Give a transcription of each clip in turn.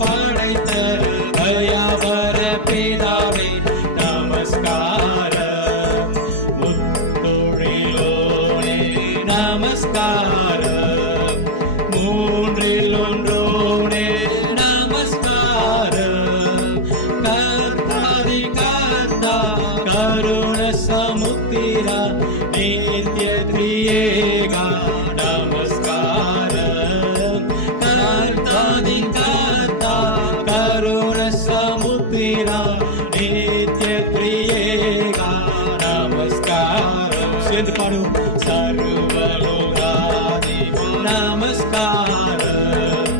படைத்த தயாவர பிதாவே நமஸ்காரம். முத்தொழிலோனே நமஸ்காரம். மூன்றில் ஒன்றோனே நமஸ்காரம். கர்த்தாதி கர்த்தா கருண சமுத்திரா நித்ய திரியேகா நமஸ்காரம். கர்த்தாதி கர்த்தா கருண சமுத்திரா நித்ய திரியேகா நமஸ்காரம். சேர்ந்து பாடும். சர்வலோகாதி நமஸ்காரம்.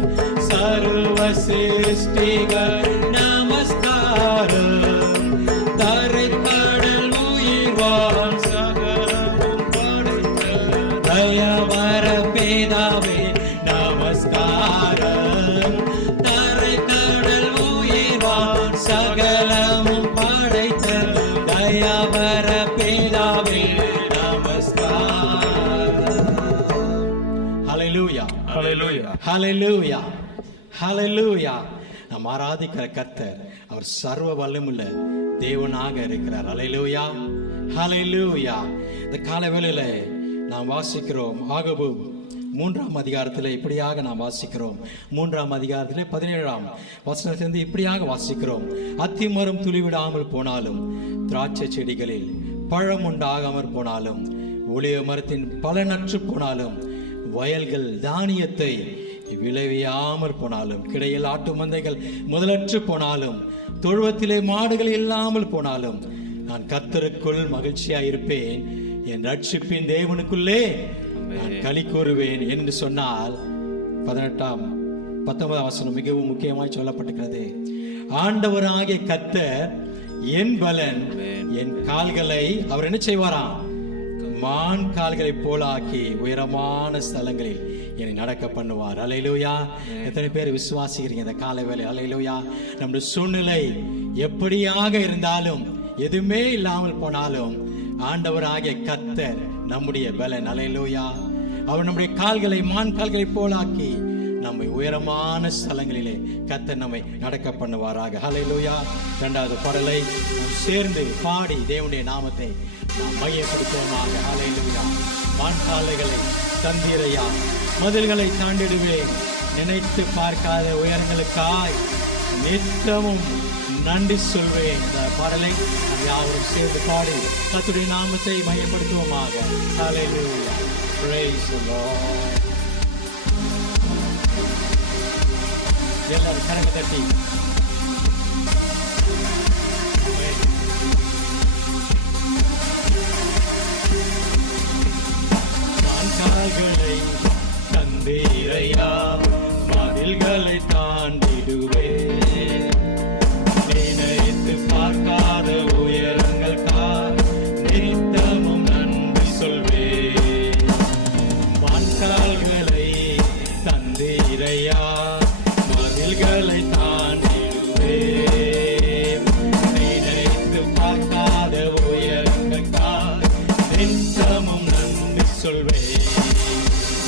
சர்வ சிருஷ்டிகர் நமஸ்காரம். தரை கடல் உயிர்வான் சகலமும் படைத்த தயவர பிதாவே நமஸ்காரம். தரை கடல் உயிர்வான் சகலமும் படைத்த தயவர பிதாவே நமஸ்காரம். ஹல்லேலூயா, Hallelujah. ஹல்லேலூயா, ஹல்லேலூயா. நாம் ஆராதிக்கிற கர்த்தர் அவர் சர்வ வல்லமுள்ள தேவனாக இருக்கிறார். ஹல்லேலூயா, ஹல்லேலூயா. இந்த கால வேளையில நாம் வாசிக்கிறோம் ஆகமம் 3ஆம் அதிகாரத்தில் இப்படியாக நாம் வாசிக்கிறோம். 3ஆம் அதிகாரத்தில் 17ஆம் வசனத்திலிருந்து இப்படியாக வாசிக்கிறோம். அத்திமரம் துளிவிடாமல் போனாலும், திராட்சை செடிகளில் பழம் உண்டாகாமற் போனாலும், ஒலிவ மரத்தின் பலனற்று போனாலும், வயல்கள் தானியத்தை விளைவியாமற் போனாலும், கிடையில் ஆட்டு மந்தைகள் முதலற்று போனாலும், தொழுவத்திலே மாடுகள் இல்லாமல் போனாலும், நான் கர்த்தருக்குள் மகிழ்ச்சியாயிருப்பேன், என் ரட்சிப்பின் தேவனுக்குள்ளே நான் களி கூறுவேன் என்று சொன்னால் 19ஆம் வசனம் மிகவும் முக்கியமாய் சொல்லப்பட்டிருக்கிறது. ஆண்டவராகிய கர்த்தர் என் பலன், என் கால்களை அவர் என்ன செய்வாராம்? மான் கால்களை போலாக்கி உயரமான ஸ்தலங்களில் என்னை நடக்க பண்ணுவார். அல்லேலூயா. எத்தனை பேர் விசுவாசிக்கிறீங்க இந்த காலை வேளை? அல்லேலூயா. நம்முடைய சூழ்நிலை எப்படியாக இருந்தாலும், எதுவுமே இல்லாமல் போனாலும், ஆண்டவராகிய கர்த்தர் நம்முடைய பலன். அல்லேலூயா. அவர் நம்முடைய கால்களை மான் கால்களை போலாக்கி நம்மை உயரமான ஸ்தலங்களிலே கர்த்தர் நம்மை நடக்க பண்ணுவாராக. ஹல்லேலூயா. 2வது பாடலை நாம் சேர்ந்து பாடி தேவனுடைய நாமத்தை நாம் மையப்படுத்துவோமாக. ஹல்லேலூயா. மான்காலைகளை தந்தீரையா, மதில்களை தாண்டிடுவேன், நினைத்து பார்க்காத உயரங்களுக்காய் நித்தமும் நன்றி சொல்வேன். இந்த பாடலை நாம் யாவரும் சேர்ந்து பாடி கர்த்தருடைய நாமத்தை மையப்படுத்துவோமாக. ஹல்லேலூயா. Praise the Lord. எல்லாரும் கரங்க தட்டி கால்களை தந்தீரையா, மதில்களை தாண்டிடுவேன், நினைத்து பார்க்காத உயரங்கள் கார் நித்தமும் நன்றி சொல்வேன். வான்கால்களை தந்தீரையா, மதில்களை தாண்டிடுவேன், நினைத்து பார்க்காத உயரங்கள் கார் நித்தமும் நன்றி சொல்வேன்.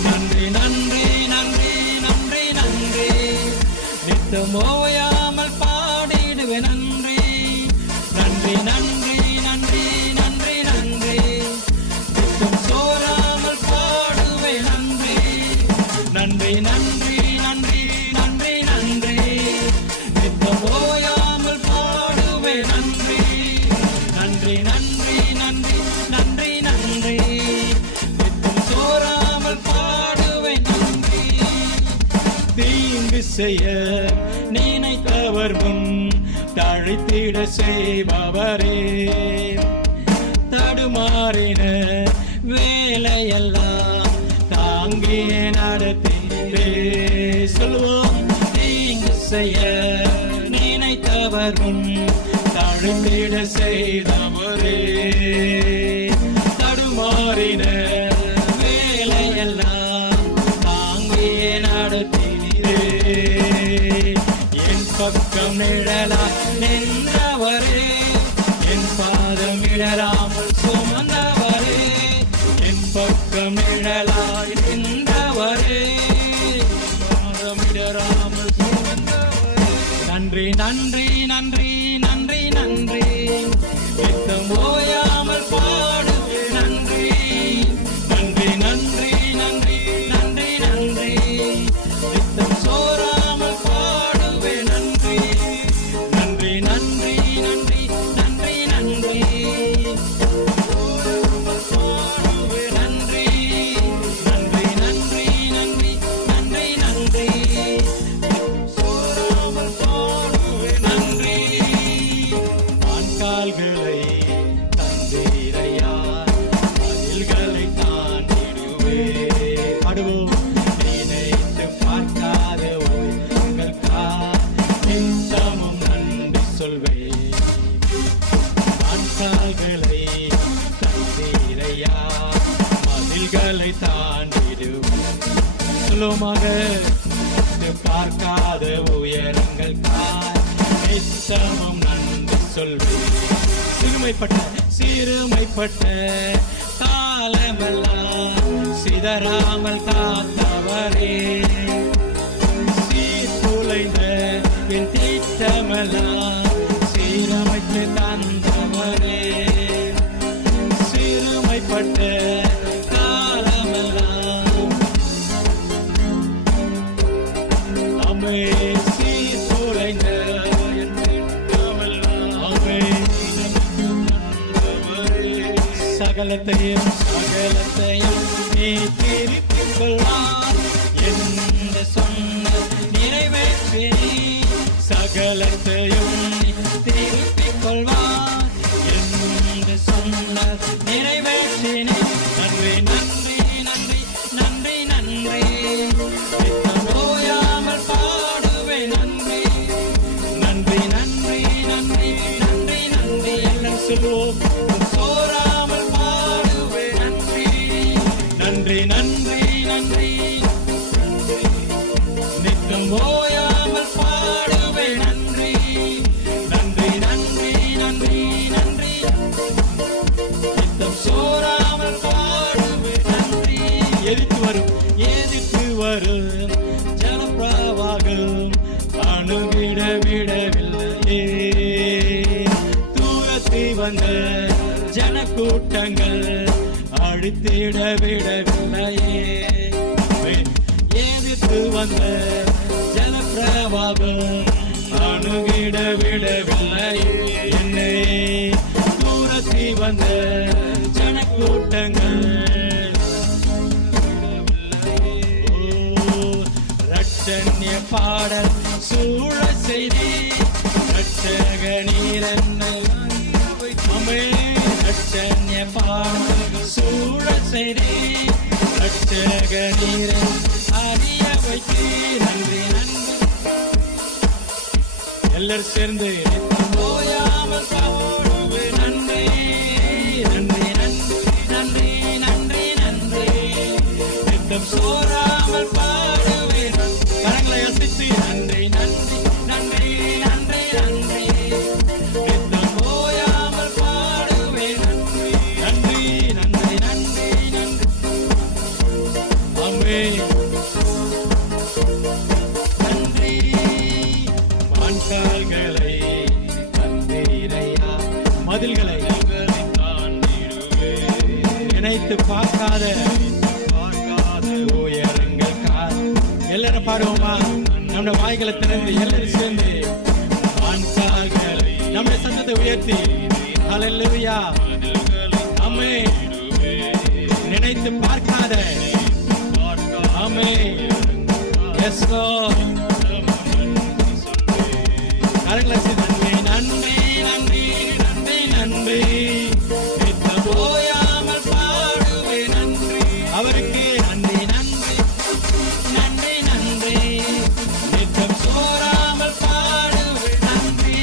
நன்றி நன்றி நன்றி நன்றி நன்றி, நித்தம் ஓயாமல் பாடிடுவேன் நன்றி. நன்றி நன்றி நன்றி நன்றி நன்றி, நித்தம் சோராமல் பாடுவேன் நன்றி. நன்றி நன்றி நன்றி நன்றி நன்றி, நித்தம் ஓயாமல் பாடுவேன் நன்றி. நன்றி நன்றி நன்றி நன்றி நன்றி, நித்தம் சோராமல் பாடுவேன் நன்றி. தீங்கு செய்ய நினைத்தவர் முன் தழைத்திட செய்பவரே, தடுமாறின வேலையெல்லாம் தாங்கிய நடத்திலே. சொல்லுவோம். தீங்கு செய்ய நினைத்தவர் முன் தழைத்திட செய்தவரே, தடுமாறின வேலையெல்லாம் தாங்கிய நடத்தினீரே. என் பக்கம் நிழலா நின்றவரே, என் பாதம் இடராமல் சுமந்தவரே, என் பக்கம் நிழலாய் நின்றவரே, பாதம் இடராமல் சுமந்தவரே. நன்றி நன்றி நன்றி நன்றி நன்றி நித்தம் ஓயாமல் பாடுவே நன்றி நன்றி நன்றி நன்றி நன்றி நன்றி நித்தம் சோராமல் பாடுவே நன்றி நன்றி நன்றி நன்றி நன்றி நன்றி பாடுவே நன்றி நன்றி நன்றி நன்றி நன்றி நன்றி சோராமல் பாடுவே நன்றி கால்களை தந்தீரையா மதில்களை தாண்டிடுவே பாடுவோம் நினைத்து பார்க்காத உங்கள் நித்தமும் நன்றி சொல்வே கால்களை தந்தீரையா மதில்களை தாண்டிடுவே சொல்லுமாக பார்க்காத உயரங்கள் நித்தமும் நன்றி சொல்வே சிறுமைப்பட்ட காலமெல்லாம் சிதறாமல் காத்தவரே சீர்குலைந்த என் திட்டமெல்லாம் சீரமைத்து தந்தவரே சிறுமைப்பட்ட காலமெல்லாம் அம்மே சீர்குலைந்த சகலத்தையும் நீ திருப்பிக் கொள்வார் என்று சொன்ன நிறைவேற்றி சகலத்தையும் நீ திருப்பிக் கொள்வார் என்று சொன்ன நிறைவேற்றி நன்றி நன்றி நன்றி நன்றி நன்றி ஓயாமல் பாடுவே நன்றி நன்றி நன்றி நன்றி நன்றி நன்றி எல்லாம் சொல்லுவோம் நன்றி நன்றி நன்றி நித்தம் ஓயாமல் பாடுவே நன்றி நன்றி நன்றி நன்றி நன்றி நித்தம் சோராமல் பாடுவே நன்றி எதிர்த்து வரும் ஜலப்பிரவாகம் அணுவிட விடவில்லையே தூரத்தை வந்த ஜனக்கூட்டங்கள் அழித்திட விடவில்லையே எதிர்த்து வந்த ஜலப்பிரவாகம் அணுகிட விடவில்லையே என்னை தூரத்தி வந்த ஜனக்கூட்டங்கள் ரட்சண்ய பாடல் சூழ செய்தி ரட்சக நீர் என்னை ரட்சண்ய பாடல் சூழ செய்தி ரட்சக நீரை அறிய வைத்து நன்றி நன்றி எல்லாரும் சேர்ந்து ஓயாமல் பாடுவே நன்றி நன்றி நன்றி நன்றி நன்றி நன்றி நித்தம் சோராமல் பாடுவே கரங்களை அசைத்து நன்றி நன்றி நன்றி நன்றி நன்றி நித்தம் ஓயாமல் பாடுவே நன்றி நன்றி நன்றி நன்றி நன்றி ஆமே நன்றி மண்கால்களை தந்தீரையா மதில்களை நினைத்து பார்க்காத உயரங்கள் எல்லாரும் பாடுவோமா நம்முடைய வாய்களை திறந்து எல்லாரும் சேர்ந்து மண்கால்களை நம்முடைய சத்தத்தை உயர்த்தி ஹல்லேலூயா ஆமென் நினைத்து பார்க்காத ஆமென் எஸ் லார்ட் கரங்களை நன்றி நன்றி நன்றி நன்றி நன்றி நித்தம் ஓயாமல் பாடுவே நன்றி அவருக்கு நன்றி நன்றி நன்றி நன்றி நித்தம் சோராமல் பாடுவே நன்றி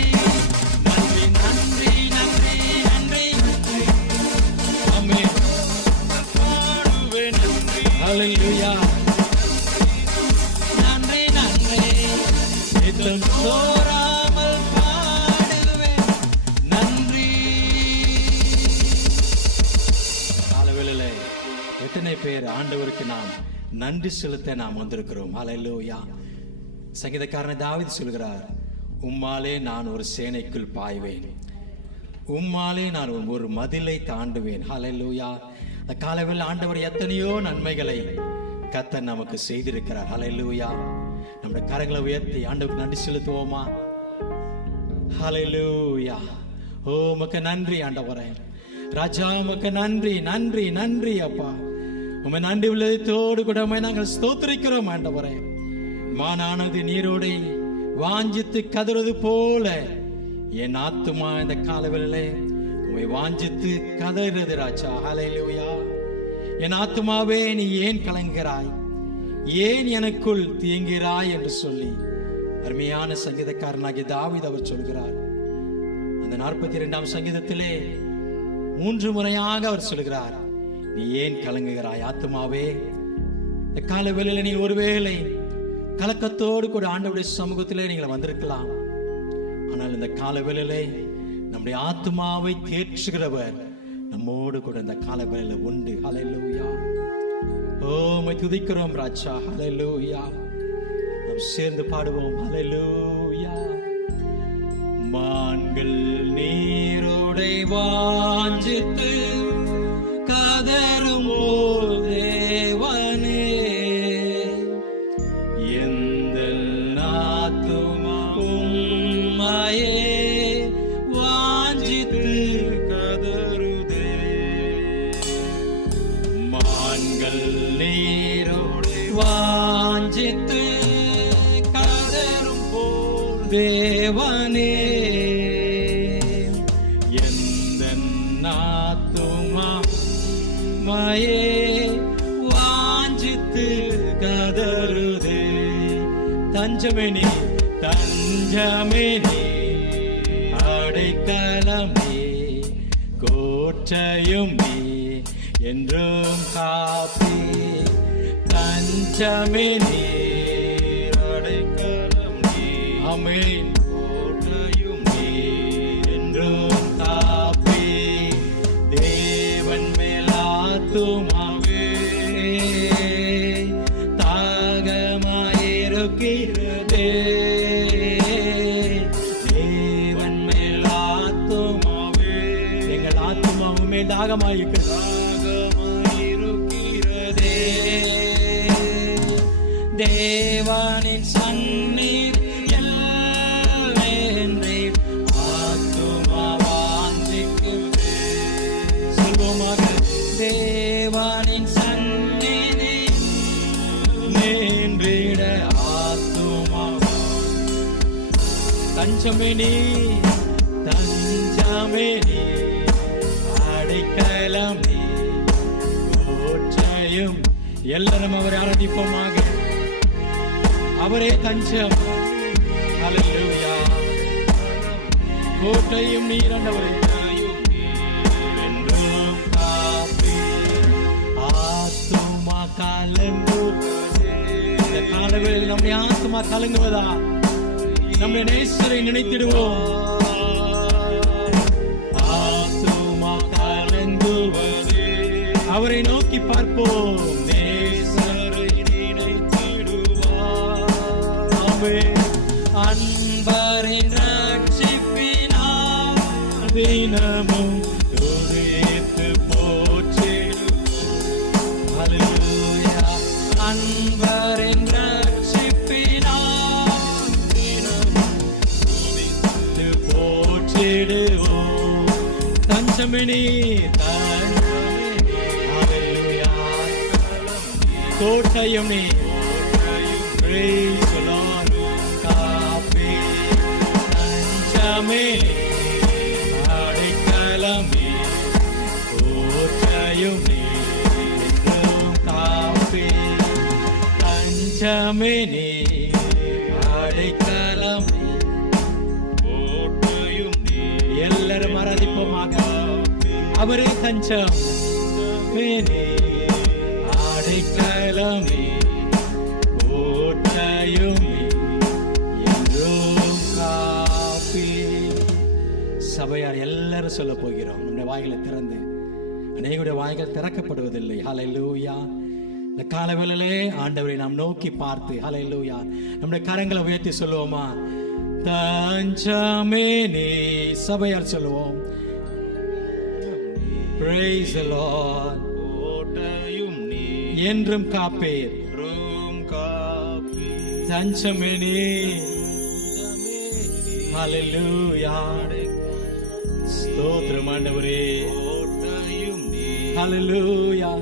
நன்றி நன்றி நன்றி நன்றி ஆமென் பாடுவே நன்றி ஹல்லேலூயா நன்றி நன்றி நித்தம் சோராமல் பாடுவே நன்றி. காலவேளையிலே எத்தனை பேர் ஆண்டவருக்கு நாம் நன்றி செலுத்த நாம் வந்திருக்கிறோம். ஹல்லேலூயா. சங்கீதக்காரன் தாவீது சொல்கிறார், உம்மாலே நான் ஒரு சேனைக்குள் பாய்வேன், உம்மாலே நான் ஒரு மதிலை தாண்டுவேன். ஹல்லேலூயா. இந்த காலவேளையில் ஆண்டவர் எத்தனையோ நன்மைகளை கர்த்தர் நமக்கு செய்திருக்கிறார். ஹல்லேலூயா. நம்முடைய கரங்களை உயர்த்தி ஆண்டவருக்கு நன்றி செலுத்துவோமா? ஹல்லேலூயா. ஓ உமக்கு நன்றி ஆண்டவரே. ராஜா உமக்கு நன்றி, நன்றி, நன்றி அப்பா. உம்மை நன்றி உள்ளத்தோடு கூட நாங்கள் ஸ்தோத்திரிக்கிறோம் ஆண்டவரே. மானானது நீரோடை வாஞ்சித்து கதறுவது போல என் ஆத்துமா இந்த காலவேளையிலே உம்மை வாஞ்சித்து கதறுகிறது ராஜா. ஹல்லேலூயா. என் ஆத்துமாவே நீ ஏன் கலங்குகிறாய், ஏன் எனக்குள் தீங்குகிறாய் என்று சொல்லி அருமையான சங்கீதக்காரனாகிய தாவீது அவர் சொல்கிறார். அந்த 42ஆம் சங்கீதத்திலே 3 முறையாக அவர் சொல்கிறார், நீ ஏன் கலங்குகிறாய் ஆத்துமாவே. இந்த காலவேளையில நீ ஒருவேளை கலக்கத்தோடு கூட ஆண்டவருடைய சமூகத்திலே நீங்கள் வந்திருக்கலாம். ஆனால் இந்த காலவேளையிலே நம்முடைய ஆத்துமாவை தேற்றுகிறவர் நம்மோடு கூட இந்த காலவேளையில உண்டு. ஹல்லேலூயா. ஓ உம்மை துதிக்கிறோம் ராஜா. ஹல்லேலூயா. நாம் சேர்ந்து பாடுவோம். ஹல்லேலூயா. மான்கள் நீரோடை வாஞ்சித்து கதறும் தேவனே, எந்த ஆத்துமா உம்மையே வாஞ்சித்து கதறுதே. மான்கள் நீரோடை வாஞ்சித்து கதறும் தேவனே, எந்த ஆத்துமா உம்மையே வாஞ்சித்து கதறுதே. தஞ்சமே நீ, தஞ்சமே நீ, அடைக்கலமே கோட்டையும் நீ, என்றும் காப்பே. தஞ்சமே நீ, அடைக்கலம் நீ, ஆமென், கோட்டையும் நீ, என்றும் காப்பே. தேவன் மேல் ஆத்துமாவே தாகமாயிருக்கிறதே, தேவன் மேல் ஆத்துமாவே எங்கள் ஆத்துமாவுமே தாகமாயிருக்கிறதே. தேவனின் சந்நிதி எல்லையின்றி ஆத்துமா வாஞ்சிக்கிறதே. சொல்வோமாக, தேவனின் சந்நிதி நின்றிட ஆத்துமா. தஞ்சமே நீ, தஞ்சமே நீ, அடைக்கலம் நீ, கோட்டையும். எல்லாரும் அவரை ஆராதிப்போமாக. அவரே தஞ்சம். ஹல்லேலூயா. கோட்டையும் நீர் ஆண்டவரே, என்றும் காப்பே. ஆத்துமா கலங்குவதே. இந்த காலவேளையில் நம்முடைய ஆத்துமா கலங்குவதா? நம்முடைய நேசரை நினைத்திடுவோம். ஆத்துமா கலங்குவதே, அவரை நோக்கி பார்ப்போம். நேசரை நினைத்திடுவோம். அன்பரின் ரட்சிப்பினால் தினமும் துதித்து போற்றிடுவோம். ஹல்லேலூயா. அன்பரின் ரட்சிப்பினால் தினமும் துதித்து போற்றிடுவோம். தஞ்சமினி, ஹல்லேலூயா. கோட்டையும் நீ, praise the Lord. காப்பே. தஞ்சமே, அடைக்கலம் நீ, கோட்டையும் நீ, என்றும் காப்பே. தஞ்சமே நீ, அடைக்கலம் நீ, கோட்டையும் நீ. எல்லாரும் ஆராதிப்போமாக. அவரே தஞ்சம், அடைக்கலம் நீ, கோட்டையும் நீ, என்றும் காப்பே. சபையார் எல்லாரும் சொல்ல போகிறோம். நம்முடைய வாய்களை திறந்து, அநேகருடைய வாய்கள் திறக்கப்படுவதில்லை. ஹல்லேலூயா. இந்த காலவேளையிலே ஆண்டவரை நாம் நோக்கி பார்த்து, ஹல்லேலூயா, நம்முடைய கரங்களை உயர்த்தி சொல்லுவோமா? தஞ்சமே நீ. சபையார் சொல்லுவோம். Praise the Lord. கோட்டையும் நீ என்றும் காப்பீர். தஞ்சமே நீ. Hallelujah. ஸ்தோத்திரம் ஆண்டவரே. கோட்டையும் நீ Hallelujah.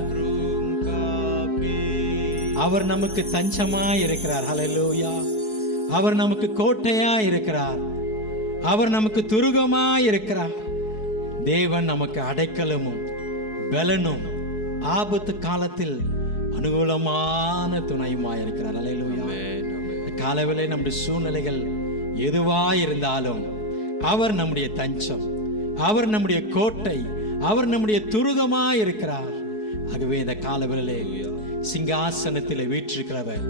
அவர் நமக்கு தஞ்சமாய் இருக்கிறார். Hallelujah. அவர் நமக்கு கோட்டையாய் இருக்கிறார். அவர் நமக்கு துருகமாய் இருக்கிறார். தேவன் நமக்கு அடைக்கலமும் பலனும் ஆபத்து காலத்தில் அனுகூலமான துணையுமாய் இருக்கிறார். அல்லேலூயா. காலவேளை நம்முடைய சூழ்நிலைகள் எதுவாய் இருந்தாலும் அவர் நம்முடைய தஞ்சம், அவர் நம்முடைய கோட்டை, அவர் நம்முடைய துருகமாய் இருக்கிறார். ஆகவே இந்த காலவேளை சிங்காசனத்தில் வீற்றிருக்கிறவர்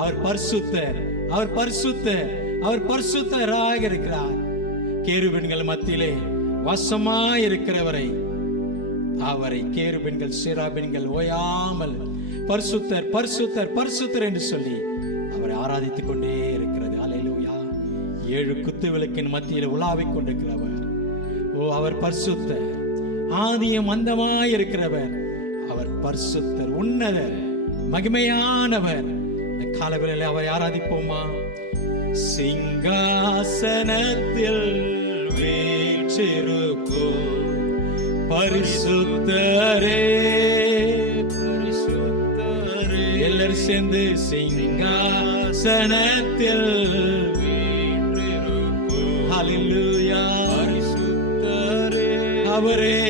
அவர் பரிசுத்தர், அவர் பரிசுத்தர், அவர் பரிசுத்தராக இருக்கிறார். கேருபீன்கள் மத்தியிலே வசமாய் இருக்கிறவரை, அவரை கேருபீன்கள் சேராபீன்கள் ஓயாமல் பரிசுத்தர் பரிசுத்தர் பரிசுத்தர் என்று சொல்லி அவரை ஆராதித்துக் கொண்டே இருக்கிறது. அல்லேலூயா. 7 குத்து விளக்கின் மத்தியில் உலாவிக் கொண்டிருக்கிறவர். ஓ, அவர் பரிசுத்தர், ஆதியும் அந்தமாய் இருக்கிறவர். அவர் பரிசுத்தர், உன்னதர், மகிமையானவர். இந்த காலவேளையில் அவரை ஆராதிப்போமா? சிங்காசனத்தில் வீற்றிருக்கும் பரிசுத்தரே, பரிசுத்தரே. எல்லாரும் சேர்ந்து சிங்காசனத்தில் வீற்றிருக்கும் ஹல்லேலூயா பரிசுத்தரே, அவரே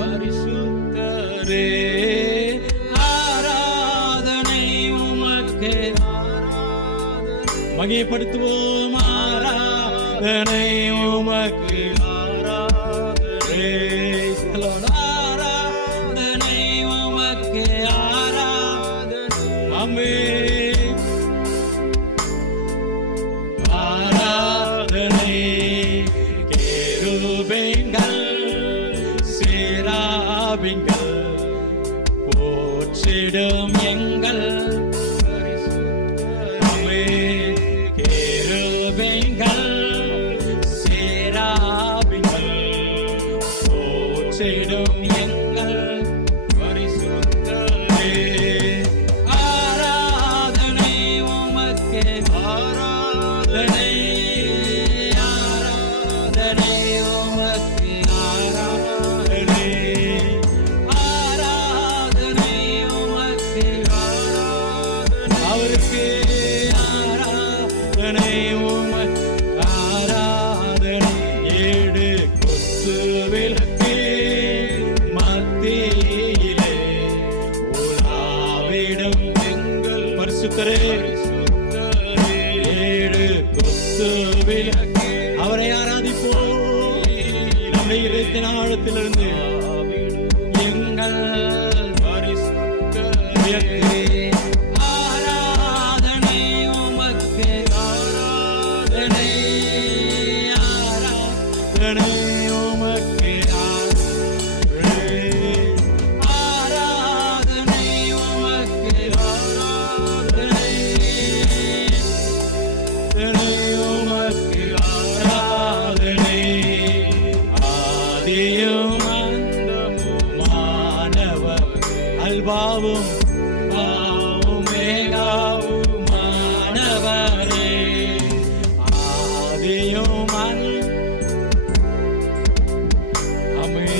பரிசுத்தரே. ஆராதனை உமக்கு, மகிமைப்படுத்துவோம். ஆராதனை உமக்கு, ஆராதனை உமக்கு, ஆராதனை. ஆமென். ஆராதனை கேருபீன்கள் சேராபீன்கள் போற்றிடும் எங்கள் சேடும் எங்கள் பரிசுத்தரே. ஆராதனை உமக்கு, ஆராதனை, ஆராதனை உமக்கு, ஆராதனை, ஆராதனை உமக்கு, ஆராதனை, அவருக்கு ஆராதனை உமக்கு, ஆராதனை. 7 குத்து விளக்கு பரிசுத்தரே, 7 குத்து விளக்கு. அவரை ஆராதிப்போம் நம்முடைய இதயத்தின் ஆழத்திலிருந்து. எங்கள் பரிசுத்தரே, ஆராதனை உமக்கு, ஆராதனை, ஆராதனை உமக்கு, ஆராதனை உமக்கு, ஆராதனை உமக்கு, ஆராதனை. ஆதியும் அந்தமுமானவர், அல்பாவும் ஓமெகாவுமானவரே. ஆதியும் ஆமென்.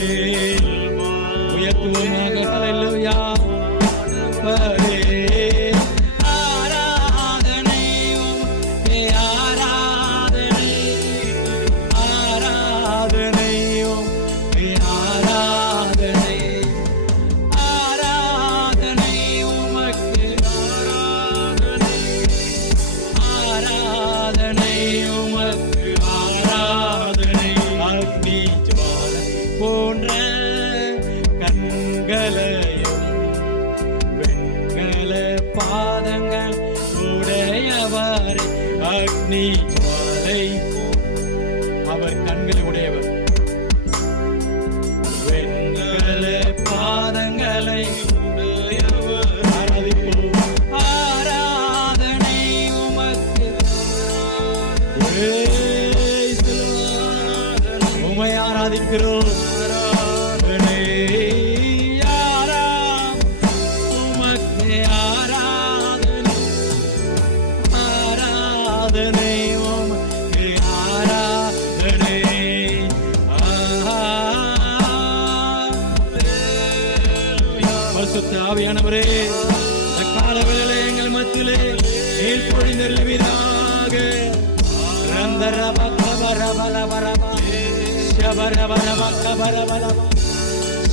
உயர்த்துவோமாக. ஹல்லேலூயா. ஆராதனை உமக்கு, ஆராதனை, ஆராதனை உமக்கு, ஆராதனை, ஆராதனை உமக்கு, ஆராதனை, ஆராதனை உமக்கு, ஆராதனை. அக்னி ஜுவாலை போன்ற கண்களையும் வெண்கல பாதங்கள் உடையவர். அக்னி ஜுவாலை, அவர் கண்களை உடையவர். வெண்கல பாதங்களை உடையவர். ஆராதிப்போம். ஆராதனை உமக்கு, ஆராதனை. ஆவியானவரே, இந்த காலவேளையிலே எங்கள் மத்தியிலே நீர் பொழிந்தருளுவீராக. ரந்தரபக்கபரபலபரபா, ஷபரபரபக்கபரபலபா,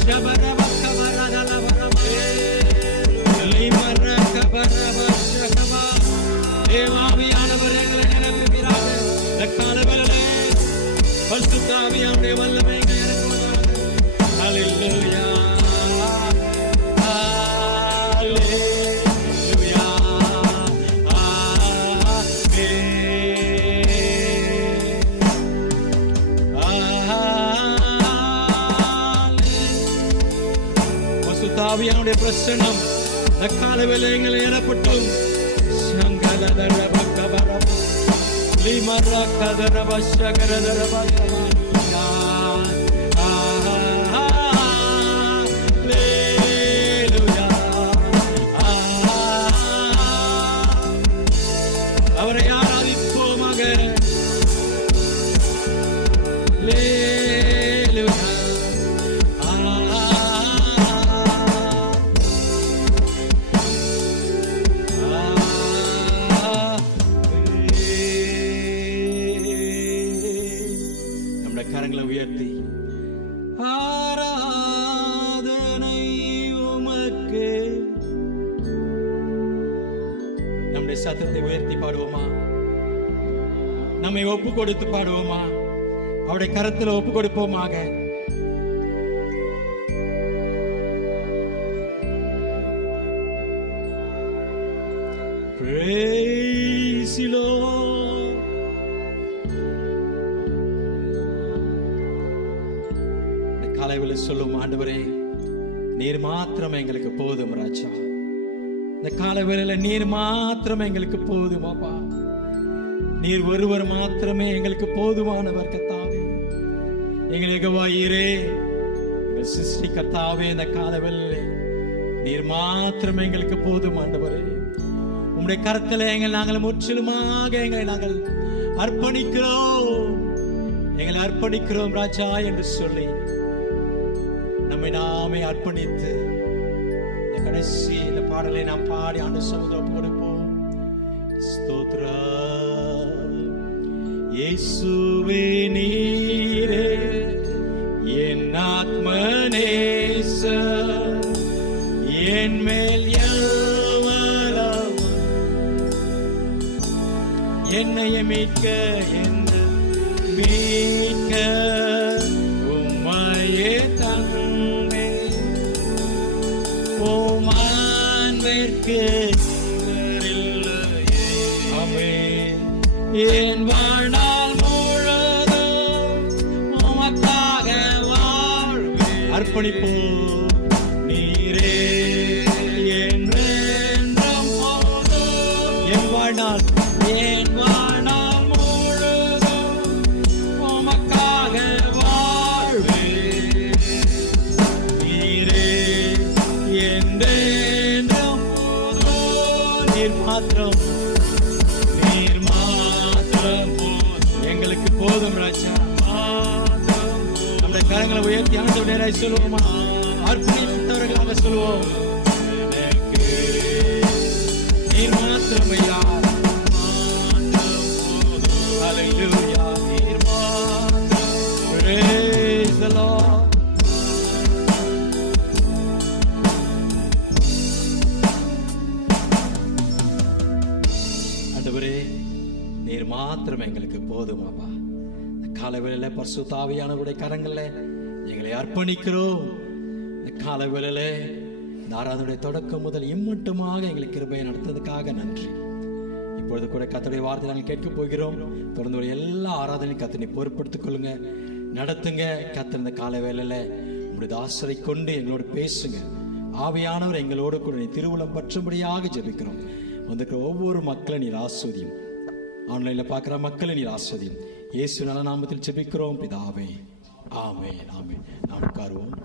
ஷபரபக்கபரதலபரபா, லிமரகபரபா, ஷகபா. தேவாவியானவரே, எங்களை நிரப்புவீராக. இந்த காலவேளையிலே பரிசுத்த ஆவியானவருடைய வல்லமை எங்களை நிரப்புவதாக. ஹல்லேலூயா. ஆவியானுடைய பிரசன்னம் இந்த காலவேளை எங்களை ஏறப்பட்டும் அவரை ஆராதிப்போமாக. கரங்களை உயர்த்தி ஆராதனை உமக்கு, நம்முடைய சத்தத்தை உயர்த்தி பாடுவோமா? நம்மை ஒப்பு கொடுத்து பாடுவோமா? அவருடைய கரத்தில் ஒப்பு கொடுப்போமாக. Praise the Lord. காலையில் சொல்லும், ஆண்டவரே நீர் மாத்திரம் எங்களுக்கு போதும் ராஜா. இந்த காலைவேளையில நீர் மாத்திரம் எங்களுக்கு போதுமாப்பா. நீர் ஒருவர் மாத்திரமே எங்களுக்கு போதுமானவர் கர்த்தாவே. எங்கள் யெகோவாயீரே, எங்கள் சிருஷ்டி கர்த்தாவே, இந்த காலைவேளையில நீர் மாத்திரம் எங்களுக்கு போதும் ஆண்டவரே. உம்முடைய கரத்திலே நாங்கள் முற்றிலுமாக எங்களை நாங்கள் அர்ப்பணிக்கிறோம் ராஜா என்று சொல்லி நம்மை நாமே அர்ப்பணித்து இந்த கடைசி இந்த பாடலை நாம் பாடி ஆண்டு சமூகம் கொடுப்போம். ஸ்தோத்திரம் இயேசுவே, நீரே என் ஆத்மநேச, என் மேல் எவ்வளவு என்னைய மீட்க உம்மையே தந்தே ஓமான்வேற்கு என் வாழ்நாள் முழுதும் உமக்காக வாழ்வேன். அர்ப்பணிப்போம். நீரே என்றென்றும் போதும் என் வாழ்நாள் முழுதும் உமக்காக வாழ்வேன். நீரே என்றென்றும் போதும் நீர் மாத்திரம் எங்களுக்கு போதும் ராஜா. நம்முடைய கரங்களை உயர்த்தி ஆண்டவரே நேராய் சொல்லுவோமா? அர்ப்பணித்தவர்களாக சொல்லுவோம். நீர் மாத்திரம் ஐயா. ஹல்லேலூயா. நீர் மாத்திரம். Praise the Lord. ஆண்டவரே நீர் மாத்திரம் எங்களுக்கு போதுமாப்பா. காலவேளையில பரிசுத்த ஆவியானவருடைய கரங்கள்ல எங்களை அர்ப்பணிக்கிறோம். இந்த காலவேளையில இந்த ஆராதனுடைய தொடக்கம் முதல் இம்மட்டுமாக எங்களுக்கு கிருபையை நடத்ததுக்காக நன்றி. இப்பொழுது கூட கர்த்தருடைய வார்த்தை நாங்கள் கேட்க போகிறோம். தொடர்ந்து எல்லா ஆராதனையும் கர்த்தரை பொறுப்படுத்திக் கொள்ளுங்க, நடத்துங்க. கர்த்தர் இந்த காலவேளையில உங்களுடைய தாசரை கொண்டு எங்களோடு பேசுங்க. ஆவியானவர் எங்களோடு கூட நீ திருவுளம் பற்றும்படியாக ஜெபிக்கிறோம். வந்திருக்கிற ஒவ்வொரு மக்களும் நீர் ஆசீர்வதியும். ஆன்லைன்ல பார்க்கிற மக்களை நீர் ஆசீர்வதியும். இயேசு நல்ல நாமத்தில் ஜெபிக்கிறோம் பிதாவே. ஆமென். ஆமென். நாம் உட்காருவோம்.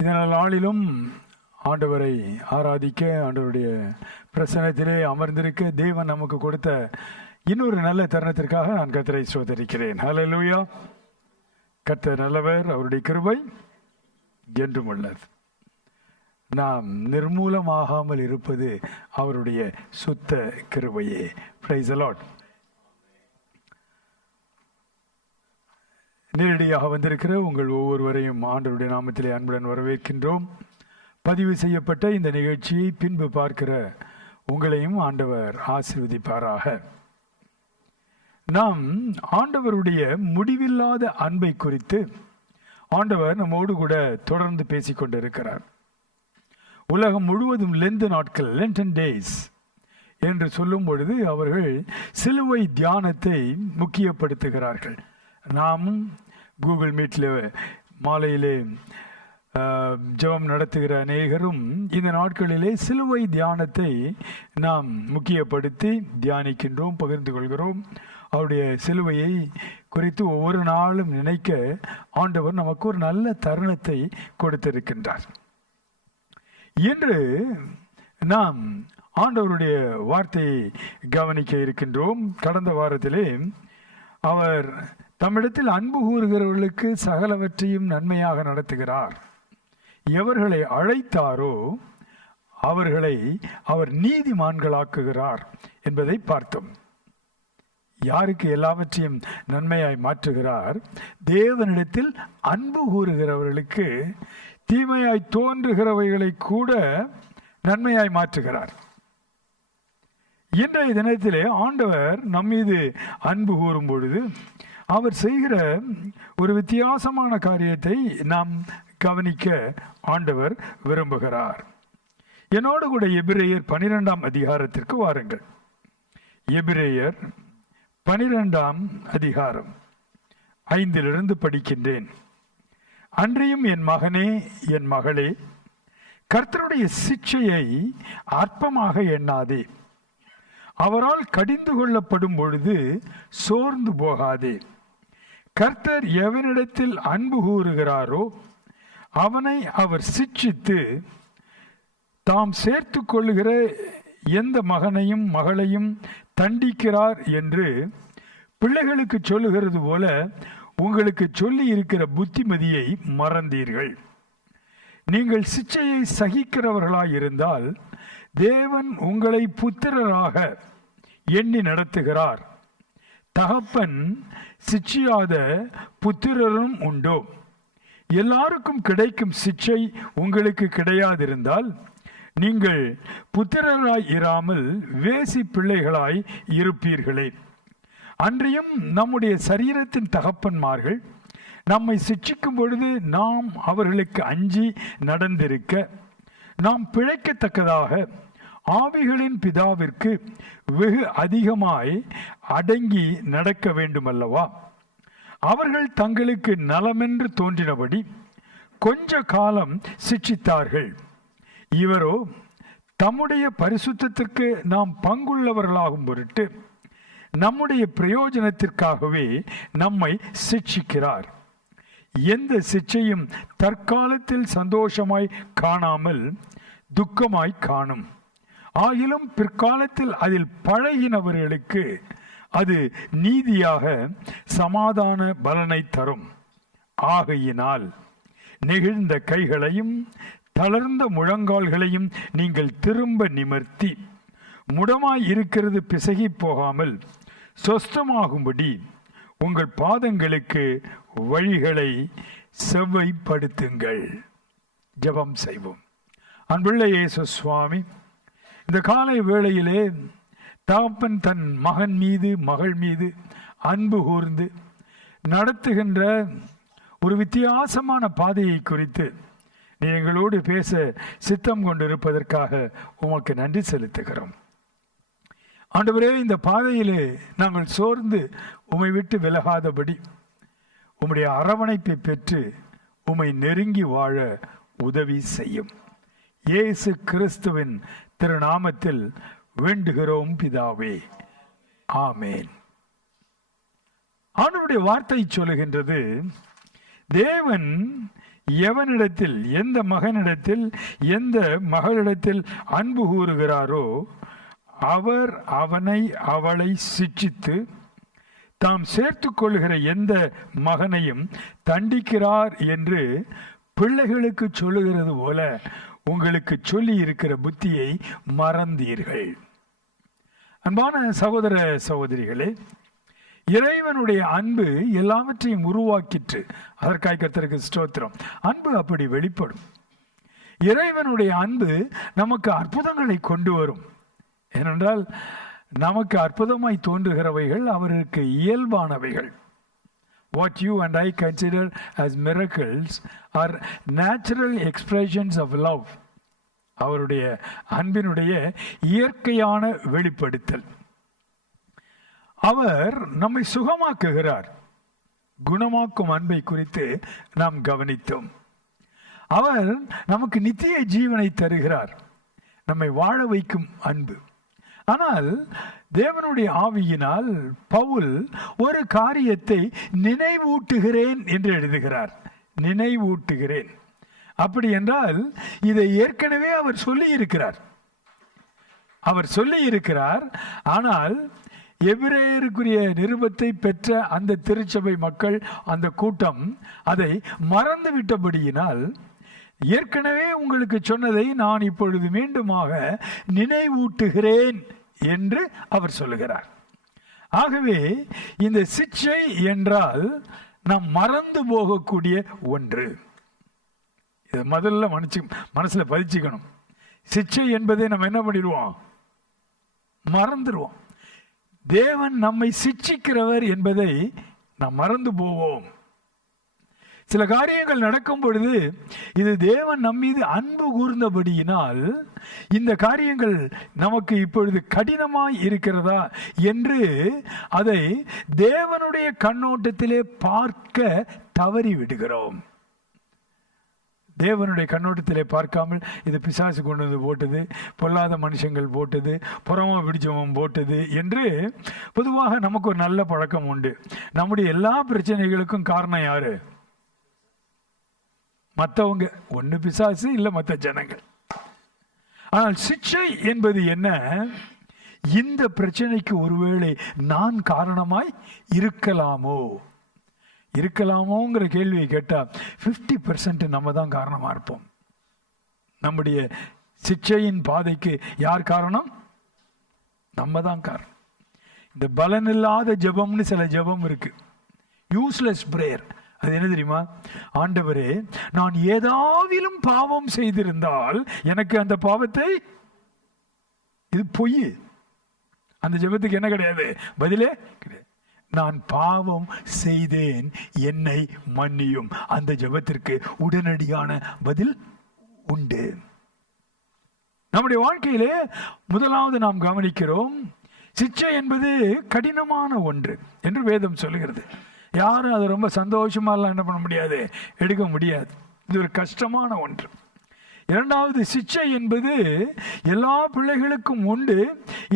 இந்த நாளிலும் ஆண்டவரை ஆராதிக்க, ஆண்டவருடைய பிரசன்னத்திலே அமர்ந்திருக்க தேவன் நமக்கு கொடுத்த இன்னொரு நல்ல தருணத்திற்காக நான் கர்த்தரை ஸ்தோத்திரிக்கிறேன். ஹல்லேலூயா. கர்த்தர் நல்லவர், அவருடைய கிருபை என்றும் உள்ளது. நாம் நிர்மூலமாகாமல் இருப்பது அவருடைய சுத்த கிருபையே. Praise the Lord. நேரடியாக வந்திருக்கிற உங்கள் ஒவ்வொருவரையும் ஆண்டவருடைய நாமத்திலே அன்புடன் வரவேற்கின்றோம். பதிவு செய்யப்பட்ட இந்த நிகழ்ச்சியை பின்பு பார்க்கிற உங்களையும் ஆண்டவர் ஆசீர்வதிப்பாராக. நாம் ஆண்டவருடைய முடிவில்லாத அன்பை குறித்து ஆண்டவர் நம்மோடு கூட தொடர்ந்து பேசிக்கொண்டிருக்கிறார். உலகம் முழுவதும் லெந்து நாட்கள், லென்டன் டேஸ் என்று சொல்லும் பொழுது அவர்கள் சிலுவை தியானத்தை முக்கியப்படுத்துகிறார்கள். நாமும் கூகுள் மீட்டில் மாலையிலே ஜெபம் நடத்துகிற அநேகரும் இந்த நாட்களிலே சிலுவை தியானத்தை நாம் முக்கியப்படுத்தி தியானிக்கின்றோம், பகிர்ந்து கொள்கிறோம். அவருடைய சிலுவையை குறித்து ஒவ்வொரு நாளும் நினைக்க ஆண்டவர் நமக்கு ஒரு நல்ல தருணத்தை கொடுத்திருக்கின்றார். இன்று நாம் ஆண்டவருடைய வார்த்தையை கவனிக்க இருக்கின்றோம். கடந்த வாரத்திலே அவர் தம்மிடத்தில் அன்பு கூறுகிறவர்களுக்கு சகலவற்றையும் நன்மையாக நடத்துகிறார், எவர்களை அழைத்தாரோ அவர்களை அவர் நீதிமான்களாக்குகிறார் என்பதை பார்த்தோம். யாருக்கு எல்லாவற்றையும் நன்மையாய் மாற்றுகிறார்? தேவனிடத்தில் அன்பு கூறுகிறவர்களுக்கு தீமையாய் தோன்றுகிறவைகளை கூட நன்மையாய் மாற்றுகிறார். இன்றைய தினத்திலே ஆண்டவர் நம்மீது அன்பு கூறும் பொழுது அவர் செய்கிற ஒரு வித்தியாசமான காரியத்தை நாம் கவனிக்க ஆண்டவர் விரும்புகிறார். என்னோடு கூட எபிரேயர் 12ஆம் அதிகாரத்திற்கு வாருங்கள். எபிரேயர் 12ஆம் அதிகாரம் 5 படிக்கின்றேன். அன்றியும் என் மகனே, என் மகளே, கர்த்தருடைய சிட்சையை அற்பமாக எண்ணாதே. அவரால் கடிந்து கொள்ளப்படும் பொழுது சோர்ந்து போகாதே. கர்த்தர் எவனிடத்தில் அன்பு கூறுகிறாரோ அவனை அவர் சிட்சித்து தாம் சேர்த்து கொள்ளுகிற எந்த மகனையும் மகளையும் தண்டிக்கிறார் என்று பிள்ளைகளுக்கு சொல்லுகிறது போல உங்களுக்கு சொல்லி இருக்கிற புத்திமதியை மறந்தீர்கள். நீங்கள் சிட்சையை சகிக்கிறவர்களாய் இருந்தால் தேவன் உங்களை புத்திரராக எண்ணி நடத்துகிறார். தகப்பன் சிட்சியாத புத்திரரும் உண்டோ? எல்லாருக்கும் கிடைக்கும் சிட்சை உங்களுக்கு கிடையாதிருந்தால் நீங்கள் புத்திரராய் இராமல் வேசி பிள்ளைகளாய் இருப்பீர்களே. அன்றியும் நம்முடைய சரீரத்தின் தகப்பன்மார்கள் நம்மை சிட்சிக்கும் பொழுது நாம் அவர்களுக்கு அஞ்சி நடந்திருக்க, நாம் பிழைக்கத்தக்கதாக ஆவிகளின் பிதாவிற்கு வெகு அதிகமாய் அடங்கி நடக்க வேண்டுமல்லவா? அவர்கள் தங்களுக்கு நலமென்று தோன்றினபடி கொஞ்ச காலம் சிட்சித்தார்கள். இவரோ தம்முடைய பரிசுத்தத்திற்கு நாம் பங்குள்ளவர்களாகும் பொருட்டு நம்முடைய பிரயோஜனத்திற்காகவே நம்மை சிட்சிக்கிறார். எந்த சிட்சையும் தற்காலத்தில் சந்தோஷமாய் காணாமல் துக்கமாய் காணும். ஆகிலும் பிற்காலத்தில் அதில் பழகினவர்களுக்கு அது நீதியாக சமாதான பலனை தரும். ஆகையினால் நெகிழ்ந்த கைகளையும் தளர்ந்த முழங்கால்களையும் நீங்கள் திரும்ப நிமிர்த்தி, முடமாய் இருக்கிறது பிசகி போகாமல் சொஸ்தமாகும்படி உங்கள் பாதங்களுக்கு வழிகளை செவ்வைப்படுத்துங்கள். ஜெபம் செய்வோம். அன்புள்ள இயேசு சுவாமி, இந்த காலை வேளையிலே தகப்பன் தன் மகன் மீது மகள் மீது அன்பு கூர்ந்து நடத்துகின்ற ஒரு வித்தியாசமான பாதையை குறித்து நீ எங்களோடு பேச சித்தம் கொண்டிருப்பதற்காக உமக்கு நன்றி செலுத்துகிறோம். ஆண்டவரே, இந்த பாதையிலே நாங்கள் சோர்ந்து உம்மை விட்டு விலகாதபடி உம்முடைய அரவணைப்பை பெற்று உம்மை நெருங்கி வாழ உதவி செய்யும். இயேசு கிறிஸ்துவின் திருநாமத்தில் வேண்டுகிறோம் பிதாவே, ஆமேன். ஆண்டவருடைய வார்த்தை சொல்லுகின்றது, தேவன் எவனிடத்தில், எந்த மகனிடத்தில், எந்த மகளிடத்தில் அன்பு கூறுகிறாரோ அவர் அவனை அவளை சிட்சித்து தாம் சேர்த்து கொள்கிற எந்த மகனையும் தண்டிக்கிறார் என்று பிள்ளைகளுக்கு சொல்லுகிறது போல உங்களுக்கு சொல்லி இருக்கிற புத்தியை மறந்தீர்கள். அன்பான சகோதர சகோதரிகளே, இறைவனுடைய அன்பு எல்லாவற்றையும் உருவாக்கிற்று. அதற்காக கர்த்தருக்கு ஸ்தோத்திரம். அன்பு அப்படி வெளிப்படும். இறைவனுடைய அன்பு நமக்கு அற்புதங்களை கொண்டு வரும். ஏனென்றால் நமக்கு அற்புதமாய் தோன்றுகிறவைகள் அவருக்கு இயல்பானவைகள். What you and I consider as miracles are natural expressions of love. அவருடைய அன்பினுடைய இயற்கையான வெளிப்படுத்தல். அவர் நம்மை சுகமாக்குகிறார். குணமாக்கும் அன்பை குறித்து நாம் கவனித்தோம். அவர் நமக்கு நித்திய ஜீவனை தருகிறார். நம்மை வாழ வைக்கும் அன்பு. ஆனால் தேவனுடைய ஆவியினால் பவுல் ஒரு காரியத்தை நினைவூட்டுகிறேன் என்று எழுதுகிறார். நினைவூட்டுகிறேன். அப்படி என்றால் இதை ஏற்கனவே அவர் சொல்லி இருக்கிறார். ஆனால் எபிரேயருக்குரிய நிருபத்தை பெற்ற அந்த திருச்சபை மக்கள், அந்த கூட்டம் அதை மறந்து விட்டபடியினால் ஏற்கனவே உங்களுக்கு சொன்னதை நான் இப்பொழுது மீண்டுமாக நினைவூட்டுகிறேன் என்று அவர் சொல்லுகிறார். ஆகவே இந்த சிட்சை என்றால் நாம் மறந்து போகக்கூடிய ஒன்று. இதை முதல்ல மனசுல பதிச்சுக்கணும். சிட்சை என்பதை நம்ம என்ன பண்ணிடுவோம்? மறந்துடுவோம். தேவன் நம்மை சிட்சிக்கிறவர் என்பதை நாம் மறந்து போவோம். சில காரியங்கள் நடக்கும் பொழுது இது தேவன் நம்மீது அன்பு கூர்ந்தபடியினால் இந்த காரியங்கள் நமக்கு இப்பொழுது கடினமாய் இருக்கிறதா என்று அதை தேவனுடைய கண்ணோட்டத்திலே பார்க்க தவறி விடுகிறோம். தேவனுடைய கண்ணோட்டத்திலே பார்க்காமல் இது பிசாசு கொண்டு வந்து போட்டது, பொல்லாத மனுஷங்கள் போட்டது, புறமா பிடிச்சவன் போட்டது என்று பொதுவாக நமக்கு ஒரு நல்ல பழக்கம் உண்டு. நம்முடைய எல்லா பிரச்சனைகளுக்கும் காரணம் யாரு? மற்றவங்க. ஒன்று பிசாசு, இல்லை மற்ற ஜனங்கள். ஆனால் சிட்சை என்பது என்ன? இந்த பிரச்சனைக்கு ஒருவேளை நான் காரணமாய் இருக்கலாமோங்கிற கேள்வியை கேட்டா 50% நம்ம தான் காரணமா இருப்போம். நம்முடைய சிட்சையின் பாதைக்கு யார் காரணம்? நம்ம தான் காரணம். இந்த பலனில்லாத ஜெபம்னு சில ஜெபம் இருக்கு, யூஸ்லெஸ் பிரேயர். அது என்ன தெரியுமா? ஆண்டவரே, நான் ஏதாவிலும் பாவம் செய்திருந்தால் எனக்கு அந்த பாவத்தை, இது பொய். அந்த ஜெபத்துக்கு என்ன கிடையாது? பதிலே கிடையாது. நான் பாவம் செய்தேன், என்னை மன்னியும். அந்த ஜெபத்திற்கு உடனடியான பதில் உண்டு. நம்முடைய வாழ்க்கையிலே முதலாவது நாம் கவனிக்கிறோம், சிட்சை என்பது கடினமான ஒன்று என்று வேதம் சொல்லுகிறது. யாரும் அதை ரொம்ப சந்தோஷமா எல்லாம் என்ன பண்ண முடியாது, எடுக்க முடியாது. இது ஒரு கஷ்டமான ஒன்று. இரண்டாவது, சிட்சை என்பது எல்லா பிள்ளைகளுக்கும் உண்டு.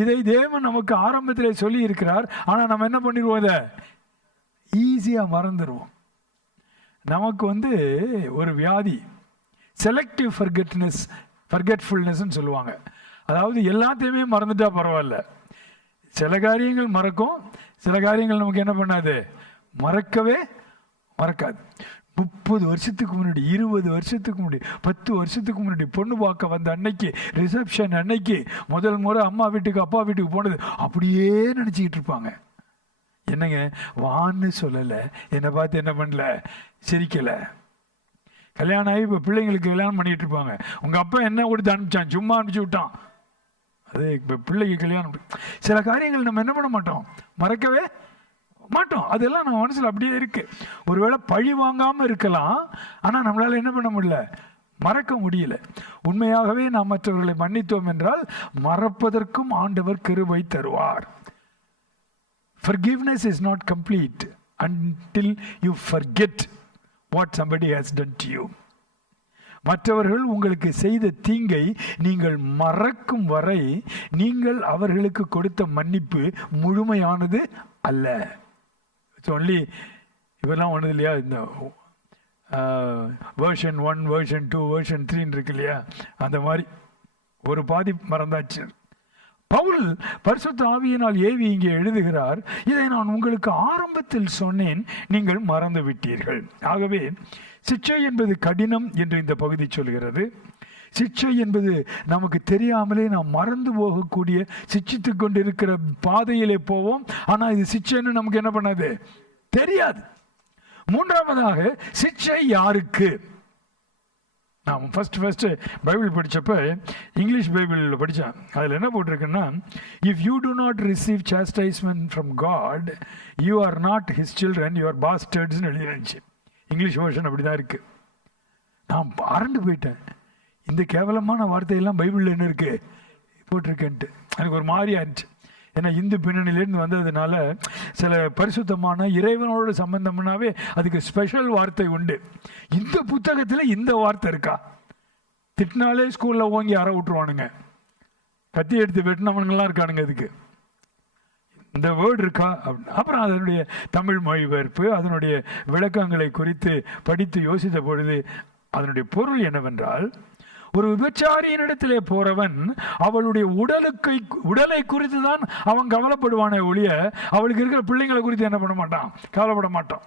இதை தேவன் நமக்கு ஆரம்பத்திலே சொல்லி இருக்கிறார். ஆனால் நம்ம என்ன பண்ணிடுவோம்? இதை ஈஸியாக மறந்துடுவோம். நமக்கு ஒரு வியாதி, செலக்டிவ் ஃபர்கெட்ஃபுல்னஸ்ன்னு சொல்லுவாங்க. அதாவது எல்லாத்தையுமே மறந்துட்டா பரவாயில்ல, சில காரியங்கள் மறக்கும், சில காரியங்கள் நமக்கு என்ன பண்ணாது, மறக்காது. 30 வருஷத்துக்கு முன்னாடி, 20 வருஷத்துக்கு முன்னாடி, 10 வருஷத்துக்கு முன்னாடி பொண்ணு பார்க்க வந்த அன்னைக்கு, ரிசப்ஷன் அன்னைக்கு, முதல் முறை அம்மா வீட்டுக்கு அப்பா வீட்டுக்கு போனது அப்படியே நினச்சிக்கிட்டு இருப்பாங்க. என்னங்க, வான்னு சொல்லலை, என்னை பார்த்து என்ன பண்ணல, சிரிக்கலை. கல்யாணம் ஆகி இப்போ பிள்ளைங்களுக்கு கல்யாணம் பண்ணிட்டு இருப்பாங்க. உங்கள் அப்பா என்ன கொடுத்து அனுப்பிச்சான்? சும்மா அனுப்பிச்சு விட்டான். அது இப்போ பிள்ளைக்கு கல்யாணம். சில காரியங்கள் நம்ம என்ன பண்ண மாட்டோம், மறக்கவே மாட்டோம். அதெல்லாம் நம்ம மனசுல அப்படியே இருக்கு. ஒருவேளை பழி வாங்காம இருக்கலாம், ஆனா நம்மளால என்ன பண்ண முடியல, மறக்க முடியல. உண்மையாகவே நாம் மற்றவர்களை மன்னித்தோம் என்றால் மறப்பதற்கும் ஆண்டவர் கிருபை தருவார். Forgiveness is not complete until you forget what somebody has done to you. மற்றவர்கள் உங்களுக்கு செய்த தீங்கை நீங்கள் மறக்கும் வரை நீங்கள் அவர்களுக்கு கொடுத்த மன்னிப்பு முழுமையானது அல்ல. ஒன்லி இவெல்லாம் ஒன்றுது இல்லையா, இந்த வெர்ஷன் 1, வெர்ஷன் 2, வெர்ஷன் 3 இருக்கு இல்லையா, அந்த மாதிரி ஒரு பாதி மறந்தாச்சு. பவுல் பரிசுத்த ஆவியினால் ஏவி இங்கே எழுதுகிறார், இதை நான் உங்களுக்கு ஆரம்பத்தில் சொன்னேன், நீங்கள் மறந்து விட்டீர்கள். ஆகவே சிட்சை என்பது கடினம் என்று இந்த பகுதி சொல்கிறது. சிட்சை என்பது நமக்கு தெரியாமலே நாம் மறந்து போகக்கூடிய, சிட்சித்து கொண்டிருக்கிற பாதையிலே போவோம். ஆனால் இது சிட்சைன்னு நமக்கு என்ன பண்ணாது, தெரியாது. மூன்றாவதாக சிட்சை யாருக்கு? நான் ஃபர்ஸ்ட் பைபிள் படித்தப்ப இங்கிலீஷ் பைபிளில் படித்தேன். அதில் என்ன போட்டிருக்குன்னா, if you do not receive chastisement from God, you are not his children, you are பாஸ்டர்ட்ஸ்னு எழுதிருந்துச்சு. இங்கிலீஷ் வெர்ஷன் அப்படி தான் இருக்கு. நான் அரண்டு போயிட்டேன், இந்த கேவலமான வார்த்தையெல்லாம் பைபிளில் என்ன இருக்கு போட்டிருக்கேன்ட்டு. எனக்கு ஒரு மாதிரியா இருந்துச்சு. ஏன்னா இந்து பின்னணியிலேருந்து வந்ததுனால சில பரிசுத்தமான இறைவனோட சம்பந்தம்னாவே அதுக்கு ஸ்பெஷல் வார்த்தை உண்டு. இந்த புத்தகத்தில் இந்த வார்த்தை இருக்கா? திட்டினாலே ஸ்கூலில் ஓங்கி அற விட்டுருவானுங்க, கத்தி எடுத்து வெட்டினவனுங்கெல்லாம் இருக்கானுங்க. அதுக்கு இந்த வேர்டு இருக்கா அப்படின்னு. அப்புறம் அதனுடைய தமிழ் மொழிபெயர்ப்பு, அதனுடைய விளக்கங்களை குறித்து படித்து யோசித்த பொழுது அதனுடைய பொருள் என்னவென்றால், ஒரு விபச்சாரியினிடத்திலே போறவன் அவளுடைய உடலை குறித்து தான் அவன் கவலைப்படுவானே ஒழிய அவளுக்கு இருக்கிற பிள்ளைங்களை குறித்து என்ன பண்ண மாட்டான், கவலைப்பட மாட்டான்.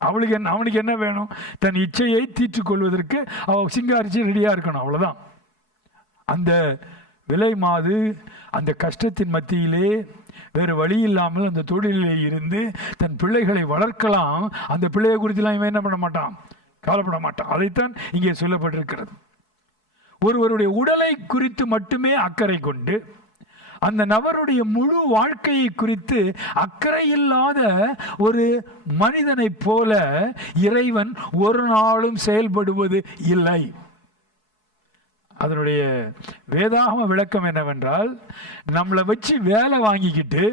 அவனுக்கு என்ன வேணும், தன் இச்சையை தீர்த்துக் கொள்வதற்கு அவள் சிங்காரிச்சு ரெடியா இருக்கணும், அவ்வளவுதான். அந்த விலை மாது அந்த கஷ்டத்தின் மத்தியிலே வேறு வழி இல்லாமல் அந்த தொழிலே இருந்து தன் பிள்ளைகளை வளர்க்கலாம். அந்த பிள்ளையை குறித்துலாம் இவன் என்ன பண்ண மாட்டான், கவலைப்பட மாட்டான். அதைத்தான் இங்கே சொல்லப்பட்டிருக்கிறது. ஒருவருடைய உடலை குறித்து மட்டுமே அக்கறை கொண்டு அந்த நபருடைய முழு வாழ்க்கையை குறித்து அக்கறை இல்லாத ஒரு மனிதனை போல இறைவன் ஒரு நாளும் செயல்படுவது இல்லை. அதனுடைய வேதாகம விளக்கம் என்னவென்றால், நம்மளை வச்சு வேலை வாங்கிக்கிட்டு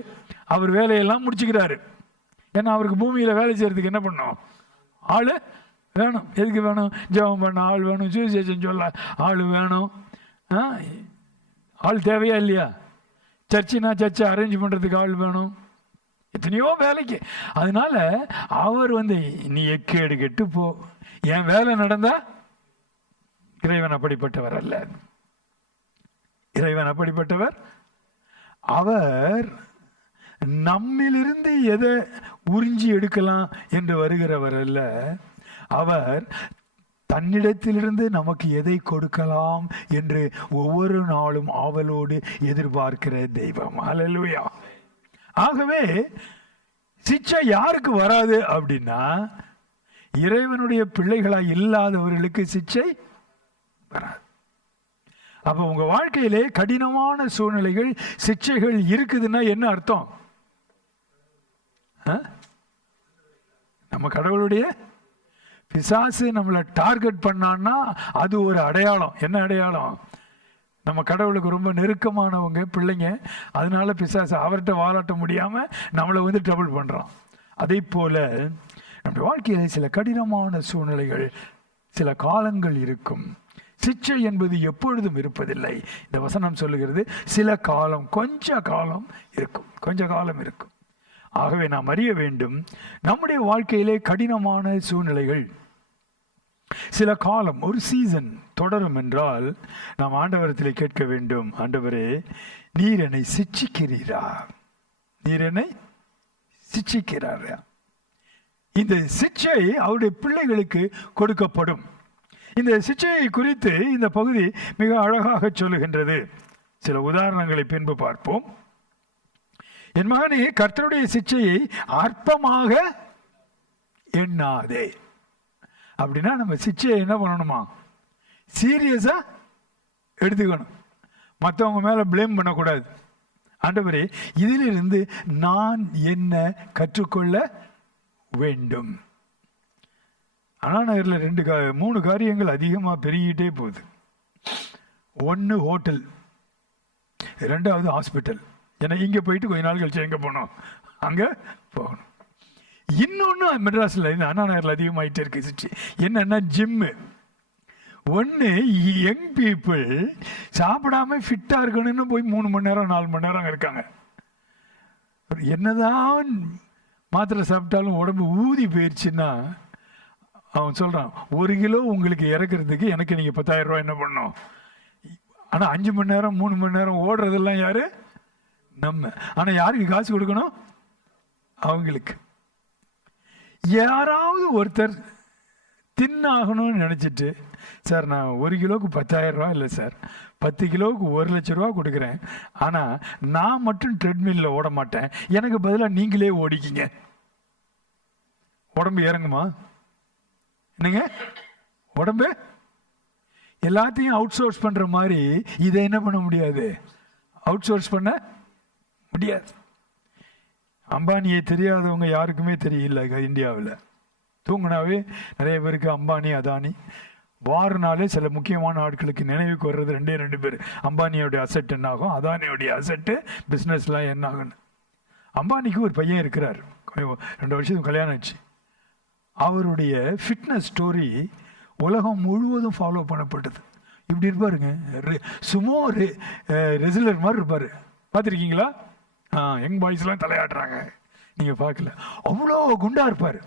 அவர் வேலையெல்லாம் முடிச்சுக்கிறாரு. ஏன்னா அவருக்கு பூமியில் வேலை செய்யறதுக்கு என்ன பண்ணோம், ஆளு வேணும். எதுக்கு வேணும், ஜெபம் பண்ண ஆள் வேணும், சுவிசேஷம் சொல்ல ஆள் வேணும். ஆள் தேவையா இல்லையா? சர்ச்சை அரேஞ்ச் பண்ணுறதுக்கு ஆள் வேணும், எத்தனையோ வேலைக்கு. அதனால அவர் நீ எக்கேடு கெட்டு போ, என் வேலை நடந்தா. இறைவன் அப்படிப்பட்டவர் அல்ல. இறைவன் அப்படிப்பட்டவர், அவர் நம்மிலிருந்து எதை உறிஞ்சி எடுக்கலாம் என்று வருகிறவர் அல்ல. அவர் தன்னிடத்திலிருந்து நமக்கு எதை கொடுக்கலாம் என்று ஒவ்வொரு நாளும் ஆவலோடு எதிர்பார்க்கிற தெய்வம். அல்லேலூயா. ஆகவே சிட்சை யாருக்கு வராது அப்படின்னா, இறைவனுடைய பிள்ளைகளாய் இல்லாதவர்களுக்கு சிட்சை வராது. அப்ப உங்க வாழ்க்கையிலே கடினமான சூழ்நிலைகள், சிட்சைகள் இருக்குதுன்னா என்ன அர்த்தம்? நம்ம கடவுளுடைய பிசாசு நம்மளை டார்கெட் பண்ணான்னா அது ஒரு அடையாளம். என்ன அடையாளம்? நம்ம கடவுளுக்கு ரொம்ப நெருக்கமானவங்க பிள்ளைங்க, அதனால பிசாசு அவர்கிட்ட வாலாட்ட முடியாம நம்மளை ட்ரபிள் பண்றான். அதே போல நம்முடைய வாழ்க்கையில சில கடினமான சூழ்நிலைகள், சில காலங்கள் இருக்கும். சிட்சை என்பது எப்பொழுதும் இருப்பதில்லை. இந்த வசனம் சொல்லுகிறது, சில காலம், கொஞ்ச காலம் இருக்கும். ஆகவே நாம் அறிய வேண்டும், நம்முடைய வாழ்க்கையிலே கடினமான சூழ்நிலைகள் சில காலம், ஒரு சீசன் தொடரும் என்றால் நாம் ஆண்டவரத்திலே கேட்க வேண்டும், ஆண்டவரே நீர் என்னை சிட்சிக்கிறீரா? இந்த சிட்சை அவருடைய பிள்ளைகளுக்கு கொடுக்கப்படும். இந்த சிட்சையை குறித்து இந்த பகுதி மிக அழகாக சொல்லுகின்றது. சில உதாரணங்களை பின்பு பார்ப்போம். என் மகனே, கர்த்தருடைய சிட்சையை அற்பமாக எண்ணாதே. அப்படின்னா நம்ம சிட்சையை என்ன பண்ணணுமா, சீரியஸா எடுத்துக்கணும். மற்றவங்க மேல பிளேம் பண்ணக்கூடாது. ஆண்டவரே, இதிலிருந்து நான் என்ன கற்றுக்கொள்ள வேண்டும்? அண்ணா நகர்ல 3 காரியங்கள் அதிகமா பெருகிட்டே போகுது. 1 ஹோட்டல், 2வது ஹாஸ்பிட்டல். ஏன்னா இங்க போயிட்டு கொஞ்ச நாள் கழிச்சு எங்க போனோம், அங்க போகணும். இன்னொன்னு மெட்ராஸ்ல அண்ணா நகர்ல அதிகமாயிட்டே இருக்கு. என்னன்னா ஜிம்மு. 1 யங் பீப்புள் சாப்பிடாம ஃபிட்டா இருக்கணும்னு போய் 3 மணி நேரம் 4 மணி நேரம் இருக்காங்க. என்னதான் மாத்திரை சாப்பிட்டாலும் உடம்பு ஊதி போயிடுச்சுன்னா அவன் சொல்றான் 1 கிலோ உங்களுக்கு இறக்குறதுக்கு எனக்கு நீங்க 10,000 ரூபாய் என்ன பண்ணணும். ஆனா 5 மணி நேரம் 3 மணி நேரம் ஓடுறதெல்லாம் யாரு? நம்ம. ஆனா யாருக்கு காசு கொடுக்கணும்? அவங்களுக்கு. யாராவது ஒருத்தர் தின்னாகணும்னு நினைச்சிட்டு, சார் நான் 1 கிலோவுக்கு 10,000 ரூபா இல்லை சார், 10 கிலோவுக்கு 1,00,000 ரூபா கொடுக்குறேன், ஆனா நான் மட்டும் ட்ரெட்மில்ல ஓட மாட்டேன், எனக்கு பதிலாக நீங்களே ஓடிக்கிங்க, உடம்பு இறங்குமா? என்னங்க உடம்பு? எல்லாத்தையும் அவுட் சோர்ஸ் பண்ற மாதிரி இதை என்ன பண்ண முடியாது, அவுட் சோர்ஸ் பண்ண முடியாது. அம்பானியை தெரியாதவங்க யாருக்குமே தெரியல இந்தியாவில். தூங்கினாவே நிறைய பேருக்கு அம்பானி அதானி. வாரனாலே சில முக்கியமான ஆட்களுக்கு நினைவுக்கு வர்றது 2 பேர். அம்பானியோடைய அசெட் என்ன ஆகும், அதானியோடைய அசெட்டு பிஸ்னஸ்லாம் என்ன ஆகுன்னு. அம்பானிக்கு ஒரு பையன் இருக்கிறார், 2 வருஷத்துக்கு கல்யாணம் ஆச்சு. அவருடைய ஃபிட்னஸ் ஸ்டோரி உலகம் முழுவதும் ஃபாலோ பண்ணப்பட்டது. இப்படி இருப்பாருங்க, சுமோ ரெசிலர் மாதிரி இருப்பாரு. பார்த்துருக்கீங்களா? யங் பாய்ஸ்லாம் தலையாடுறாங்க, நீங்க பார்க்கல. அவ்வளோ குண்டா இருப்பாரு.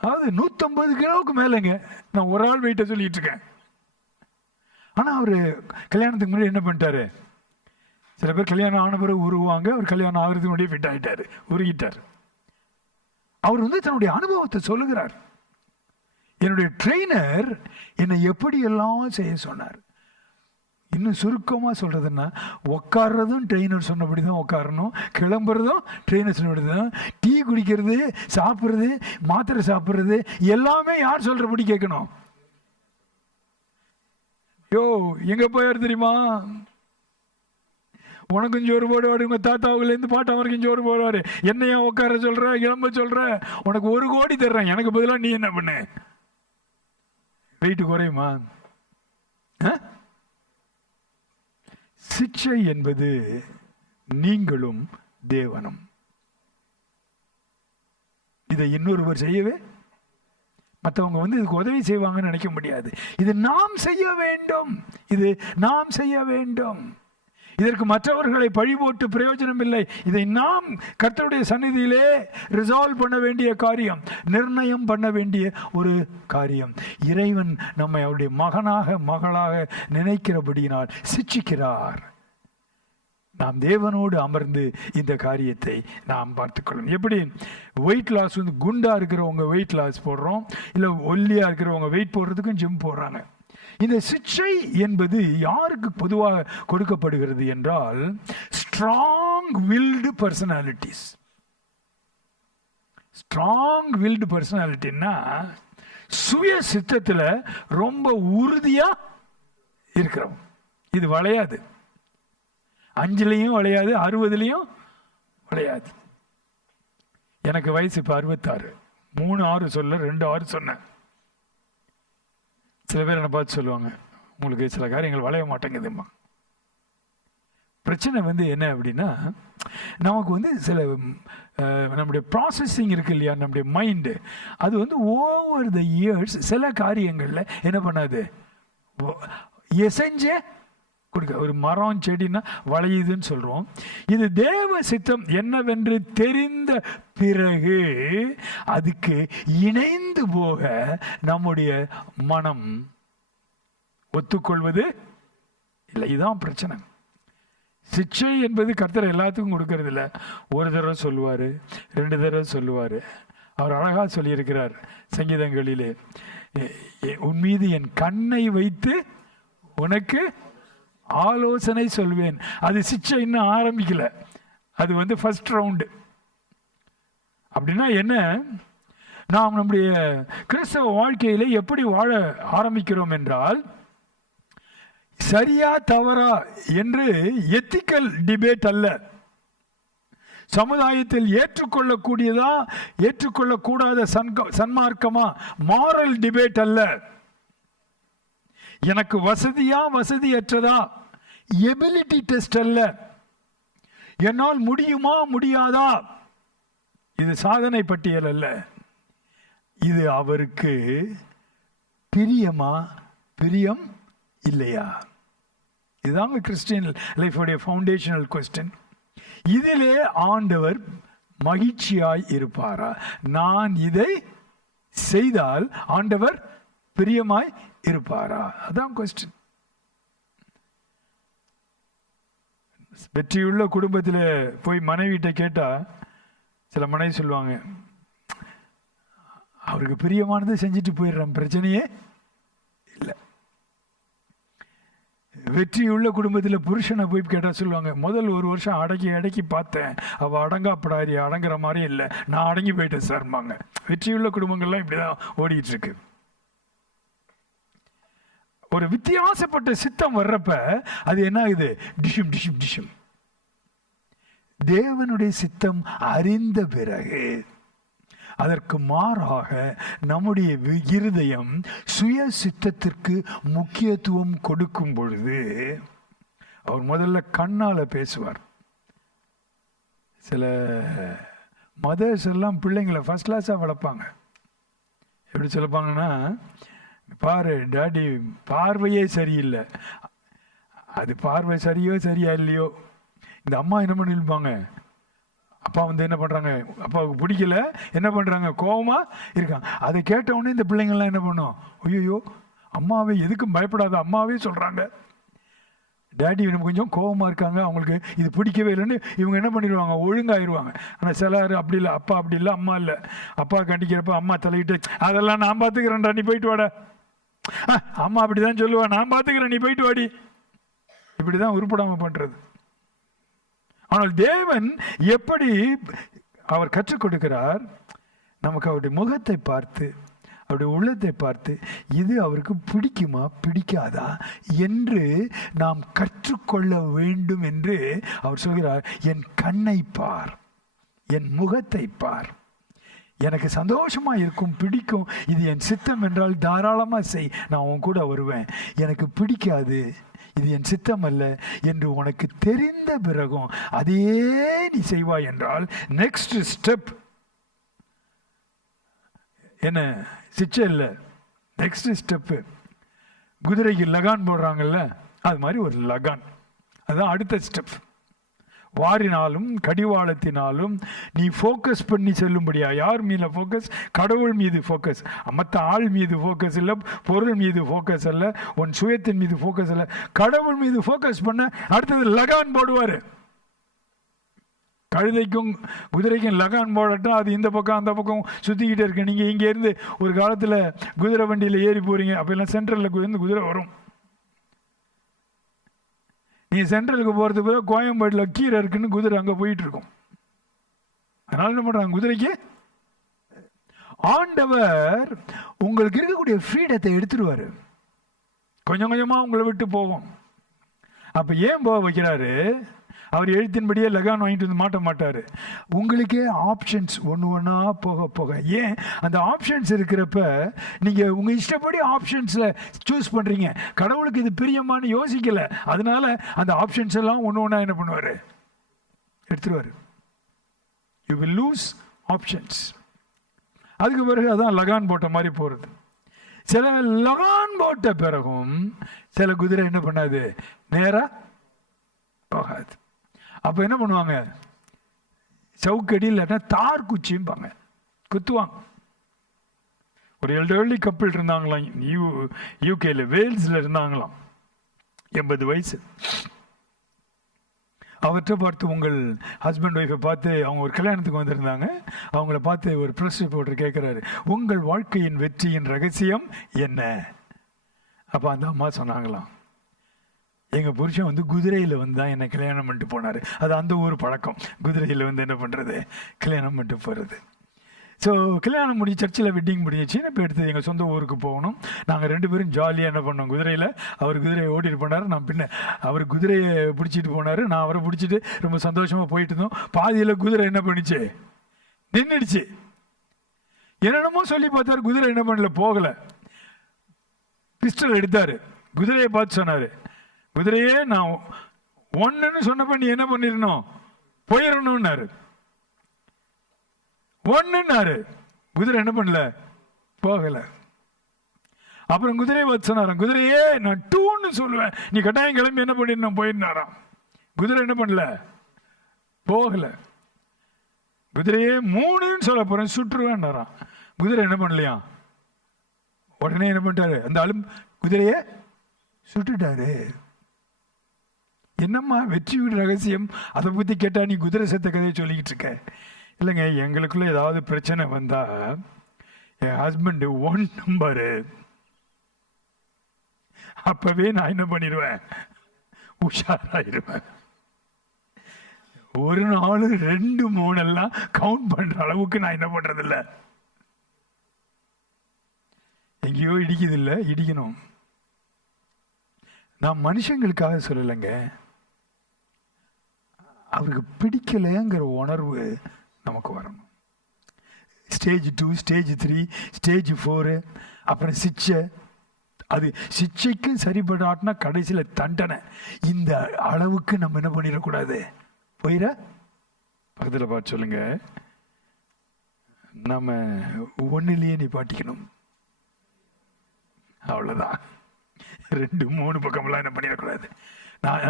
அதாவது 150 கிலோவுக்கு மேலங்க. நான் ஒரு ஆள் வெயிட்ட சொல்லிட்டு இருக்கேன். ஆனா அவரு கல்யாணத்துக்கு முன்னாடி என்ன பண்ணிட்டாரு? சில பேர் கல்யாணம் ஆன பிறகு உருவாங்க, அவர் கல்யாணம் ஆகிறதுக்கு முன்னாடியே ஃபிட் ஆகிட்டாரு, உருகிட்டார். அவர் தன்னுடைய அனுபவத்தை சொல்லுகிறார். என்னுடைய ட்ரெயினர் என்னை எப்படி எல்லாம் செய்ய சொன்னார். இன்னும் சுருக்கமா சொல்றதுன்னா, உட்கார்றதும் ட்ரெயினர் சொன்னபடி தான் உட்காரணும், கிளம்புறதும் ட்ரெயினர் சொன்னபடி தான், டீ குடிக்கிறது, சாப்பிட்றது, மாத்திரை சாப்பிட்றது எல்லாமே யார் சொல்றபடி கேட்கணும். யோ எங்க போயாரு தெரியுமா? உனக்கும் ஜோறு போடுவாரு, உங்க தாத்தாவுலேருந்து பாட்டா வரைக்கும் ஜோறு போடுவாரு. என்னையா உட்கார சொல்ற, கிளம்ப சொல்ற, உனக்கு 1 கோடி தர்றேன், எனக்கு பதிலாக நீ என்ன பண்ணு? வெயிட் குறையுமா? சிக்ஷை என்பது நீங்களும் தேவனும். இதை இன்னொருவர் செய்யவே, மற்றவங்க இதுக்கு உதவி செய்வாங்கன்னு நினைக்க முடியாது. இது நாம் செய்ய வேண்டும், இது நாம் செய்ய வேண்டும். இதற்கு மற்றவர்களை பழி போட்டு பிரயோஜனம் இல்லை. இதை நாம் கர்த்தருடைய சந்நிதியிலே ரிசால்வ் பண்ண வேண்டிய காரியம், நிர்ணயம் பண்ண வேண்டிய ஒரு காரியம். இறைவன் நம்மை அவருடைய மகனாக மகளாக நினைக்கிறபடியினால் சிட்சிக்கிறார். நாம் தேவனோடு அமர்ந்து இந்த காரியத்தை நாம் பார்த்துக்கொள்ளணும். எப்படி வெயிட் லாஸ் குண்டா இருக்கிறவங்க வெயிட் லாஸ் போடுறோம், இல்லை ஒல்லியா இருக்கிறவங்க வெயிட் போடுறதுக்கும் ஜிம் போடுறாங்க. இந்த சிக்ஷை என்பது யாருக்கு பொதுவாக கொடுக்கப்படுகிறது என்றால், strong willed personalities. Strong willed பர்சனாலிட்டின்னா சுய சித்தத்துல ரொம்ப உறுதியா இருக்கிறோம். இது வளையாது, 5லயும் வளையாது, 60லயும் வளையாது. எனக்கு வயசு இப்ப 66. 3 6 சொல்ல 2 6 சொன்னேன். சில பேர் என்ன பார்த்து சொல்லுவாங்க, உங்களுக்கு சில காரியங்கள் வளைய மாட்டேங்குதுமா. பிரச்சனை என்ன அப்படின்னா, நமக்கு சில நம்முடைய ப்ராசஸிங் இருக்கு இல்லையா, நம்முடைய மைண்டு அது ஓவர் த இயர்ஸ் சில காரியங்கள்ல என்ன பண்ணாது, எசைஞ்சே கொடுக்க. ஒரு மரம் செடினா வளையுதுன்னு சொல்றோம். இது தேவ சித்தம் என்னவென்று தெரிந்த பிறகு அதுக்கு இணைந்து போக நம்முடைய மனம் ஒத்துக்கொள்வது இல்லை. இதுதான் பிரச்சனை. சிக்ஷை என்பது கர்த்தர் எல்லாத்துக்கும் கொடுக்கறது இல்லை. ஒரு தடவை சொல்லுவாரு, 2 தடவை சொல்லுவாரு. அவர் அழகா சொல்லியிருக்கிறார் சங்கீதங்களிலே, உன் மீது என் கண்ணை வைத்து உனக்கு ஆலோசனை சொல்வேன். அது சிக்ஷை இன்னும் ஆரம்பிக்கல, அது ஃபர்ஸ்ட் ரவுண்டு. அப்படின்னா என்ன, நாம் நம்முடைய கிறிஸ்தவ வாழ்க்கையில எப்படி வாழ ஆரம்பிக்கிறோம் என்றால், சரியா தவறா என்று எத்திக்கல் டிபேட் அல்ல, சமுதாயத்தில் ஏற்றுக்கொள்ளக்கூடியதா ஏற்றுக்கொள்ளக்கூடாத சன்மார்க்கமா மாரல் டிபேட் அல்ல, எனக்கு வசதியா வசதியற்றதா எபிலிட்டி டெஸ்ட் அல்ல, என்னால் முடியுமா முடியாதா, இது சாதனை பட்டியல் அல்ல, இது அவருக்கு பிரியமா பிரியம் இல்லையா. இதுதாங்க கிறிஸ்டியன் லைஃபுடைய ஃபவுண்டேஷனல் கொஸ்டின். இதிலே ஆண்டவர் மகிழ்ச்சியாய் இருப்பாரா, நான் இதை செய்தால் ஆண்டவர் பிரியமாய் இருப்பாரா? அதான் கொஸ்டின். வெற்றியுள்ள குடும்பத்தில் போய் மனைவிட்ட கேட்டா சில மனைவி சொல்லுவாங்க, அவருக்கு பிரியமானதை செஞ்சுட்டு போயிடுறேன், பிரச்சனையே இல்லை. வெற்றியுள்ள குடும்பத்தில் புருஷனை போய் கேட்டா சொல்லுவாங்க, முதல் 1 வருஷம் அடக்கி அடக்கி பார்த்தேன், அவள் அடங்காப்படாரி, அடங்குற மாதிரி இல்லை, நான் அடங்கி போயிட்டேன் சார்பாங்க. வெற்றியுள்ள குடும்பங்கள்லாம் இப்படிதான் ஓடிட்டு இருக்கு. ஒரு வித்தியாசப்பட்ட சித்தம் வர்றப்ப அது என்ன ஆகுது? டிஷும் டிஷும் டிஷும். தேவனுடைய சித்தம் அறிந்த பிறகு அதற்கு மாறாக நம்முடைய இருதயம் சுய சித்தத்திற்கு முக்கியத்துவம் கொடுக்கும் பொழுது அவர் முதல்ல கண்ணால பேசுவார். சில மதர்ஸ் எல்லாம் பிள்ளைங்களை ஃபர்ஸ்ட் கிளாஸாக வளர்ப்பாங்க. எப்படி சொல்லுப்பாங்கன்னா, பாரு டாடி பார்வையே சரியில்லை, அது பார்வை சரியோ சரியா இல்லையோ, இந்த அம்மா என்ன பண்ணிருப்பாங்க, அப்பா வந்து என்ன பண்றாங்க, அப்பாவுக்கு பிடிக்கல, என்ன பண்றாங்க, கோவமா இருக்காங்க. அதை கேட்ட உடனே இந்த பிள்ளைங்கள்லாம் என்ன பண்ணும், ஐயோ அம்மாவே எதுக்கும் பயப்படாத, அம்மாவே சொல்றாங்க, டேடி இவங்க கொஞ்சம் கோவமா இருக்காங்க, அவங்களுக்கு இது பிடிக்கவே இல்லைன்னு இவங்க என்ன பண்ணிடுவாங்க, ஒழுங்காயிருவாங்க. ஆனால் சிலர் அப்படி இல்லை, அப்பா அப்படி இல்லை, அம்மா இல்லை, அப்பா கண்டிக்கிறப்ப அம்மா தலையிட்டு அதெல்லாம் நான் பார்த்துக்கிறேன்டா, நீ போயிட்டு வாட. அம்மா அப்படிதான் சொல்லுவா, நான் பார்த்துக்கிறேன், நீ போயிட்டு வாடி. இப்படிதான் உருப்படாம பண்றது. ஆனால் தேவன் எப்படி அவர் கற்றுக் கொடுக்கிறார், நமக்கு அவருடைய முகத்தை பார்த்து அவருடைய உள்ளத்தை பார்த்து இது அவருக்கு பிடிக்குமா பிடிக்காதா என்று நாம் கற்றுக்கொள்ள வேண்டும் என்று அவர் சொல்கிறார். என் கண்ணை பார், என் முகத்தை பார், எனக்கு சந்தோஷமா இருக்கும், பிடிக்கும், இது என் சித்தம் என்றால் தாராளமா செய், நான் உன் கூட வருவேன். எனக்கு பிடிக்காது, இது என் சித்தம் அல்ல என்று உனக்கு தெரிந்த பிறகும் அதே நீ செய்வாய் என்றால் நெக்ஸ்ட் ஸ்டெப் என்ன? சிச்சை இல்லை, நெக்ஸ்ட் ஸ்டெப். குதிரைக்கு லகான் போடுறாங்கல்ல, அது மாதிரி ஒரு லகான், அதுதான் அடுத்த ஸ்டெப். வாரினாலும் கடிவாளத்தினாலும் நீ ஃபோக்கஸ் பண்ணி செல்லும்படியா. யார் மீது ஃபோக்கஸ்? கடவுள் மீது ஃபோக்கஸ். மற்ற ஆள் மீது ஃபோக்கஸ் இல்லை, பொருள் மீது ஃபோக்கஸ் அல்ல, உன் சுயத்தின் மீது ஃபோக்கஸ் இல்லை, கடவுள் மீது ஃபோக்கஸ் பண்ண அடுத்தது லகான் போடுவார். கழுதைக்கும் குதிரைக்கும் லகான் போடட்டும், அது இந்த பக்கம் அந்த பக்கம் சுற்றிக்கிட்டே இருக்கு. நீங்கள் இங்கே இருந்து ஒரு காலத்தில் குதிரை வண்டியில் ஏறி போகிறீங்க, அப்போ எல்லாம் சென்ட்ரலில் இருந்து குதிரை வரும். நீ சென்ட்ரலுக்கு போகிறதுக்கு பிறகு கோயம்பேட்டில் கீரை இருக்குன்னு குதிரை அங்கே போயிட்டு இருக்கும். அதனால என்ன பண்ணுறாங்க, குதிரைக்கு ஆண்டவர் உங்களுக்கு இருக்கக்கூடிய ஃப்ரீடத்தை எடுத்துருவார், கொஞ்சம் கொஞ்சமாக உங்களை விட்டு போகும். அப்போ ஏன் போக வைக்கிறாரு? அவர் எழுத்தின்படியே லகான் வாங்கிட்டு வந்து மாட்ட மாட்டார். உங்களுக்கே ஆப்ஷன்ஸ் ஒன்று ஒன்றா போக போக. ஏன் அந்த ஆப்ஷன்ஸ் இருக்கிறப்ப நீங்கள் உங்கள் இஷ்டப்படி ஆப்ஷன்ஸை சூஸ் பண்ணுறீங்க. கடவுளுக்கு இது பிரியமானு யோசிக்கலை, அதனால அந்த ஆப்ஷன்ஸ் எல்லாம் ஒன்று ஒன்றா என்ன பண்ணுவார், எடுத்துருவார். You will lose options. அதுக்கு பிறகு அதான் லகான் போட்ட மாதிரி போகிறது. சில லகான் போட்ட பிறகும் சில குதிரை என்ன பண்ணாது, நேராக போகாது. அப்போ என்ன பண்ணுவாங்க, சவுக்கடி இல்லாட்டா தார் குச்சிம்பாங்க, குத்துவாங்க. ஒரு எல்டர்லி கப்பிள் இருந்தாங்களாம் யூகேல, வேல்ஸில் இருந்தாங்களாம், 80 வயசு. அவர்கிட்ட பார்த்து, உங்கள் ஹஸ்பண்ட் ஒய்ஃபை பார்த்து, அவங்க ஒரு கல்யாணத்துக்கு வந்திருந்தாங்க, அவங்கள பார்த்து ஒரு ப்ரெஸ் ரிப்போர்ட்டர் கேட்குறாரு, உங்கள் வாழ்க்கையின் வெற்றியின் ரகசியம் என்ன? அப்போ அந்த அம்மா சொன்னாங்களாம், எங்கள் புருஷன் வந்து குதிரையில் வந்து தான் என்னை கல்யாணம் பண்ணிட்டு போனார். அது அந்த ஊர் பழக்கம், குதிரையில் வந்து என்ன பண்ணுறது, கல்யாணம் பண்ணிட்டு போகிறது. ஸோ கல்யாணம் முடிஞ்சு சர்ச்சில் வெட்டிங் முடிஞ்சிச்சு. இப்போ எடுத்து எங்கள் சொந்த ஊருக்கு போகணும். நாங்கள் 2 பேரும் ஜாலியாக என்ன பண்ணோம், குதிரையில். அவர் குதிரையை ஓட்டிட்டு போனார், நான் பின்ன அவர் குதிரையை பிடிச்சிட்டு போனார், நான் அவரை பிடிச்சிட்டு ரொம்ப சந்தோஷமாக போயிட்டு இருந்தோம். பாதியில் குதிரை என்ன பண்ணிச்சு, நின்றுடுச்சு. என்னென்னமோ சொல்லி பார்த்தாரு, குதிரை என்ன பண்ணல, போகலை. பிஸ்டல் எடுத்தார், குதிரையை பார்த்து சொன்னார், குதிரையே நான் ஒன்றுன்னு சொன்னப்ப நீ என்ன பண்ணிடணும், போயிடணும்னாரு. ஒன்றுன்னாரு, குதிரை என்ன பண்ணல, போகல. அப்புறம் குதிரையை பார்த்து சொன்னாராம், குதிரையே நான் 2ன்னு சொல்லுவேன், நீ கட்டாயம் கிளம்பி என்ன பண்ணிடணும், போயிருந்தாராம். குதிரை என்ன பண்ணல, போகல. குதிரையே 3ன்னு சொல்ல போறேன், சுற்றுவேன்னாராம். குதிரை என்ன பண்ணலையா? உடனே என்ன பண்ணிட்டாரு? அந்த ஆளும் குதிரைய சுட்டுட்டாரு. என்னம்மா வெற்றி வீடு ரகசியம்? அதை பத்தி கேட்டா நீ குதிரை செத்த கதையை சொல்லிக்கிட்டு இருக்க. இல்லைங்க, எங்களுக்குள்ள ஏதாவது பிரச்சனை வந்தா என் ஹஸ்பண்ட் 1 நம்பரு. அப்பவே நான் என்ன பண்ணிடுவேன்? உஷாராயிருவேன். ஒரு நாள் 2 3 எல்லாம் கவுண்ட் பண்ற அளவுக்கு நான் என்ன பண்றது இல்ல. எங்கேயோ இடிக்குது இல்ல, இடிக்கணும். நான் மனுஷங்களுக்காக சொல்லலைங்க, அவருக்கு பிடிக்கலைங்கிற உணர்வு நமக்கு வரணும். ஸ்டேஜ் 2, ஸ்டேஜ் 3, ஸ்டேஜ் 4, அப்புறம் சிக்ஷை. அது சிக்ஷைக்கும் சரிபடாட்டினா கடைசியில் தண்டனை. இந்த அளவுக்கு நம்ம என்ன பண்ணிடக்கூடாது. போயிட பக்கத்தில் பார்த்து சொல்லுங்க, நம்ம 1லேயே நிப்பாட்டிக்கணும். அவ்வளோதான். 2 3 பக்கமெல்லாம் என்ன பண்ணிடக்கூடாது. நான்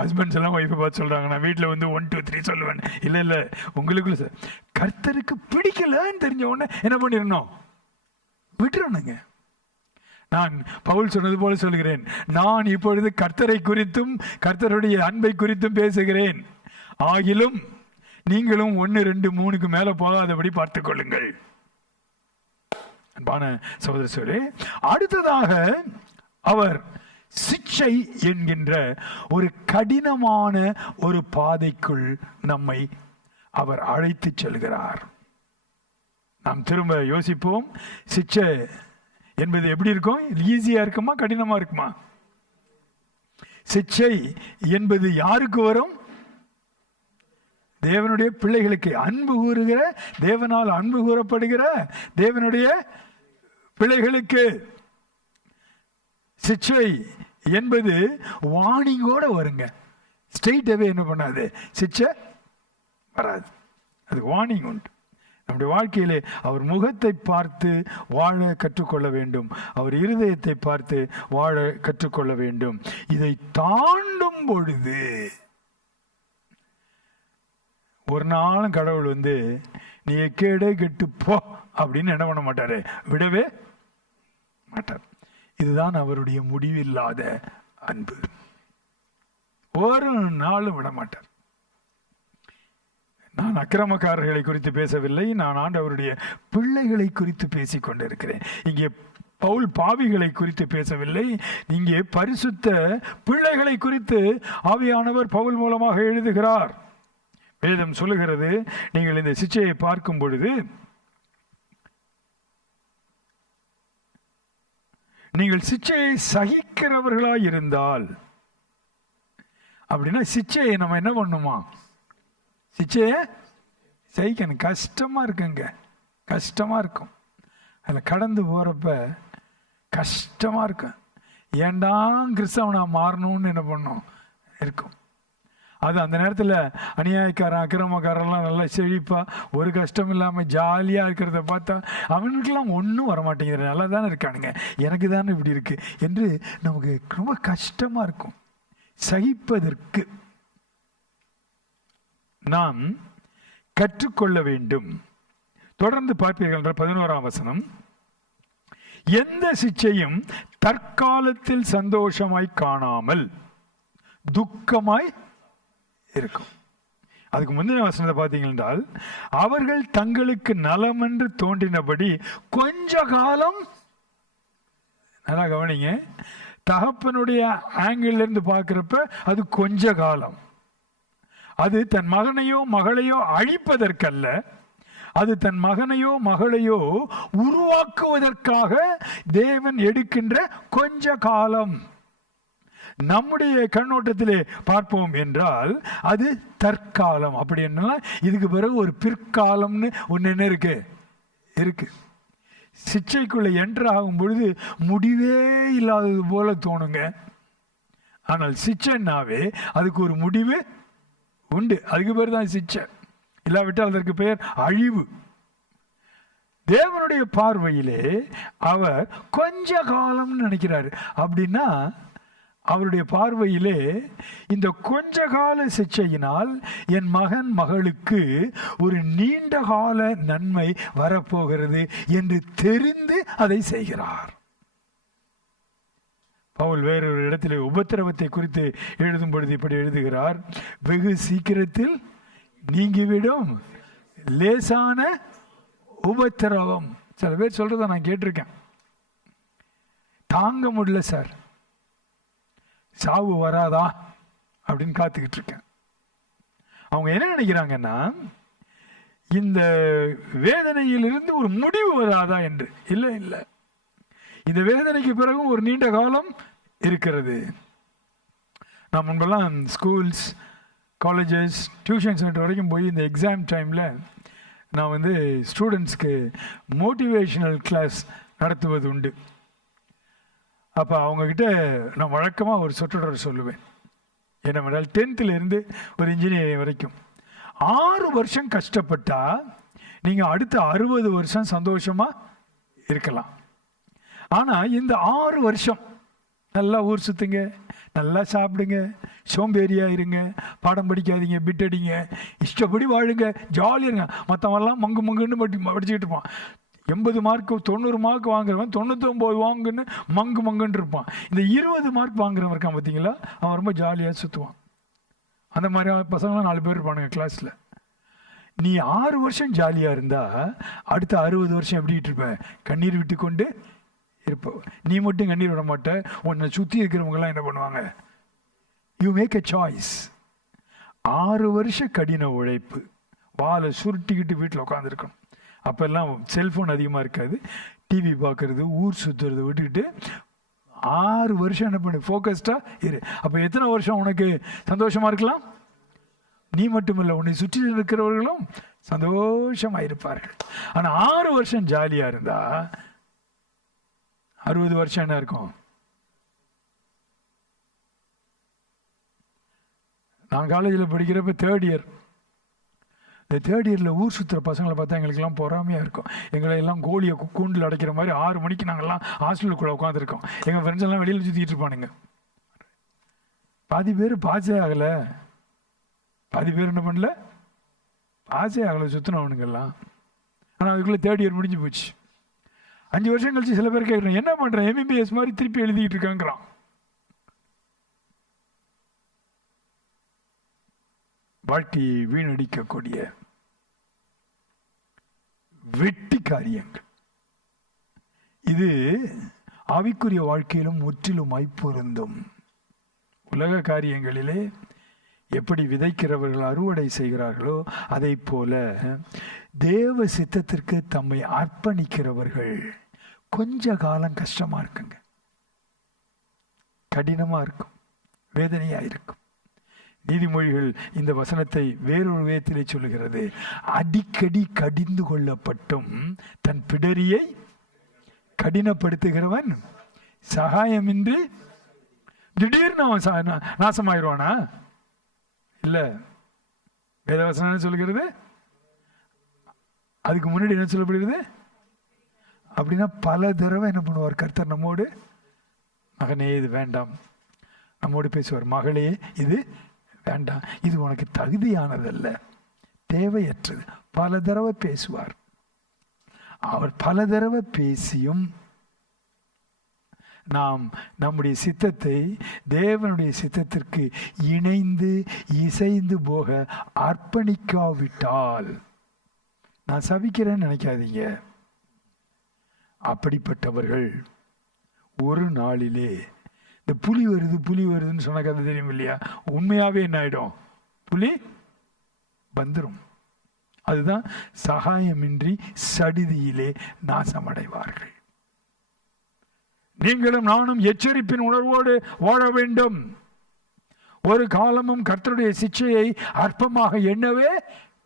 ஹஸ்பண்ட்ஸ் எல்லாம் ஒய்ஃபை பார்த்து சொல்றாங்க, நான் வீட்டில் வந்து 1 2 3 சொல்லுவேன். இல்லை உங்களுக்குள்ள கர்த்தருக்கு பிடிக்கலன்னு தெரிஞ்ச உடனே என்ன பண்ணிடணும்? விட்டுறணுங்க. நான் பவுல் சொன்னது போல சொல்கிறேன், நான் இப்பொழுது கர்த்தரை குறித்தும் கர்த்தருடைய அன்பை குறித்தும் பேசுகிறேன். ஆகிலும் நீங்களும் 1 2 3க்கு மேல போகாதபடி பார்த்துக் கொள்ளுங்கள். அன்பான சகோதரரே, அடுத்ததாக அவர் சிக்ஷை என்கின்ற ஒரு கடினமான ஒரு பாதைக்குள் நம்மை அவர் அழைத்து செல்கிறார். நாம் திரும்ப யோசிப்போம், சிக்ஷை என்பது எப்படி இருக்கும்? ஈஸியா இருக்குமா, கடினமா இருக்குமா? சிக்ஷை என்பது யாருக்கு வரும்? தேவனுடைய பிள்ளைகளுக்கு, அன்பு கூறுகிற, தேவனால் அன்பு கூறப்படுகிற தேவனுடைய பிள்ளைகளுக்கு. சிக்ஷை என்பது வார்னிங்கோட வருங்க. ஸ்ட்ரெயிட்டாவே என்ன பண்ணாது, சிக்ஷை வராது. அது வார்னிங் உண்டு. நம்முடைய வாழ்க்கையிலே அவர் முகத்தை பார்த்து வாழ கற்றுக்கொள்ள வேண்டும். அவர் இருதயத்தை பார்த்து வாழ கற்றுக்கொள்ள வேண்டும். இதை தாண்டும் பொழுது ஒரு நாளும் கடவுள் வந்து நீ எக்கேடே கெட்டு போ அப்படின்னு என்ன பண்ண மாட்டாரு, விடவே மாட்டார். இதுதான் அவருடைய முடிவில்லாத அன்பு. ஒரு நாளும் விட மாட்டார். நான் அக்கிரமக்காரர்களை குறித்து பேசவில்லை, நான் ஆண்டவருடைய பிள்ளைகளை குறித்து பேசிக் கொண்டிருக்கிறேன். இங்கே பவுல் பாவிகளை குறித்து பேசவில்லை, இங்கே பரிசுத்த பிள்ளைகளை குறித்து ஆவியானவர் பவுல் மூலமாக எழுதுகிறார். வேதம் சொல்லுகிறது, நீங்கள் இந்த சிக்ஷையை பார்க்கும் பொழுது நீங்கள் சிக்ஷையை சகிக்கிறவர்களாய் இருந்தால், அப்படின்னா சிக்ஷையை நம்ம என்ன பண்ணுமா? சிக்ஷையை சகிக்கணும். கஷ்டமா இருக்குங்க, கஷ்டமா இருக்கும். அதில் கடந்து போறப்ப கஷ்டமா இருக்கும். ஏண்டா கிறிஸ்தவனா மாறணும்னு என்ன பண்ணும் இருக்கும். அது அந்த நேரத்தில் அநியாயக்காரன் அக்கிரமக்காரெல்லாம் நல்லா செழிப்பா ஒரு கஷ்டம் இல்லாமல் ஜாலியாக இருக்கிறத பார்த்தா அவனுக்கெல்லாம் ஒன்றும் வரமாட்டேங்குது, நல்லா தானே இருக்கானுங்க, எனக்கு தானே இப்படி இருக்கு என்று நமக்கு ரொம்ப கஷ்டமாக இருக்கும். சகிப்பதற்கு நாம் கற்றுக்கொள்ள வேண்டும். தொடர்ந்து பார்ப்பீர்கள் என்ற 11ஆம் வசனம், எந்த சிக்ஷையும் தற்காலத்தில் சந்தோஷமாய் காணாமல் துக்கமாய் இருக்கும். அதுக்கு முந்தின வசனத்தை பார்த்தீங்கள் என்றால், அவர்கள் தங்களுக்கு நலம் என்று தோன்றினபடி கொஞ்ச காலம், நல்லா கவனிங்க, தகப்பனுடைய ஆங்கிள் இருந்து பார்க்கிறப்ப அது கொஞ்ச காலம். அது தன் மகனையோ மகளையோ அழிப்பதற்கல்ல, அது தன் மகனையோ மகளையோ உருவாக்குவதற்காக தேவன் எடுக்கின்ற கொஞ்ச காலம். நம்முடைய கண்ணோட்டத்திலே பார்ப்போம் என்றால் அது தற்காலம். அப்படி என்ன, இதுக்கு பிறகு ஒரு பிற்காலம்னு ஒன்று என்ன இருக்கு இருக்கு. சிக்ஷைக்குள்ள என்டர் ஆகும் பொழுது முடிவே இல்லாதது போல தோணுங்க. ஆனால் சிக்ஷைனாவே அதுக்கு ஒரு முடிவு உண்டு. அதுக்கு பேர் தான் சிக்ஷை, இல்லாவிட்டால் அதற்கு பெயர் அழிவு. தேவனுடைய பார்வையிலே அவர் கொஞ்ச காலம்னு நினைக்கிறாரு. அப்படின்னா அவருடைய பார்வையிலே இந்த கொஞ்ச கால சிக்ஷையினால் என் மகன் மகளுக்கு ஒரு நீண்ட கால நன்மை வரப்போகிறது என்று தெரிந்து அதை செய்கிறார். பவுல் வேறொரு இடத்திலே உபத்திரவத்தை குறித்து எழுதும் பொழுது இப்படி எழுதுகிறார், வெகு சீக்கிரத்தில் நீங்கிவிடும் லேசான உபத்திரவம். சில பேர் சொல்றத நான் கேட்டிருக்கேன், தாங்க முடியல சார், சாவு வராதா அப்படின்னு காத்துக்கிட்டு இருக்கேன். அவங்க என்ன நினைக்கிறாங்கன்னா, இந்த வேதனையிலிருந்து ஒரு முடிவு வராதா என்று. இல்லை இல்லை, இந்த வேதனைக்கு பிறகும் ஒரு நீண்ட காலம் இருக்கிறது. நான் முன்பெல்லாம் ஸ்கூல்ஸ், காலேஜஸ், டியூஷன் சென்டர் வரைக்கும் போய் இந்த எக்ஸாம் டைமில் நான் வந்து ஸ்டூடெண்ட்ஸ்க்கு மோட்டிவேஷனல் கிளாஸ் நடத்துவது உண்டு. அப்போ அவங்கக்கிட்ட நான் வழக்கமாக ஒரு சொற்றொடர் சொல்லுவேன். என்னவென்றால் 10th இருந்து ஒரு இன்ஜினியரிங் வரைக்கும் 6 வருஷம் கஷ்டப்பட்டா நீங்கள் அடுத்த 60 வருஷம் சந்தோஷமாக இருக்கலாம். ஆனால் இந்த 6 வருஷம் நல்லா ஊர் சுற்றுங்க, நல்லா சாப்பிடுங்க, சோம்பேறியா இருங்க, பாடம் படிக்காதீங்க, பிட் அடிங்க, இஷ்டப்படி வாழுங்க, ஜாலியாக இருங்க. மற்றவெல்லாம் மங்கு மங்குன்னு படிச்சுக்கிட்டு இருப்பான். 80 மார்க் 90 மார்க் வாங்குறவன் 99 வாங்குன்னு மங்கு மங்குன்னு இருப்பான். இந்த 20 மார்க் வாங்குறவன் இருக்கான் பார்த்தீங்களா, அவன் ரொம்ப ஜாலியாக சுற்றுவான். அந்த மாதிரி பசங்களாம் 4 பேர் இருப்பானுங்க கிளாஸில். நீ 6 வருஷம் ஜாலியாக இருந்தால் அடுத்த 60 வருஷம் எப்படிட்டு இருப்ப? கண்ணீர் விட்டு கொண்டு இருப்ப. நீ மட்டும் கண்ணீர் விட மாட்ட, உன்னை சுற்றி இருக்கிறவங்கலாம் என்ன பண்ணுவாங்க? You make a choice. 6 வருஷ கடின உழைப்பு, வாழை சுருட்டிக்கிட்டு வீட்டில் உட்காந்துருக்கணும். அப்போல்லாம் செல்ஃபோன் அதிகமாக இருக்காது, டிவி பார்க்கறது, ஊர் சுற்றுறது விட்டுக்கிட்டு 6 வருஷம் என்ன பண்ணு, ஃபோக்கஸ்டாக இரு. அப்போ எத்தனை வருஷம் உனக்கு சந்தோஷமாக இருக்கலாம்? நீ மட்டுமில்லை, உன்னை சுற்றி இருக்கிறவர்களும் சந்தோஷமாக இருப்பார்கள். ஆனால் 6 வருஷம் ஜாலியாக இருந்தா 60 வருஷம் என்ன இருக்கும்? நான் காலேஜில் படிக்கிறப்ப 3rd இயர், இந்த 3rd இயரில் ஊர் சுற்றுற பசங்களை பார்த்தா எங்களுக்கெல்லாம் பொறாமையாக இருக்கும். எங்களை எல்லாம் கோழியை கூண்டில் அடைக்கிற மாதிரி 6 மணிக்கு நாங்கள்லாம் ஹாஸ்டலுக்குள்ளே உட்காந்துருக்கோம். எங்கள் ஃப்ரெண்ட்ஸ் எல்லாம் வெளியில் சுற்றிட்டு இருப்பானுங்க. பாதி பேர் பாஸே ஆகலை, பாதி பேர் என்ன பண்ணல, பாஸே ஆகலை, சுற்றினவனுங்கெல்லாம். ஆனால் அதுக்குள்ளே 3rd இயர் முடிஞ்சு போச்சு. 5 வருஷம் கழிச்சு சில பேர் கேட்குறேன், என்ன பண்ணுறேன், MBBS மாதிரி திருப்பி எழுதிக்கிட்டு இருக்காங்கிறான். வாழ்க்கையை வீணடிக்கக்கூடிய வெட்டி காரியங்கள் இது ஆவிக்குரிய வாழ்க்கையிலும் முற்றிலுமாய் பொருந்தும். உலக காரியங்களிலே எப்படி விதைக்கிறவர்கள் அறுவடை செய்கிறார்களோ அதை போல தேவ சித்தத்திற்கு தம்மை அர்ப்பணிக்கிறவர்கள் கொஞ்ச காலம் கஷ்டமா இருக்குங்க, கடினமா இருக்கும், வேதனையா இருக்கும். நீதிமொழிகள் இந்த வசனத்தை வேறொரு விதத்திலே சொல்லுகிறது, அடிக்கடி கடிந்து கொள்ளப்பட்டும் தன் பிடரியை கடினப்படுத்துகிறவன் சகாயமின்றி திடீர்னு அவன் நாசமாயிருவானா? இல்ல, வேதவசனம் என்ன சொல்லுகிறது? அதுக்கு முன்னாடி என்ன சொல்லப்படுகிறது? அப்படின்னா பல தடவை என்ன பண்ணுவார் கர்த்தர் நம்மோடு, மகனே இது வேண்டாம், நம்மோடு பேசுவார், மகளே இது வேண்டாம், இது உனக்கு தகுதியானதல்ல, தேவையற்றது, பல தடவை பேசுவார். அவர் பல தடவை பேசியும் நாம் நம்முடைய சித்தத்தை தேவனுடைய சித்தத்திற்கு இணைந்து இசைந்து போக அர்ப்பணிக்காவிட்டால், நான் சபிக்கிறேன்னு நினைக்காதீங்க, அப்படிப்பட்டவர்கள் ஒரு நாளிலே இந்த புலி வருதுன்னு சொன்ன கதை தெரியும் இல்லையா? உண்மையாவே என்ன ஆயிடும்? புலி வந்துடும். அதுதான் சகாயமின்றி சடிதியிலே நாசமடைவார்கள். நீங்களும் நானும் எச்சரிப்பின் உணர்வோடு வாழ வேண்டும். ஒரு காலமும் கர்த்தருடைய சிட்சையை அற்பமாக எண்ணவே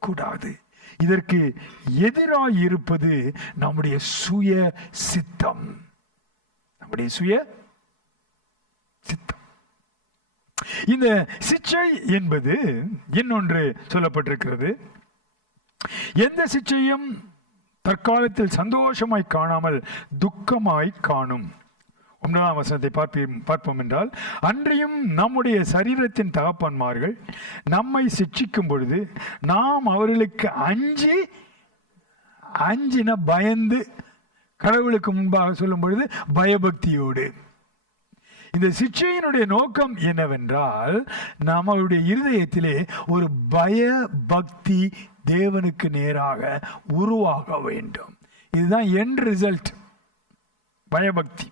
கூடாது. இதற்கு எதிராக இருப்பது நம்முடைய சுய சித்தம், நம்முடைய சுய சித்தம். இந்த சிட்சை என்பது இன்னொன்று சொல்லப்பட்டிருக்கிறது. எந்த சிட்சையும் தற்காலத்தில் சந்தோஷமாய் காணாமல் துக்கமாய் காணும். 9ஆம் வசனத்தை பார்ப்போம் என்றால், அன்றியும் நம்முடைய சரீரத்தின் தகப்பன்மார்கள் நம்மை சிட்சிக்கும் பொழுது நாம் அவர்களுக்கு அஞ்சின பயந்து, கடவுளுக்கு முன்பாக சொல்லும் பொழுது பயபக்தியோடு. இந்த சிட்சையினுடைய நோக்கம் என்னவென்றால், நம்மளுடைய இருதயத்திலே ஒரு பயபக்தி தேவனுக்கு நேராக உருவாக வேண்டும். இதுதான் எண்ட் ரிசல்ட், பயபக்தி.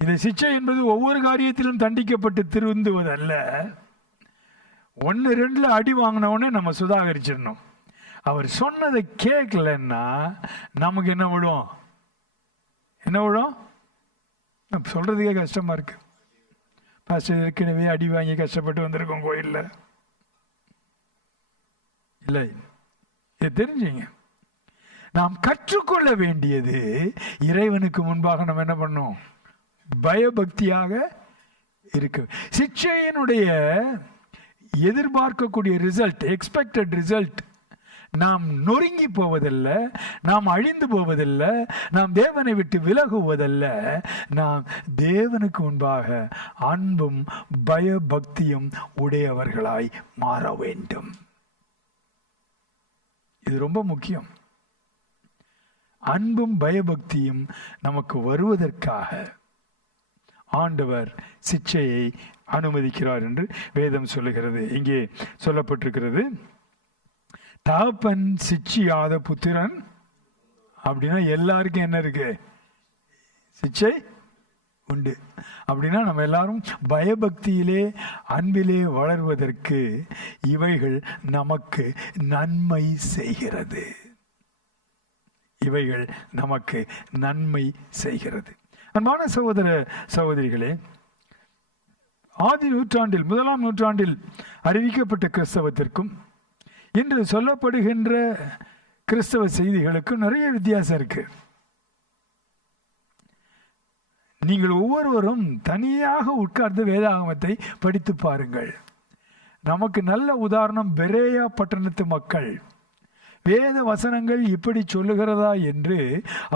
இந்த சிட்சை என்பது ஒவ்வொரு காரியத்திலும் தண்டிக்கப்பட்டு திருந்துவதல்ல. 1-2 அடி வாங்கினவுடனே நம்ம சுதாகரிச்சிடணும். அவர் சொன்னதை கேட்கலன்னா நமக்கு என்ன விடும்? சொல்றதுக்கே கஷ்டமா இருக்கு. பாஸ்டர் ஏற்கனவே அடி வாங்கி கஷ்டப்பட்டு வந்திருக்கோம் கோயில்ல. இல்லை, இதை தெரிஞ்சுங்க. நாம் கற்றுக்கொள்ள வேண்டியது, இறைவனுக்கு முன்பாக நம்ம என்ன பண்ணோம்? பயபக்தியாக இருக்கு. சிட்சையினுடைய எதிர்பார்க்கக்கூடிய ரிசல்ட், எக்ஸ்பெக்டட் ரிசல்ட், நாம் நொறுங்கி போவதல்ல, நாம் அழிந்து போவதல்ல, நாம் தேவனை விட்டு விலகுவதல்ல, நாம் தேவனுக்கு முன்பாக அன்பும் பயபக்தியும் உடையவர்களாய் மாற வேண்டும். இது ரொம்ப முக்கியம். அன்பும் பயபக்தியும் நமக்கு வருவதற்காக ஆண்டவர் சிட்சையை அனுமதிக்கிறார் என்று வேதம் சொல்லுகிறது. இங்கே சொல்லப்பட்டிருக்கிறது, தகப்பன் சிட்சியாத புத்திரன். அப்படின்னா எல்லாருக்கும் என்ன இருக்கு? சிட்சை உண்டு. அப்படின்னா நம்ம எல்லாரும் பயபக்தியிலே அன்பிலே வளர்வதற்கு இவைகள் நமக்கு நன்மை செய்கிறது. இவைகள் நமக்கு நன்மை செய்கிறது. அன்பான சகோதர சகோதரிகளே, ஆதி நூற்றாண்டில், 1ஆம் நூற்றாண்டில் அறிவிக்கப்பட்ட கிறிஸ்தவத்திற்கும் இன்று சொல்லப்படுகின்ற கிறிஸ்தவ செய்திகளுக்கும் நிறைய வித்தியாசம் இருக்கு. நீங்கள் ஒவ்வொருவரும் தனியாக உட்கார்ந்து வேதாகமத்தை படித்து பாருங்கள். நமக்கு நல்ல உதாரணம் பெரேயா பட்டணத்து மக்கள். வேத வசனங்கள் இப்படி சொல்லுகிறதா என்று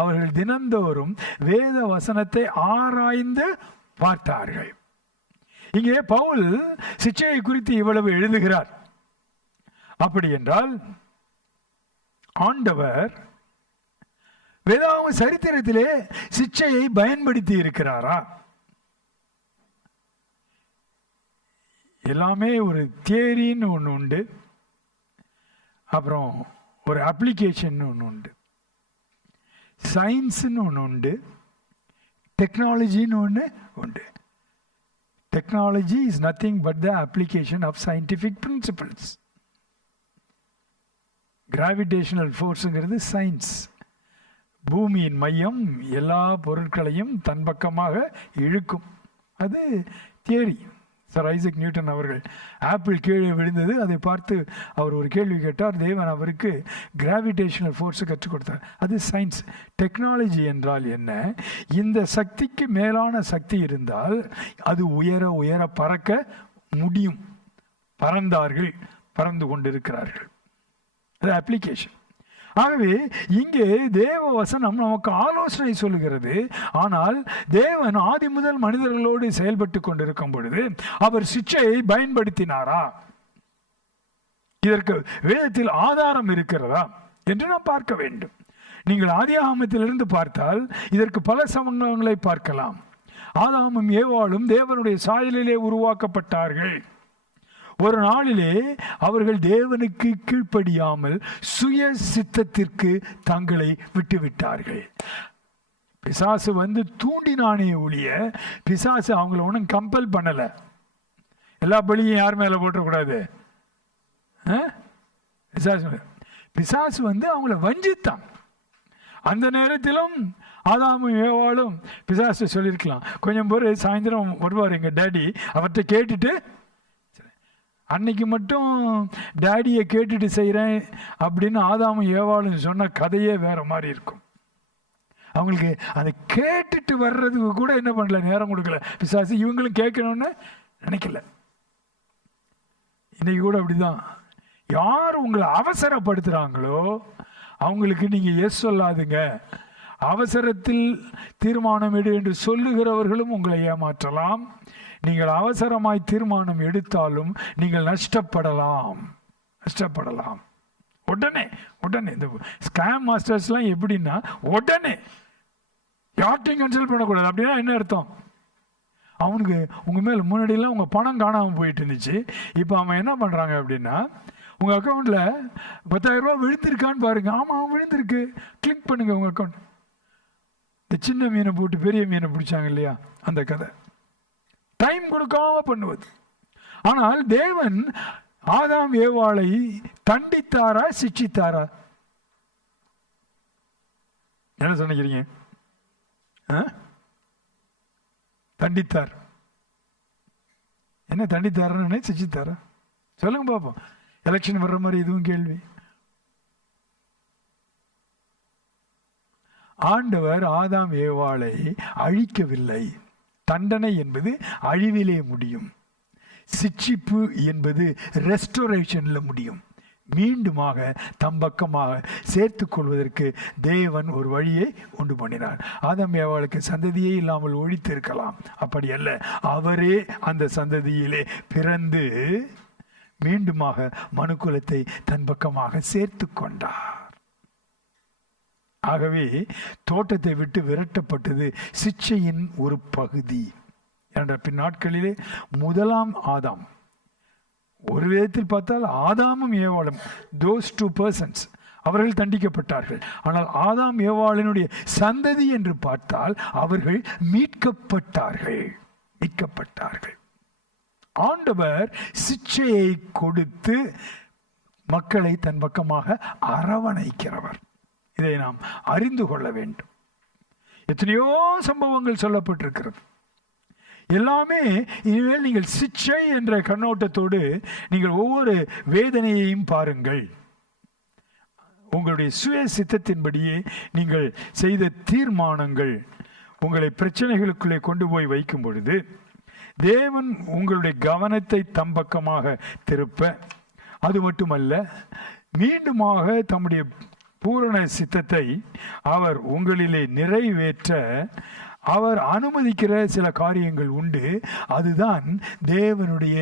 அவர்கள் தினந்தோறும் வேத வசனத்தை ஆராய்ந்து பார்த்தார்கள். இங்கே பவுல் சிட்சையை குறித்து இவ்வளவு எழுதுகிறார். அப்படி என்றால் ஆண்டவர் வேதாகம சரித்திரத்திலே சிட்சையை பயன்படுத்தி இருக்கிறாரா? எல்லாமே ஒரு தியரின்னு ஒன்று உண்டு, அப்புறம் ஒரு அப்ளிகேஷன் ஒன்று உண்டு, சயின்ஸ்ன்னு ஒன்று உண்டு, டெக்னாலஜின்னு ஒன்று உண்டு. Technology is nothing but the application of scientific principles. Gravitational forceங்கிறது சயின்ஸ். பூமியின் மையம் எல்லா பொருட்களையும் தன் பக்கமாக இழுக்கும். அது தியரி. சர் ஐசக் நியூட்டன் அவர்கள் ஆப்பிள் கீழே விழுந்தது, அதை பார்த்து அவர் ஒரு கேள்வி கேட்டார். தேவன் அவருக்கு கிராவிடேஷனல் ஃபோர்ஸை கற்றுக் கொடுத்தார். அது சயின்ஸ். டெக்னாலஜி என்றால் என்ன? இந்த சக்திக்கு மேலான சக்தி இருந்தால் அது உயர உயர பறக்க முடியும். பறந்தார்கள், பறந்து கொண்டிருக்கிறார்கள். அது அப்ளிகேஷன். ஆகவே இங்கே தேவ வசனம் நமக்கு ஆலோசனை சொல்லுகிறது. ஆனால் தேவன் ஆதி முதல் மனிதர்களோடு செயல்பட்டு கொண்டிருக்கும் பொழுது அவர் சிட்சையை பயன்படுத்தினாரா? இதற்கு வேதத்தில் ஆதாரம் இருக்கிறதா என்று நாம் பார்க்க வேண்டும். நீங்கள் ஆதியாகமத்திலிருந்து பார்த்தால் இதற்கு பல சம்பவங்களை பார்க்கலாம். ஆதாமும் ஏவாளும் தேவனுடைய சாயலிலே உருவாக்கப்பட்டார்கள். ஒரு நாளிலே அவர்கள் தேவனுக்கு கீழ்ப்படியாமல் சுய சித்தத்திற்கு தங்களை விட்டுவிட்டார்கள். பிசாசு வந்து தூண்டினானே ஒழிய பிசாசு அவங்கள ஒன்றும் கம்பல் பண்ணல. எல்லா பலியும் யார் மேல போட்டக்கூடாது? பிசாசு வந்து அவங்கள வஞ்சித்தான். அந்த நேரத்திலும் ஆதாமும் ஏவாளும் பிசாசு சொல்லியிருக்கலாம், கொஞ்சம் பேர் சாயந்தரம் வருவார் எங்க டேடி, அவர்கிட்ட கேட்டுட்டு. அன்னைக்கு மட்டும் டேடியை கேட்டுட்டு செய்கிறேன் அப்படின்னு ஆதாமும் ஏவாளும் சொன்ன கதையே வேற மாதிரி இருக்கும். அவங்களுக்கு அதை கேட்டுட்டு வர்றதுக்கு கூட என்ன பண்ணல, நேரம் கொடுக்கல பிசாசு. இவங்களும் கேட்கணும்னு நினைக்கல. இன்னைக்கு கூட அப்படிதான். யார் உங்களை அவசரப்படுத்துறாங்களோ அவங்களுக்கு நீங்க எஸ் சொல்லாதுங்க. அவசரத்தில் தீர்மானம் எடு என்று சொல்லுகிறவர்களும் உங்களை ஏமாற்றலாம். நீங்கள் அவசரமாய் தீர்மானம் எடுத்தாலும் நீங்கள் நஷ்டப்படலாம். உடனே இந்த ஸ்கேம் மாஸ்டர்ஸ்லாம் எப்படின்னா உடனே யார்ட்டையும் கன்சல்ட் பண்ணக்கூடாது. அப்படின்னா என்ன அர்த்தம்? அவனுக்கு உங்கள் மேலே முன்னாடியெல்லாம் உங்கள் பணம் காணாமல் போயிட்டு இருந்துச்சு. இப்போ அவன் என்ன பண்ணுறாங்க அப்படின்னா, உங்கள் அக்கௌண்ட்டில் 10,000 ரூபா விழுந்திருக்கான்னு பாருங்க. ஆமாம் விழுந்திருக்கு, கிளிக் பண்ணுங்க உங்கள் அக்கௌண்ட். இந்த சின்ன மீனை போட்டு பெரிய மீனை பிடிச்சாங்க இல்லையா, அந்த கதை. டைம் கொடுக்காம பண்ணுவது. ஆனால் தேவன் ஆதாம் ஏவாளை தண்டித்தாரா சிட்சித்தாரா? என்ன சொன்னீங்க? தண்டித்தார். என்ன தண்டித்தாரன்னு சிச்சித்தாரா? சொல்லுங்க பாப்போம். எலெக்ஷன் வர்ற மாதிரி இதுவும் கேள்வி. ஆண்டவர் ஆதாம் ஏவாளை அழிக்கவில்லை. தண்டனை என்பது அழிவிலே முடியும். சிட்சிப்பு என்பது ரெஸ்டோரேஷன்ல முடியும். மீண்டுமாக தம்பக்கமாக சேர்த்துக் கொள்வதற்கு தேவன் ஒரு வழியை உண்டு பண்ணினார். ஆதாம் ஏவாளுக்கு சந்ததியே இல்லாமல் ஒழித்து இருக்கலாம். அப்படி அல்ல, அவரே அந்த சந்ததியிலே பிறந்து மீண்டுமாக மனுக்குலத்தை தன் பக்கமாக சேர்த்து கொண்டார். ஆகவே தோட்டத்தை விட்டு விரட்டப்பட்டது சிட்சையின் ஒரு பகுதி. என்ற பின்னாட்களிலே முதலாம் ஆதாம், ஒரு விதத்தில் பார்த்தால் ஆதாமும் ஏவாளும், those two persons, அவர்கள் தண்டிக்கப்பட்டார்கள். ஆனால் ஆதாம் ஏவாளினுடைய சந்ததி என்று பார்த்தால் அவர்கள் மீட்கப்பட்டார்கள். ஆண்டவர் சிட்சையை கொடுத்து மக்களை தன் பக்கமாக அரவணைக்கிறவர். இதை நாம் அறிந்து கொள்ள வேண்டும். எத்தனையோ சம்பவங்கள் சொல்லப்பட்டிருக்கிறது. எல்லாமே இனிமேல் நீங்கள் சிட்சை என்ற கண்ணோட்டத்தோடு நீங்கள் ஒவ்வொரு வேதனையையும் பாருங்கள். உங்களுடைய சுய சித்தத்தின்படியே நீங்கள் செய்த தீர்மானங்கள் உங்களை பிரச்சனைகளுக்குள்ளே கொண்டு போய் வைக்கும் பொழுது தேவன் உங்களுடைய கவனத்தை தம்பக்கமாக திருப்ப, அது மட்டுமல்ல மீண்டுமாக தம்முடைய பூரண சித்தத்தை அவர் உங்களிலே நிறைவேற்ற அவர் அனுமதிக்கிற சில காரியங்கள் உண்டு. அதுதான் தேவனுடைய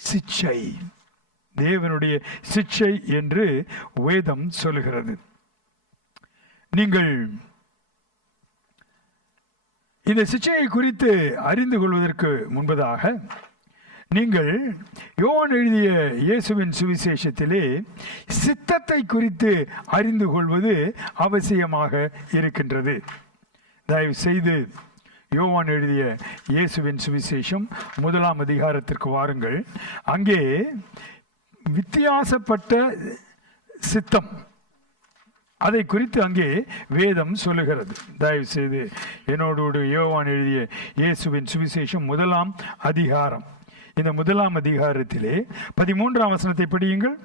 சிட்சை. தேவனுடைய சிட்சை என்று வேதம் சொல்லுகிறது. நீங்கள் இந்த சிட்சையை குறித்து அறிந்து கொள்வதற்கு முன்பதாக நீங்கள் யோவான் எழுதிய இயேசுவின் சுவிசேஷத்திலே சித்தத்தை குறித்து அறிந்து கொள்வது அவசியமாக இருக்கின்றது. தயவு செய்து யோவான் எழுதிய இயேசுவின் சுவிசேஷம் 1ஆம் அதிகாரத்திற்கு வாருங்கள். அங்கே வித்தியாசப்பட்ட சித்தம், அதை குறித்து அங்கே வேதம் சொல்லுகிறது. தயவு செய்து என்னோடு யோவான் எழுதிய இயேசுவின் சுவிசேஷம் 1ஆம் அதிகாரம். இந்த 1ஆம் அதிகாரத்திலே 13ஆம் வசனத்தை படியுங்கள்.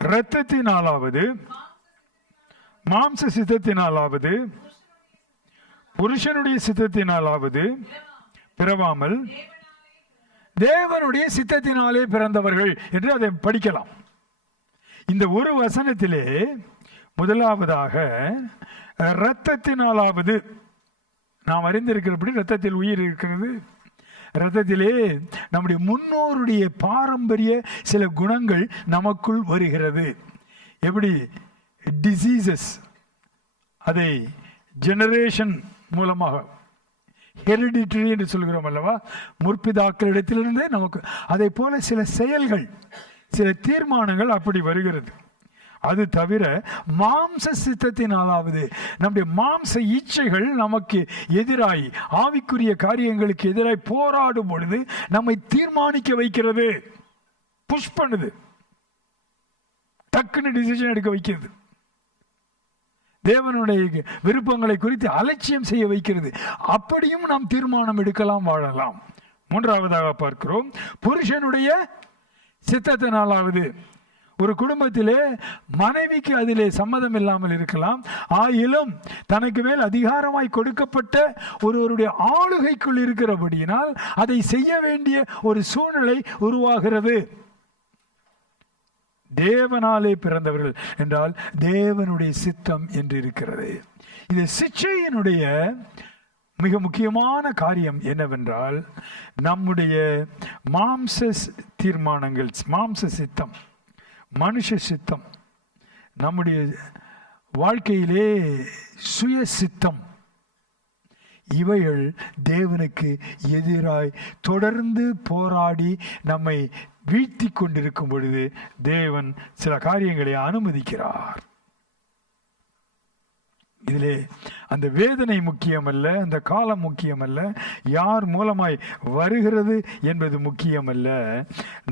இரத்தத்தினாலாவது மாம்ச சித்தத்தினாலாவது புருஷனுடைய சித்தத்தினாலாவது பிறவாமல் தேவனுடைய சித்தத்தினாலே பிறந்தவர்கள் என்று அதை படிக்கலாம். இந்த ஒரு வசனத்திலே முதலாவதாக இரத்தத்தினாலாவது, நாம் அறிந்திருக்கிறபடி இரத்தத்தில் உயிர் இருக்கிறது. இரத்தத்திலே நம்முடைய முன்னோருடைய பாரம்பரிய சில குணங்கள் நமக்குள் வருகிறது. எப்படி டிசீசஸ் அதை ஜெனரேஷன் மூலமாக ஹெரிடிட்டரி என்று சொல்கிறோம் அல்லவா, முற்பிதாக்களிடத்திலிருந்து நமக்கு அதை போல சில செயல்கள், சில தீர்மானங்கள் அப்படி வருகிறது. அது தவிர மாம்ச சித்தத்தினாலாவது நம்முடைய மாம்ச இச்சைகள் நமக்கு எதிராய், ஆவிக்குரிய காரியங்களுக்கு எதிராய் போராடும் பொழுது நம்மை தீர்மானிக்க வைக்கிறது, புஷ் பண்ணுது, டக்குன்னு டிசிஷன் எடுக்க வைக்கிறது, தேவனுடைய விருப்பங்களை குறித்து அலட்சியம் செய்ய வைக்கிறது. அப்படியும் நாம் தீர்மானம் எடுக்கலாம், வாழலாம். மூன்றாவதாக பார்க்கிறோம் புருஷனுடைய சித்தத்தினாலாவது. ஒரு குடும்பத்திலே மனைவிக்கு அதிலே சம்மதம் இல்லாமல் இருக்கலாம், ஆயிலும் தனக்கு மேல் அதிகாரமாய் கொடுக்கப்பட்ட ஒருவருடைய ஆளுகைக்குள் இருக்கிறபடியினால் அதை செய்ய வேண்டிய ஒரு சூழ்நிலை உருவாகிறது. தேவனாலே பிறந்தவர்கள் என்றால் தேவனுடைய சித்தம் என்று இருக்கிறது. இந்த சிச்சையினுடைய மிக முக்கியமான காரியம் என்னவென்றால், நம்முடைய மாம்ச தீர்மானங்கள், மாம்ச சித்தம், மனுஷ சித்தம், நம்முடைய வாழ்க்கையிலே சுய சித்தம், இவைகள் தேவனுக்கு எதிராய் தொடர்ந்து போராடி நம்மை வீழ்த்தி கொண்டிருக்கும் பொழுது தேவன் சில காரியங்களை அனுமதிக்கிறார். இதிலே அந்த வேதனை முக்கியமல்ல, அந்த காலம் முக்கியமல்ல, யார் மூலமாய் வருகிறது என்பது முக்கியமல்ல.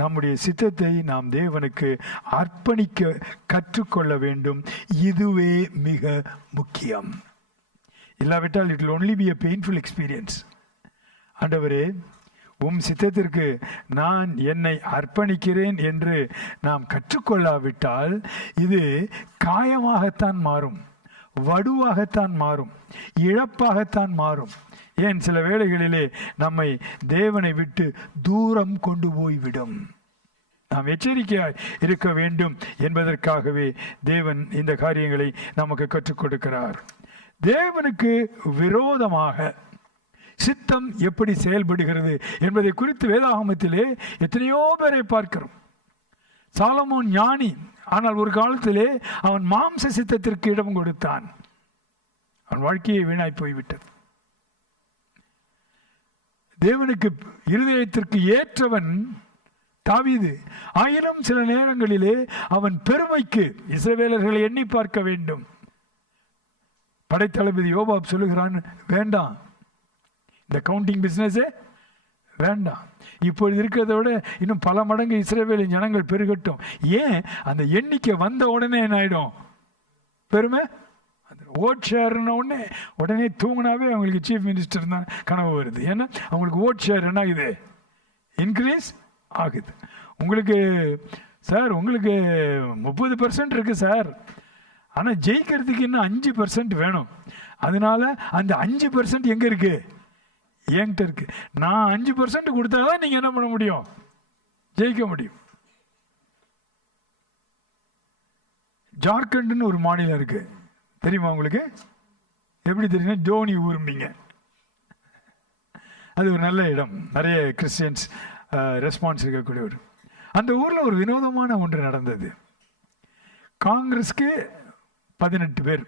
நம்முடைய சித்தத்தை நாம் தேவனுக்கு அர்ப்பணிக்க கற்றுக்கொள்ள வேண்டும். இதுவே மிக முக்கியம். இல்லாவிட்டால் it will only be a painful experience. ஆண்டவரே, உம் சித்தத்திற்கு நான் என்னை அர்ப்பணிக்கிறேன் என்று நாம் கற்றுக்கொள்ளாவிட்டால் இது காயமாகத்தான் மாறும், வடுவாகத்தான் மாறும், இழப்பாகத்தான் மாறும். ஏன் சில வேளைகளிலே நம்மை தேவனை விட்டு தூரம் கொண்டு போய்விடும். நாம் எச்சரிக்கையாய் இருக்க வேண்டும் என்பதற்காகவே தேவன் இந்த காரியங்களை நமக்கு கற்றுக் கொடுக்கிறார். தேவனுக்கு விரோதமாக சித்தம் எப்படி செயல்படுகிறது என்பதை குறித்து வேதாகமத்திலே எத்தனையோ பேரை பார்க்கிறோம். சாலமோன் ஞானி, ஆனால் ஒரு காலத்திலே அவன் மாம்ச சித்தத்திற்கு இடம் கொடுத்தான். அவன் வாழ்க்கையை வீணாய் போய்விட்டது. தேவனுக்கு இருதயத்திற்கு ஏற்றவன் தாவீது. ஆயினும் சில நேரங்களிலே அவன் பெருமைக்கு இஸ்ரவேலர்களை எண்ணி பார்க்க வேண்டும். படைத்தளபதி யோபாப் சொல்லுகிறான், வேண்டாம், இந்த கவுண்டிங் பிசினஸே வேண்டாம், இப்பொழுது இருக்கிறத விட இன்னும் பல மடங்கு இஸ்ரவேலின் ஜனங்கள் பெருகட்டும். ஏன்? அந்த எண்ணிக்கை வந்த உடனே என்ன ஆயிடும்? பெருமை. ஓட் ஷேர்ன உடனே தூங்கினாவே அவங்களுக்கு சீஃப் மினிஸ்டர் தான் கனவு வருது. ஏன்னா அவங்களுக்கு ஓட் ஷேர் என்ன ஆகுது? இன்க்ரீஸ் ஆகுது. உங்களுக்கு சார், உங்களுக்கு 30% இருக்கு சார், ஆனால் ஜெயிக்கிறதுக்கு இன்னும் 5% வேணும். அதனால அந்த 5% எங்க இருக்கு? என்கிட்ட இருக்கு. நான் 5% கொடுத்தாதான் நீங்க என்ன பண்ண முடியும்? ஜெயிக்க முடியும். ஜார்க்கண்ட்னு ஒரு மாநிலம் இருக்கு, தெரியுமா உங்களுக்கு? எப்படி தெரியுமா? டோனி ஊரும்பீங்க. அது ஒரு நல்ல இடம், நிறைய கிறிஸ்டியன்ஸ் ரெஸ்பான்ஸ் இருக்கக்கூடிய ஒரு. அந்த ஊர்ல ஒரு வினோதமான ஒன்று நடந்தது. காங்கிரஸ்க்கு 18 பேர்,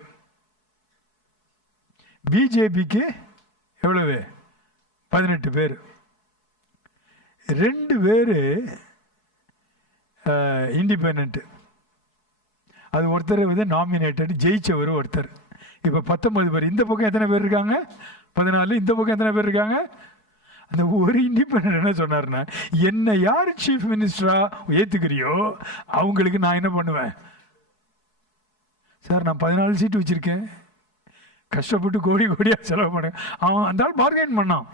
பிஜேபிக்கு எவ்வளவு? 18 பேர். 2 பேர் இண்டிபெண்ட். அது ஒருத்தர் வந்து நாமினேட்டட், ஜெயிச்சவர் ஒருத்தர். இப்போ 19 பேர். இந்த பக்கம் எத்தனை பேர் இருக்காங்க? 14. இந்த பக்கம் எத்தனை பேர் இருக்காங்க? அந்த ஒரு இண்டிபெண்ட் என்ன சொன்னார்னா, என்ன யார் சீஃப் மினிஸ்டரா ஏத்துக்கிறியோ அவங்களுக்கு நான் என்ன பண்ணுவேன் சார், நான் 14 சீட்டு வச்சிருக்கேன், கஷ்டப்பட்டு கோடி கோடியா செலவு பண்ணேன். அவன் அந்த ஆள் பார்கெயின் பண்ணான்.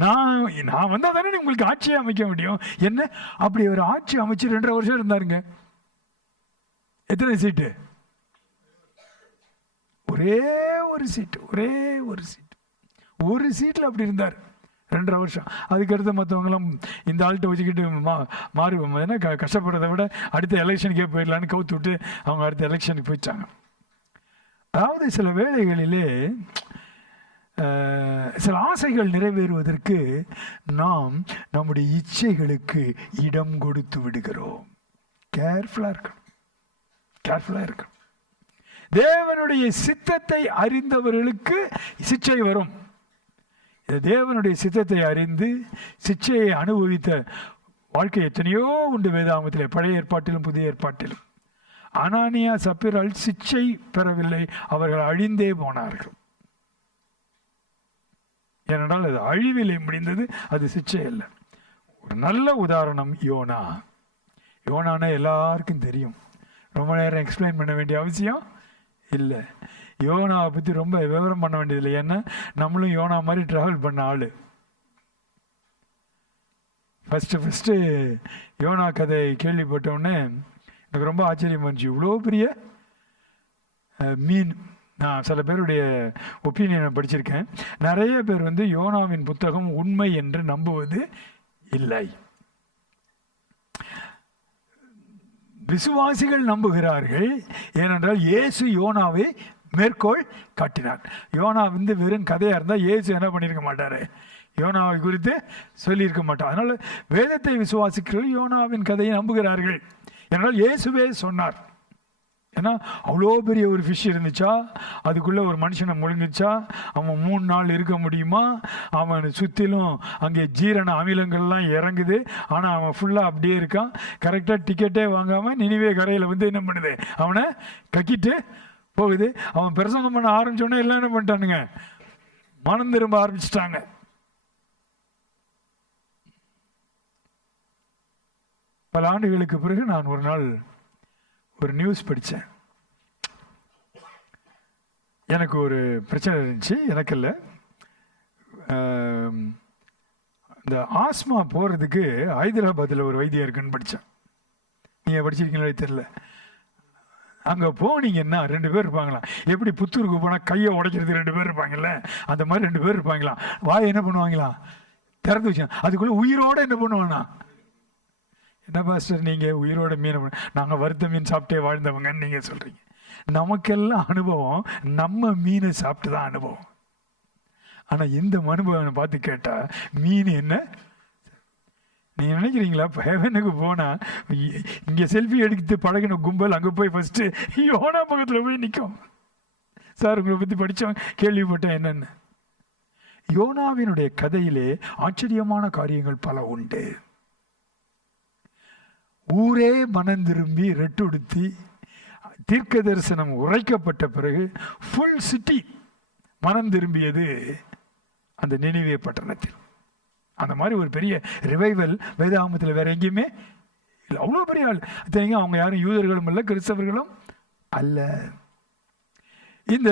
நான் வந்தா தானே உங்களுக்கு ஆட்சியை அமைக்க முடியும். என்ன அப்படி ஒரு ஆட்சி அமைச்சு 2.5 வருஷம் இருந்தாருங்க. எத்தனை சீட்டு? ஒரே ஒரு சீட்டு, ஒரே ஒரு சீட்டு. ஒரு சீட்டில் அப்படி இருந்தார் 2.5 வருஷம். அதுக்கடுத்து மற்றவங்களாம் இந்த ஆள்கிட்ட வச்சுக்கிட்டு கஷ்டப்படுறதை விட அடுத்த எலெக்ஷனுக்கே போயிடலான்னு கவுத்து விட்டு அவங்க அடுத்த எலெக்ஷனுக்கு போயிட்டாங்க. அதாவது சில வேளைகளிலே சில ஆசைகள் நிறைவேறுவதற்கு நாம் நம்முடைய இச்சைகளுக்கு இடம் கொடுத்து விடுகிறோம். கேர்ஃபுல்லா இருக்கணும், கேர்ஃபுல்லா இருக்கணும். தேவனுடைய சித்தத்தை அறிந்தவர்களுக்கு சிச்சை வரும். தேவனுடைய சித்தத்தை அறிந்து சிச்சையை அனுபவித்த வாழ்க்கை எத்தனையோ உண்டு வேதாகமத்திலே, பழைய ஏற்பாட்டிலும் புதிய ஏற்பாட்டிலும். அனானியா சப்பீரால் சிச்சை பெறவில்லை, அவர்கள் அழிந்தே போனார்கள். ஏனென்றால் அது அழிவிலே முடிந்தது, அது சிச்சை அல்ல. ஒரு நல்ல உதாரணம் யோனா. யோனானா எல்லாருக்கும் தெரியும், ரொம்ப நேரம் எக்ஸ்பிளைன் பண்ண வேண்டிய அவசியம் இல்லை. யோனாவை பற்றி ரொம்ப விவரம் பண்ண வேண்டியதில்லை. ஏன்னா நம்மளும் யோனா மாதிரி ட்ராவல் பண்ண ஆள். ஃபஸ்ட்டு யோனா கதை கேள்விப்பட்டவுடனே எனக்கு ரொம்ப ஆச்சரியமா இருந்துச்சு. இவ்வளோ பெரிய மீன். நான் சில பேருடைய ஒப்பீனியனை படிச்சிருக்கேன். நிறைய பேர் வந்து யோனாவின் புத்தகம் உண்மை என்று நம்புவது இல்லை. விசுவாசிகள் நம்புகிறார்கள், ஏனென்றால் இயேசு யோனாவை மேற்கோள் காட்டினார். யோனா வெறும் கதையா இருந்தா இயேசு என்ன பண்ணியிருக்க மாட்டாரு, யோனாவை குறித்து சொல்லியிருக்க மாட்டார். அதனால வேதத்தை விசுவாசிக்கிறவர்கள் யோனாவின் கதையை நம்புகிறார்கள். ஏனால் இயேசுவே சொன்னார். ஏன்னா அவ்வளோ பெரிய ஒரு ஃபிஷ் இருந்துச்சா, அதுக்குள்ளே ஒரு மனுஷனை முழுங்குச்சா, அவன் 3 நாள் இருக்க முடியுமா, அவன் சுற்றிலும் அங்கே ஜீரண அமிலங்கள்லாம் இறங்குது, ஆனால் அவன் ஃபுல்லாக அப்படியே இருக்கான். கரெக்டாக டிக்கெட்டே வாங்காமல் நினிவே கரையில் என்ன பண்ணுது, அவனை கக்கிட்டு போகுது. அவன் பிரசங்கம் பண்ண ஆரம்பிச்சோடனே எல்லாம் என்ன பண்ணிட்டானுங்க, மனம் திரும்ப ஆரம்பிச்சிட்டாங்க. பல ஆண்டுகளுக்கு பிறகு நான் ஒரு நாள் ஒரு நியூஸ் படித்தேன். எனக்கு ஒரு பிரச்சனை இருந்துச்சு, எனக்கு இல்லை. இந்த ஆஸ்மா போகிறதுக்கு ஹைதராபாத்தில் ஒரு வைத்தியம் இருக்குன்னு படித்தேன். நீங்கள் படிச்சிருக்கீங்களே தெரியல. அங்கே போனீங்கன்னா 2 பேர் இருப்பாங்களாம். எப்படி புத்தூருக்கு போனால் கையை உடைக்கிறது 2 பேர் இருப்பாங்கல்ல, அந்த மாதிரி 2 பேர் இருப்பாங்களாம். வாய் என்ன பண்ணுவாங்களாம், திறந்து வச்சு அதுக்குள்ளே உயிரோடு என்ன பண்ணுவானா, என்ன பாஸ்டர் நீங்கள் உயிரோட மீன், நாங்கள் வறுத்த மீன் சாப்பிட்டே வாழ்ந்தவங்கன்னு நீங்கள் சொல்கிறீங்க. நமக்கெல்லாம் அனுபவம் நம்ம மீனை சாப்பிட்டு தான் அனுபவம். ஆனால் இந்த அனுபவம் பார்த்து கேட்டால் மீன் என்ன, நீங்கள் நினைக்கிறீங்களா? ஹெவனுக்கு போனால் இங்கே செல்ஃபி எடுத்து பழகின கும்பல் அங்கே போய் ஃபஸ்ட்டு யோனா பக்கத்தில் போய் நிற்கும். சார் உங்களை பற்றி படித்தவன் கேள்விப்பட்டேன் என்னென்னு. யோனாவினுடைய கதையிலே ஆச்சரியமான காரியங்கள் பல உண்டு. ஊரே மனம் திரும்பி ரெட்டுடுத்தி தீர்க்க தரிசனம் உரைக்கப்பட்ட பிறகு ஃபுல் சிட்டி மனம் திரும்பியது அந்த நினிவே பட்டணத்தில். அந்த மாதிரி ஒரு பெரிய ரிவைவல் வேதாகமத்தில் வேற எங்கேயுமே இல்லை. அவ்வளோ பெரிய ஆள் தெரியுங்க. அவங்க யாரும் யூதர்களும் இல்லை, கிறிஸ்தவர்களும் அல்ல. இந்த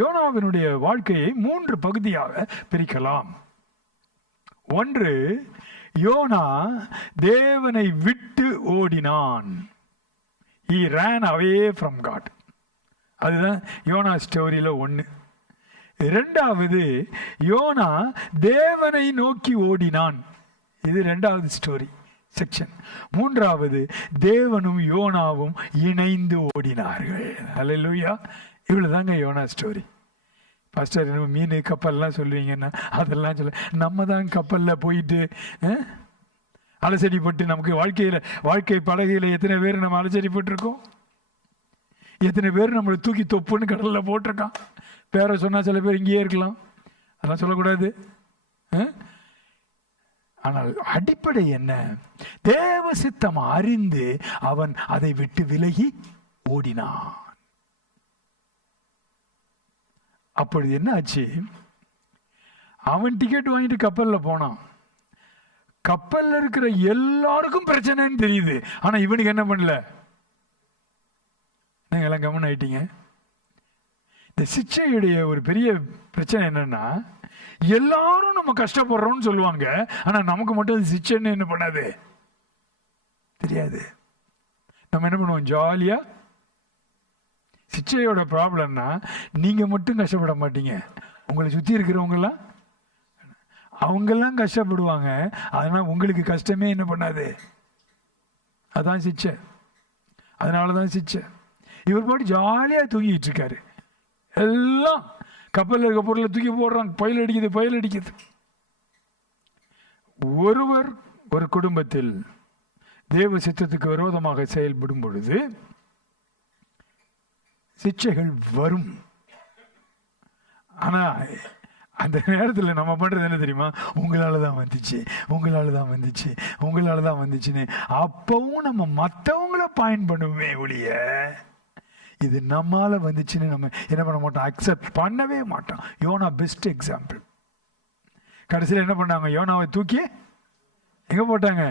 யோனாவினுடைய வாழ்க்கையை 3 பகுதியாக பிரிக்கலாம். ஒன்று, யோனா தேவனை விட்டு ஓடினான். He ran away from God. அதுதான் யோனா ஸ்டோரியில 1. 2வது, யோனா தேவனை நோக்கி ஓடினான். இது 2வது ஸ்டோரி செக்ஷன். 3வது, தேவனும் யோனாவும் இணைந்து ஓடினார்கள். அல்லேலூயா. இவ்வளவுதாங்க யோனா ஸ்டோரி. பாஸ்டர் மீன் கப்பல்லாம் சொல்லுவீங்கன்னா அதெல்லாம் சொல்ல, நம்ம தான் கப்பலில் போயிட்டு அலசடிப்பட்டு நமக்கு வாழ்க்கை படகையில் எத்தனை பேர் நம்ம அலசடிப்பட்டிருக்கோம், எத்தனை பேர் நம்மளை தூக்கி தொப்புன்னு கடலில் போட்டிருக்கான். பேரை சொன்னால் சில பேர் இங்கேயே இருக்கலாம், அதெல்லாம் சொல்லக்கூடாது. ஆனால் அடிப்படை என்ன, தேவ சித்தம் அறிந்து அவன் அதை விட்டு விலகி ஓடினான். அப்பொழுது என்ன ஆச்சு, அவன் டிக்கெட் வாங்கிட்டு கப்பல்ல போனான். கப்பல்ல இருக்கிற எல்லாருக்கும் பிரச்சனைன்னு தெரியுது, ஆனா இவனுக்கு என்ன பண்ணல. நீங்க எல்லாம் கவனம் ஆயிட்டீங்க. இந்த சிச்சையுடைய ஒரு பெரிய பிரச்சனை என்னன்னா, எல்லாரும் நம்ம கஷ்டப்படுறோம்னு சொல்லுவாங்க, ஆனா நமக்கு மட்டும் அது சிச்சைன்னு என்ன பண்ணாது தெரியாது. நம்ம என்ன பண்ணுவோம், ஜாலியா. சிச்சையோட ப்ராப்ளம்னா நீங்க மட்டும் கஷ்டப்பட மாட்டீங்க, உங்களை சுத்தி இருக்கிறவங்கெல்லாம் அவங்கெல்லாம் கஷ்டப்படுவாங்க, அதனால உங்களுக்கு கஷ்டமே என்ன பண்ணாது. அதான் சிச்சை. அதனாலதான் சிச்சை. இவர் பாட்டு ஜாலியா தூங்கிட்டு இருக்காரு, எல்லாம் கப்பலில் இருக்க பொருளை தூக்கி போடுறாங்க, புயல் அடிக்குது. ஒருவர் ஒரு குடும்பத்தில் தேவ சித்தத்துக்கு விரோதமாக செயல்படும் பொழுது சிச்சைகள் வரும். ஆனா அந்த நேரத்தில் நம்ம பண்றது என்ன தெரியுமா, உங்களால தான் வந்துச்சுன்னு அப்பவும் நம்ம மற்றவங்களை பாயிண்ட் பண்ணுவோமே ஒழிய, இது நம்மால வந்துச்சுன்னு நம்ம என்ன பண்ண மாட்டோம், அக்செப்ட் பண்ணவே மாட்டோம். யோனா பெஸ்ட் எக்ஸாம்பிள். கடைசியில் என்ன பண்ணாங்க, யோனாவை தூக்கி எங்க போட்டாங்க,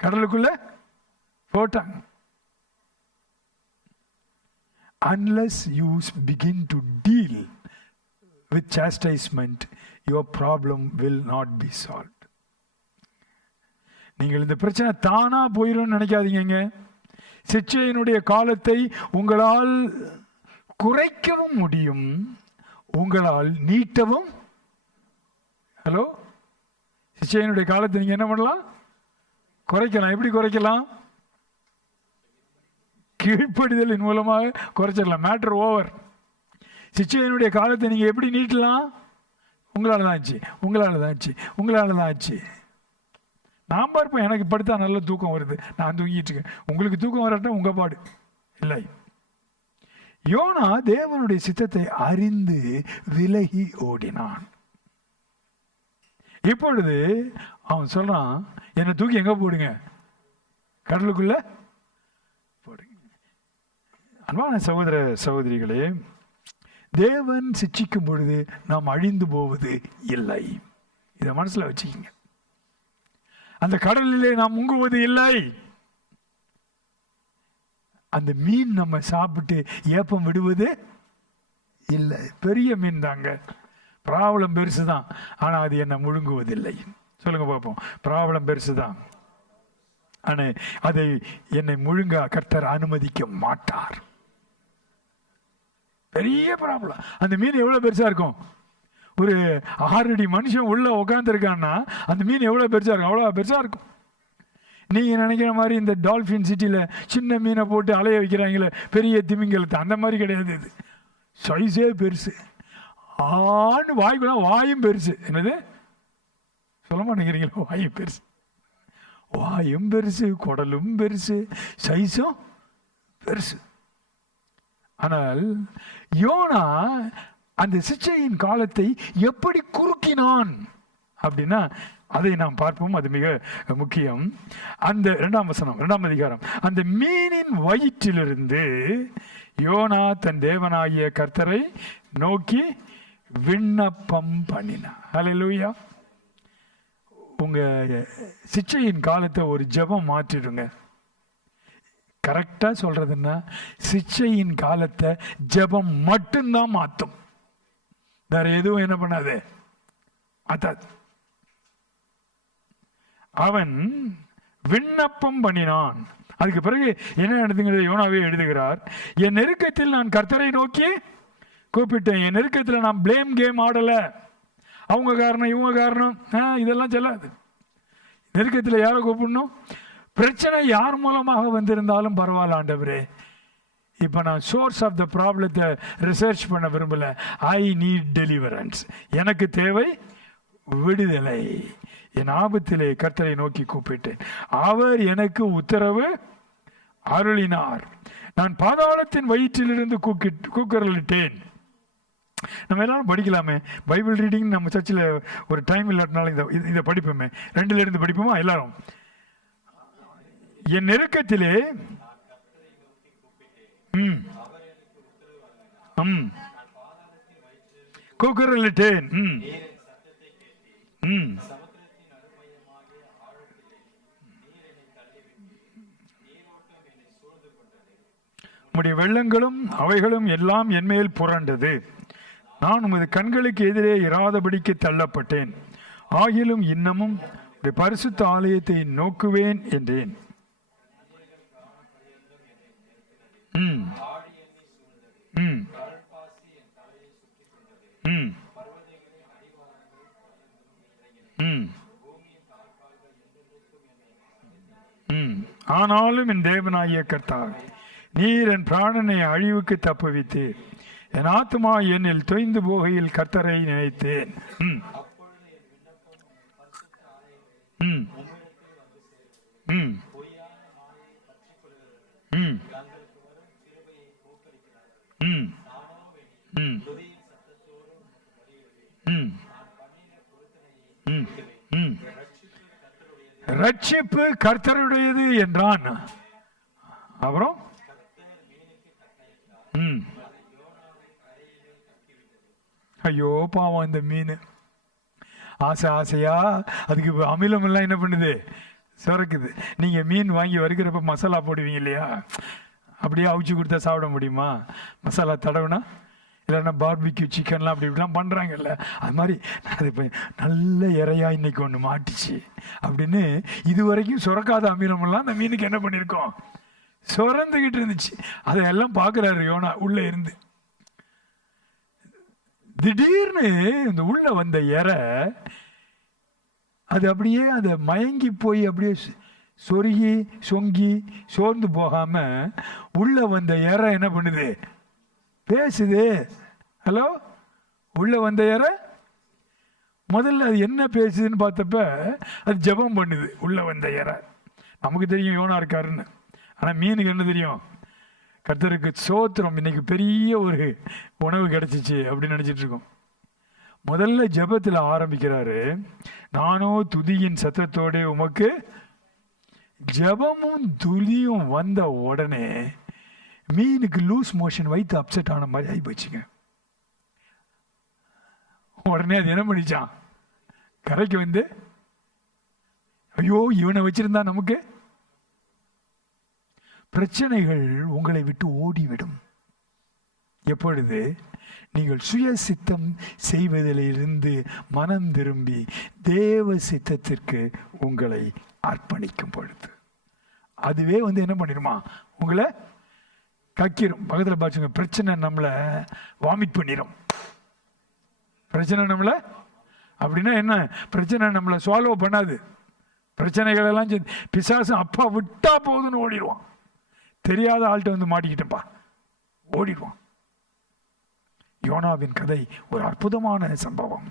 கடலுக்குள்ள போட்டாங்க. Unless you begin to deal with chastisement, your problem will not be solved. நீங்கள் இந்த பிரச்சனை தானா போயிடும் நினைக்காதீங்க. சிச்சையினுடைய காலத்தை உங்களால் குறைக்கவும் முடியும், உங்களால் நீட்டவும். ஹலோ, சிச்சையினுடைய காலத்தை நீங்க என்ன பண்ணலாம், குறைக்கலாம். எப்படி குறைக்கலாம், கீழ்ப்படிதலின் மூலமாக குறைச்சிடலாம். Matter over. சிச்சையினுடைய காலத்தை நீங்க எப்படி நீட்டலாம்? உங்களால தான் ஆச்சு, உங்களால தான் ஆச்சு, உங்களால தான் ஆச்சு. நான் பார்ப்பேன், எனக்கு படுத்தா நல்ல தூக்கம் வருது, நான் தூங்கிட்டு இருக்கேன். உங்களுக்கு தூக்கம் வராட்டா உங்க பாடு இல்லை. யோனா தேவனுடைய சித்தத்தை அறிந்து விலகி ஓடினான். இப்பொழுது அவன் சொல்றான், என்னை தூக்கி எங்க போடுங்க? கடலுக்குள்ள போடுங்க. அன்பான சகோதர சகோதரிகளே, தேவன் சிட்சிக்கும் பொழுது நாம் அழிந்து போவது இல்லை. இதை மனசுல வச்சுக்கீங்க. அந்த கடலிலே நாம் முங்குவது இல்லை. அந்த மீன் நம்ம சாப்பிட்டு ஏப்பம் விடுவது இல்லை. பெரிய மீன் தாங்க, பிராவளம் பெருசுதான், ஆனா அது என்ன முழுங்குவதில்லை. சொல்லுங்க பார்ப்போம். பிராவளம் பெருசுதான், ஆனா அதை என்னை முழுங்க கர்த்தர் அனுமதிக்க மாட்டார். பெரிய ப்ராப்ளம். அந்த மீன் எவ்வளவு பெருசா இருக்கும்? ஒரு 6 அடி மனுஷன் உள்ள உட்கார்ந்து இருக்கான்னா அந்த மீன் எவ்வளவு பெருசா இருக்கும்? அவ்வளவு பெருசா இருக்கும். நீங்க நினைக்கிற மாதிரி இந்த டால்பின் சிட்டியில சின்ன மீனை போட்டு அலைய வைக்கிறாங்களே பெரிய திமிங்கலத்தை, அந்த மாதிரி கிடையாது. இது சைஸே பெருசு. ஆண்டு வாய்க்குள்ள வாயும் பெருசு. என்னது சொல்ல மாட்டேங்கிறீங்களா? வாயும் பெருசு, வாயும் பெருசு, குடலும் பெருசு, சைஸும் பெருசு. ஆனால் யோனா அந்த சிச்சையின் காலத்தை எப்படி குறுக்கினான் அப்படின்னா அதை நாம் பார்ப்போம். அது மிக முக்கியம். அந்த 2ஆம் வசனம், 2ஆம் அதிகாரம். அந்த மீனின் வயிற்றிலிருந்து யோனா தன் தேவனாகிய கர்த்தரை நோக்கி விண்ணப்பம் பண்ணினான். ஹல்லேலூயா. உங்க சிச்சையின் காலத்தை ஒரு ஜெபம் மாற்றிடுங்க. கரெக்டா சொல்றதுன்னா சிச்சையின் காலத்தை ஜெபம் மட்டும்தான் மாற்றும். வேற எதுவும் என்ன பண்ணாது. அவன் விண்ணப்பம் பண்ணினான். அதுக்கு பிறகு என்ன நடந்துங்கிறது யோனாவே எழுதுகிறார். என் நெருக்கத்தில் நான் கர்த்தரை நோக்கி கூப்பிட்டேன். என் நெருக்கத்தில் நான் பிளேம் கேம் ஆடல. அவங்க காரணம், இவங்க காரணம், இதெல்லாம் சொல்லாது. நெருக்கத்தில் யாரை கூப்பிடணும்? பிரச்சனை யார் மூலமாக வந்திருந்தாலும் பரவாயில்ல ஆண்டவரே, இப்போ நான் சோர்ஸ் ஆஃப் த ப்ராப்ளத்தை ரிசர்ச் பண்ண விரும்பல. I need deliverance. எனக்கு தேவை விடுதலை. என் ஆபத்திலே கர்த்தரை நோக்கி கூப்பிட்டேன். அவர் எனக்கு உத்தரவு அருளினார். நான் பாதாளத்தின் வயிற்றிலிருந்து கூக்குரலிட்டேன். நம்ம எல்லாரும் படிக்கலாமே பைபிள் ரீடிங். நம்ம சர்ச்சில் ஒரு டைம் இல்லாட்டினாலும் இதை படிப்போமே. 2ல இருந்து படிப்போமா எல்லாரும்? என் நெருக்கத்திலே கூக்குரலிட்டேன். உம்முடைய வெள்ளங்களும் அவைகளும் எல்லாம் என்மேல் புரண்டது. நான் உமது கண்களுக்கு எதிரே இராதபடிக்கு தள்ளப்பட்டேன். ஆகிலும் இன்னமும் பரிசுத்த ஆலயத்தை நோக்குவேன் என்றேன். ஆனாலும் என் தேவனாகிய கர்த்தாவே, நீர் என் பிராணனை அழிவுக்கு தப்புவித்து என் ஆத்துமா என்னில் தொய்ந்து போகையில் கர்த்தரை நினைத்தேன். ரட்சிப்பு கர்த்தருடையது என்றான். அப்புறம் ஐயோ பாவம், இந்த மீன் ஆசை ஆசையா அதுக்கு அமிலம் எல்லாம் என்ன பண்ணுது, சுரக்குது. நீங்க மீன் வாங்கி வறுக்கிறப்ப மசாலா போடுவீங்க இல்லையா? அப்படியே அவிச்சு கொடுத்தா சாப்பிட முடியுமா? மசாலா தடவுனா, இல்லைன்னா பார்பிக்யூ சிக்கன்லாம் அப்படி இப்படிலாம் பண்ணுறாங்கல்ல, அது மாதிரி அது இப்போ நல்ல இறையா இன்னைக்கு ஒன்று மாட்டிச்சு அப்படின்னு இது வரைக்கும் சுரக்காத அமிலமெல்லாம் அந்த மீனுக்கு என்ன பண்ணியிருக்கோம், சுரந்துக்கிட்டு இருந்துச்சு. அதையெல்லாம் பார்க்குறாரு யோனா உள்ளே இருந்து. திடீர்னு இந்த உள்ள வந்த இறை அது அப்படியே அதை மயங்கி போய் அப்படியே சொருகி சொங்கி சோர்ந்து போகாம உள்ள வந்த இறை என்ன பண்ணுது? பேசுது. ஹலோ, உள்ள வந்த இறை முதல்ல அது என்ன பேசுதுன்னு பார்த்தப்ப அது ஜெபம் பண்ணுது. உள்ள வந்த இறை நமக்கு தெரியும் யோனா இருக்காருன்னு, ஆனால் மீனுக்கு என்ன தெரியும்? கர்த்தருக்கு சோத்திரம், இன்னைக்கு பெரிய ஒரு உணவு கிடைச்சிச்சு அப்படின்னு நினைச்சிட்டு இருக்கோம். முதல்ல ஜெபத்தில் ஆரம்பிக்கிறாரு, நானோ துதியின் சத்தத்தோடு உமக்கு. ஜெபமும் துதியும் வந்த உடனே மீனுக்கு லூஸ் மோஷன், வயிற்று அப்செட் ஆன மாதிரி ஆகி போச்சுங்க. உடனே அது என்ன பண்ணிச்சான்? கரைக்கு வந்து, ஐயோ இவனை வச்சிருந்தா நமக்கு. பிரச்சனைகள் உங்களை விட்டு ஓடிவிடும் எப்பொழுது நீங்கள் சுய சித்தம் செய்வதிலிருந்து மனம் திரும்பி தேவ சித்தத்திற்கு உங்களை அர்ப்பணிக்கும் பொழுது. அதுவே வந்து என்ன பண்ணிடுமா? உங்களை கக்கிரும். பக்கத்தில் பாச்சுங்க, பிரச்சனை நம்மளை வாமிட் பண்ணிடும். பிரச்சனை நம்மளை அப்படின்னா என்ன? பிரச்சனை நம்மளை சால்வ் பண்ணாது. பிரச்சனைகள் எல்லாம் பிசாசு அப்பா விட்டா போதுன்னு ஓடிடுவான். தெரியாத ஆள்கிட்ட வந்து மாட்டிக்கிட்டப்பா ஓடிடுவான். யோனாவின் கதை ஒரு அற்புதமான சம்பவம்.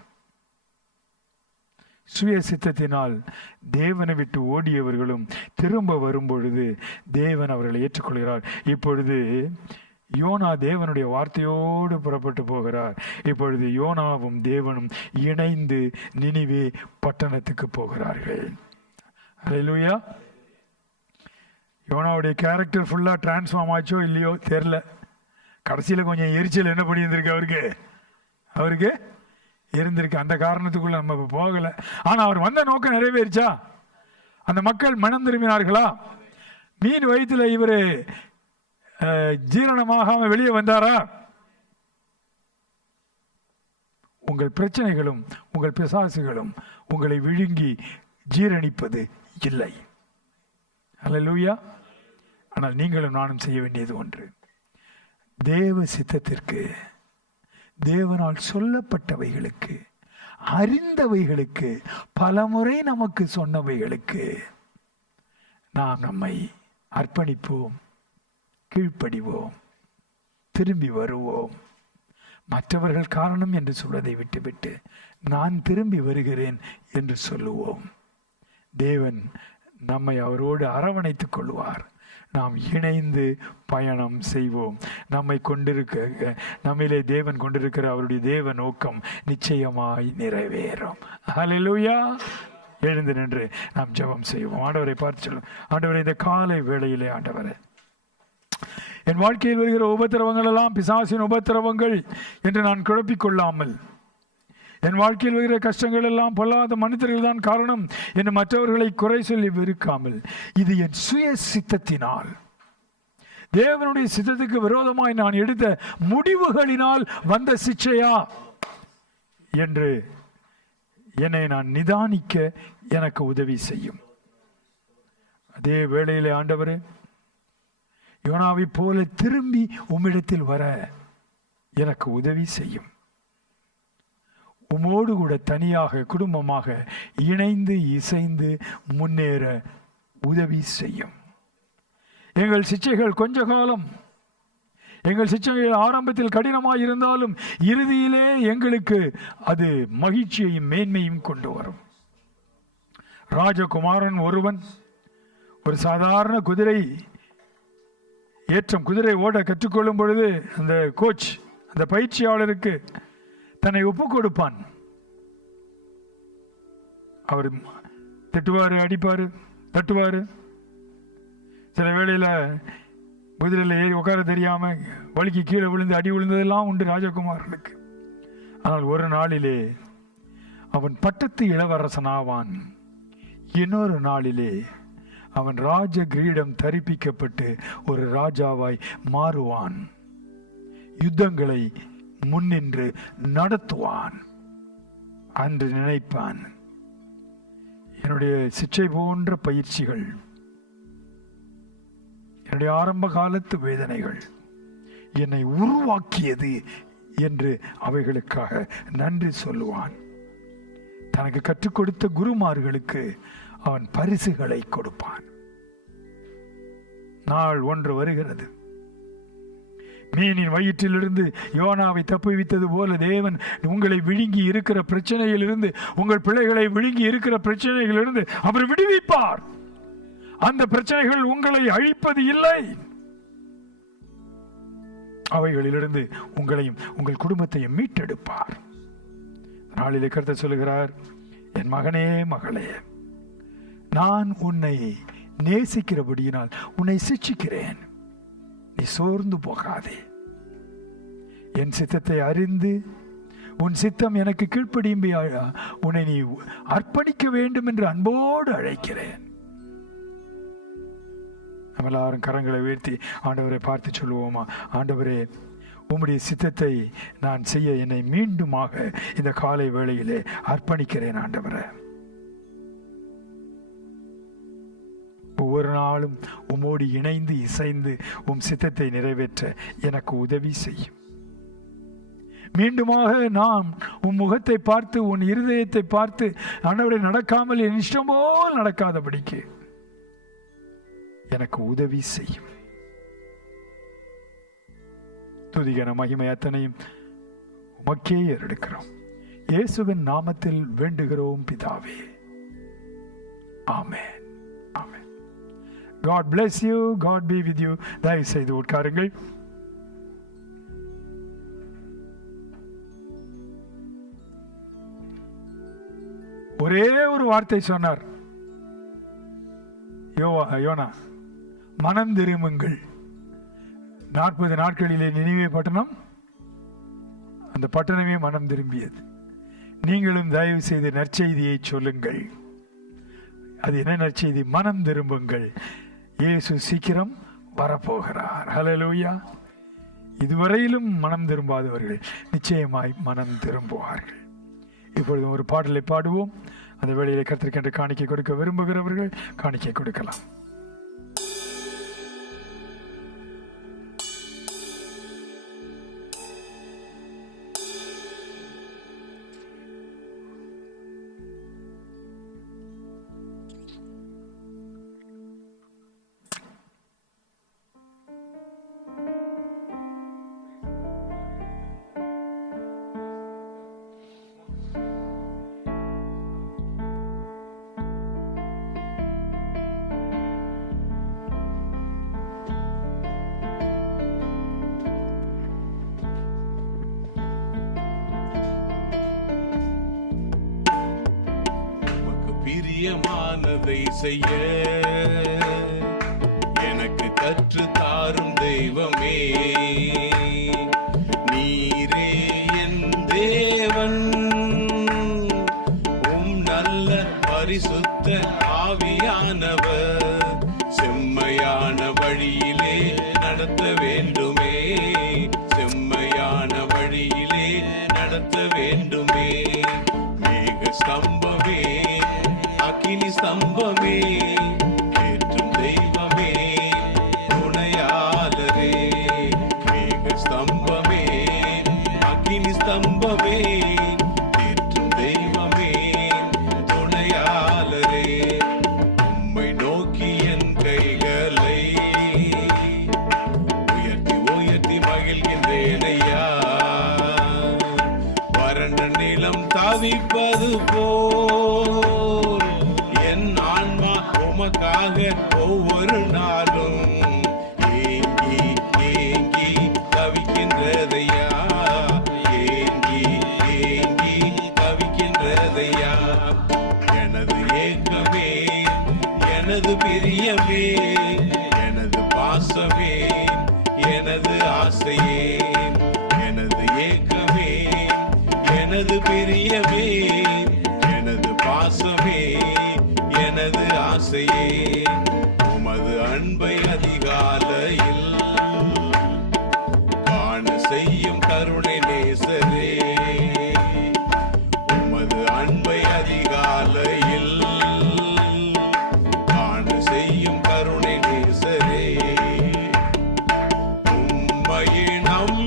சுய சித்தத்தினால் தேவனை விட்டு ஓடியவர்களும் திரும்ப வரும் பொழுது தேவன் அவர்களை ஏற்றுக்கொள்கிறார். இப்பொழுது யோனா தேவனுடைய வார்த்தையோடு புறப்பட்டு போகிறார். இப்பொழுது யோனாவும் தேவனும் இணைந்து நினிவே பட்டணத்துக்கு போகிறார்கள். அல்லேலூயா. யோனாவுடைய கேரக்டர் ஃபுல்லா டிரான்ஸ்ஃபார்ம் ஆச்சோ இல்லையோ தெரியல. கடைசியில் கொஞ்சம் எரிச்சல் என்ன பண்ணியிருந்திருக்கு அவருக்கு இருந்திருக்கு. அந்த காரணத்துக்குள்ள நம்ம போகல. ஆனா அவர் வந்த நோக்கம் நிறைவேறிச்சா? அந்த மக்கள் மனம் திரும்பினார்களா? மீன் வயிற்றுல இவரு ஜீரணமாகாம வெளியே வந்தாரா? உங்கள் பிரச்சனைகளும் உங்கள் பிசாசுகளும் உங்களை விழுங்கி ஜீரணிப்பது இல்லை. அல்லேலூயா. ஆனால் நீங்களும் நானும் செய்ய வேண்டியது ஒன்று, தேவ சித்தத்திற்கு, தேவனால் சொல்லப்பட்டவைகளுக்கு, அறிந்தவைகளுக்கு, பலமுறை நமக்கு சொன்னவைகளுக்கு நாம் நம்மை அர்ப்பணிப்போம், கீழ்ப்படிவோம், திரும்பி வருவோம். மற்றவர்கள் காரணம் என்று சொல்வதை விட்டுவிட்டு நான் திரும்பி வருகிறேன் என்று சொல்லுவோம். தேவன் நம்மை அவரோடு அரவணைத்துக் கொள்வார். நாம் இணைந்து பயணம் செய்வோம். நம்மிலே தேவன் கொண்டிருக்கிற அவருடைய தேவ நோக்கம் நிச்சயமாய் நிறைவேறும். ஹல்லேலூயா. எழுந்து நின்று நாம் ஜெபம் செய்வோம். ஆண்டவரை பார்த்து சொல்லுவோம், ஆண்டவரை இந்த காலை வேளையிலே, ஆண்டவரே என் வாழ்க்கையில் வருகிற உபத்திரவங்கள் எல்லாம் பிசாசின் உபத்திரவங்கள் என்று நான் குழப்பிக் கொள்ளாமல், என் வாழ்க்கையில் வருகிற கஷ்டங்கள் எல்லாம் பொல்லாத மனிதர்கள் தான் காரணம் என்று மற்றவர்களை குறை சொல்லி வெறுக்காமல், இது என் சுய சித்தத்தினால், தேவனுடைய சித்தத்துக்கு விரோதமாய் நான் எடுத்த முடிவுகளினால் வந்த சிச்சையா என்று என்னை நான் நிதானிக்க எனக்கு உதவி செய்யும். அதே வேளையிலே ஆண்டவரே, யோனாவை போல திரும்பி உம்மிடத்தில் வர எனக்கு உதவி செய்யும். உமோடு கூட தனியாக குடும்பமாக இணைந்து இசைந்து முன்னேற உதவி செய்யும். எங்கள் சிச்சைகள் கொஞ்ச காலம், எங்கள் சிச்சைகள் ஆரம்பத்தில் கடினமாக இருந்தாலும் இறுதியிலே எங்களுக்கு அது மகிழ்ச்சியையும் மேன்மையும் கொண்டு வரும். ராஜகுமாரன் ஒருவன் ஒரு சாதாரண குதிரை ஓட கற்றுக்கொள்ளும் பொழுது அந்த கோச், அந்த பயிற்சியாளருக்கு தன்னை ஒப்பு கொடுப்பான். அவர் திட்டுவாரு, அடிப்பாரு, தட்டுவாரு. சில வேளையில குதிரையில் ஏறி உட்கார தெரியாம வலிக்கு கீழே விழுந்து அடி விழுந்ததெல்லாம் உண்டு ராஜகுமாரனுக்கு. ஆனால் ஒரு நாளிலே அவன் பட்டத்து இளவரசனாவான். இன்னொரு நாளிலே அவன் ராஜ கிரீடம் தரிப்பிக்கப்பட்டு ஒரு ராஜாவாய் மாறுவான். யுத்தங்களை முன்னின்று நடத்துவான். அன்று நினைப்பான், என்னுடைய சிச்சை போன்ற பயிற்சிகள், என்னுடைய ஆரம்ப காலத்து வேதனைகள் என்னை உருவாக்கியது என்று அவைகளுக்காக நன்றி சொல்லுவான். தனக்கு கற்றுக் கொடுத்த குருமார்களுக்கு அவன் பரிசுகளை கொடுப்பான். நாள் ஒன்று வருகிறது. மீனின் வயிற்றிலிருந்து யோனாவை தப்புவித்தது போல தேவன் உங்களை விழுங்கி இருக்கிற பிரச்சனையிலிருந்து, உங்கள் பிள்ளைகளை விழுங்கி இருக்கிற பிரச்சனைகளிலிருந்து அவர் விடுவிப்பார். அந்த பிரச்சனைகள் உங்களை அழிப்பது இல்லை. அவைகளிலிருந்து உங்களையும் உங்கள் குடும்பத்தையும் மீட்டெடுப்பார். நாளிலே கர்த்தர் சொல்லுகிறார், என் மகனே மகளே, நான் உன்னை நேசிக்கிறபடியினால் உன்னை சிட்சிக்கிறேன். நீ சோர்ந்து போகாதே. என் சித்தத்தை அறிந்து உன் சித்தம் எனக்கு கீழ்ப்படியும்படி உன்னை நீ அர்ப்பணிக்க வேண்டும் என்று அன்போடு அழைக்கிறேன். நம்ம எல்லாரும் கரங்களை உயர்த்தி ஆண்டவரை பார்த்து சொல்லுவோமா? ஆண்டவரே, உம்முடைய சித்தத்தை நான் செய்ய என்னை மீண்டுமாக இந்த காலை வேளையிலே அர்ப்பணிக்கிறேன். ஆண்டவரே, ஒவ்வொரு நாளும் உம்மோடு இணைந்து இசைந்து உம் சித்தத்தை நிறைவேற்ற எனக்கு உதவி செய்யும். மீண்டுமாக நாம் உன் முகத்தை பார்த்து உன் இருதயத்தை பார்த்து ஆண்டவரை நடக்காமல் என் இஷ்டம் போல் நடக்காதபடிக்கு எனக்கு உதவி செய்யும். துதிகன மகிமை அத்தனையும் உமக்கே ஏறெடுக்கிறோம். இயேசுவின் நாமத்தில் வேண்டுகிறோம் பிதாவே. ஆமென். ஆமென். God bless you. God be with you. தயவு செய்து உட்காருங்கள். ஒரே ஒரு வார்த்தை சொன்னார் யோனா, மனம் திரும்புங்கள். 40 நாட்களிலே நினிவே பட்டணம், அந்த பட்டணமே மனம் திரும்பியது. நீங்களும் தயவு செய்து நற்செய்தியை சொல்லுங்கள். அது என்ன நற்செய்தி? மனம் திரும்புங்கள். இயேசு சீக்கிரம் வரப்போகிறார். ஹல்லேலூயா. இதுவரையிலும் மனம் திரும்பாதவர்கள் நிச்சயமாய் மனம் திரும்புவார்கள். இப்பொழுது ஒரு பாடலை பாடுவோம். அந்த வேளையிலே கர்த்தருக்கென்று காணிக்கை கொடுக்க விரும்புகிறவர்கள் காணிக்கை கொடுக்கலாம். பிரியமானதை செய்ய எனக்கு கற்று தாரும் தெய்வமே, நீரே என் தேவன். உம் நல்ல பரிசுத்த ஆவியானவர் செம்மையான வழியிலே நடத்த வேண்டுமே, செம்மையான வழியிலே நடத்த வேண்டுமே. மேக ஸ்தம்பமே, அக்கினி ஸ்தம்பமே, ஏற்றும் தெய்வமே, துணையாளரே. மேக ஸ்தம்பமே, அக்கினி ஸ்தம்பமே, ஏற்றும் தெய்வமே, துணையாளரே. உம்மை நோக்கி என் கைகளை உயர்த்தி உயர்த்தி மகிழ்கின்றேன் ஐயா. வறண்ட நிலம் தவிப்பது போல் என் ஆன்மா உமக்காக ஒவ்வொரு நாளும் ஏங்கி ஏங்கி தவிக்கின்றதையா, ஏங்கி ஏங்கி தவிக்கின்றதையா. எனது ஏக்கமே, எனது பிரியமே, எனது பாசமே, எனது ஆசையே. எனது ஏக்கமே, எனது பிரியமே, எனது பாசமே, எனது ஆசையே. உமது அன்பை அதிகாலையில் காண செய்யும் கருணை நேசரே. உமது அன்பை அதிகாலையில் காண செய்யும் கருணை நேசரே. உம்மையை நம்பி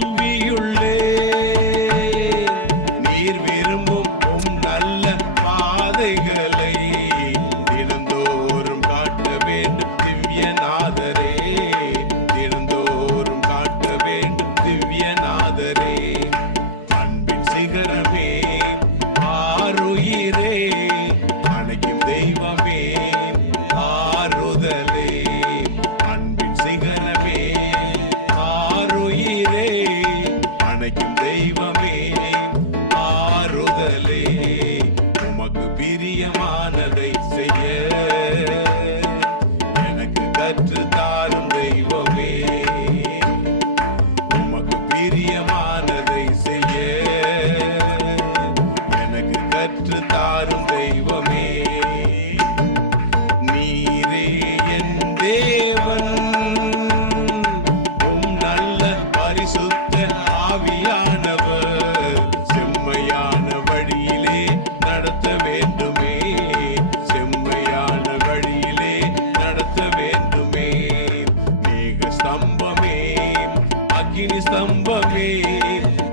ஸ்தம்பமே,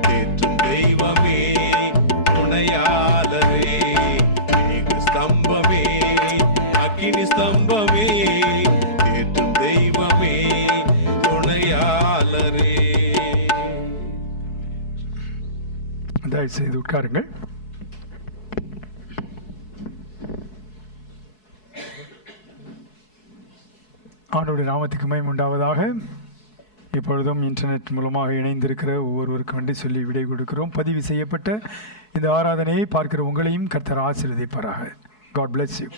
தேற்றும் தெய்வமே, துணையாளரே. மேக ஸ்தம்பமே, அக்கினி ஸ்தம்பமே, தேற்றும் தெய்வமே, துணையாளரே. தயவு செய்து உட்காருங்கள். ஆண்டவருடைய நாமத்துக்கு மகிமை உண்டாவதாக. இப்பொழுதும் இன்டர்நெட் மூலமாக இணைந்திருக்கிற ஒவ்வொருவருக்கும் நன்றி சொல்லி விடை கொடுக்கிறோம். பதிவு செய்யப்பட்ட இந்த ஆராதனையை பார்க்கிற உங்களையும் கர்த்தர் ஆசீர்வதிப்பாராக. God bless you.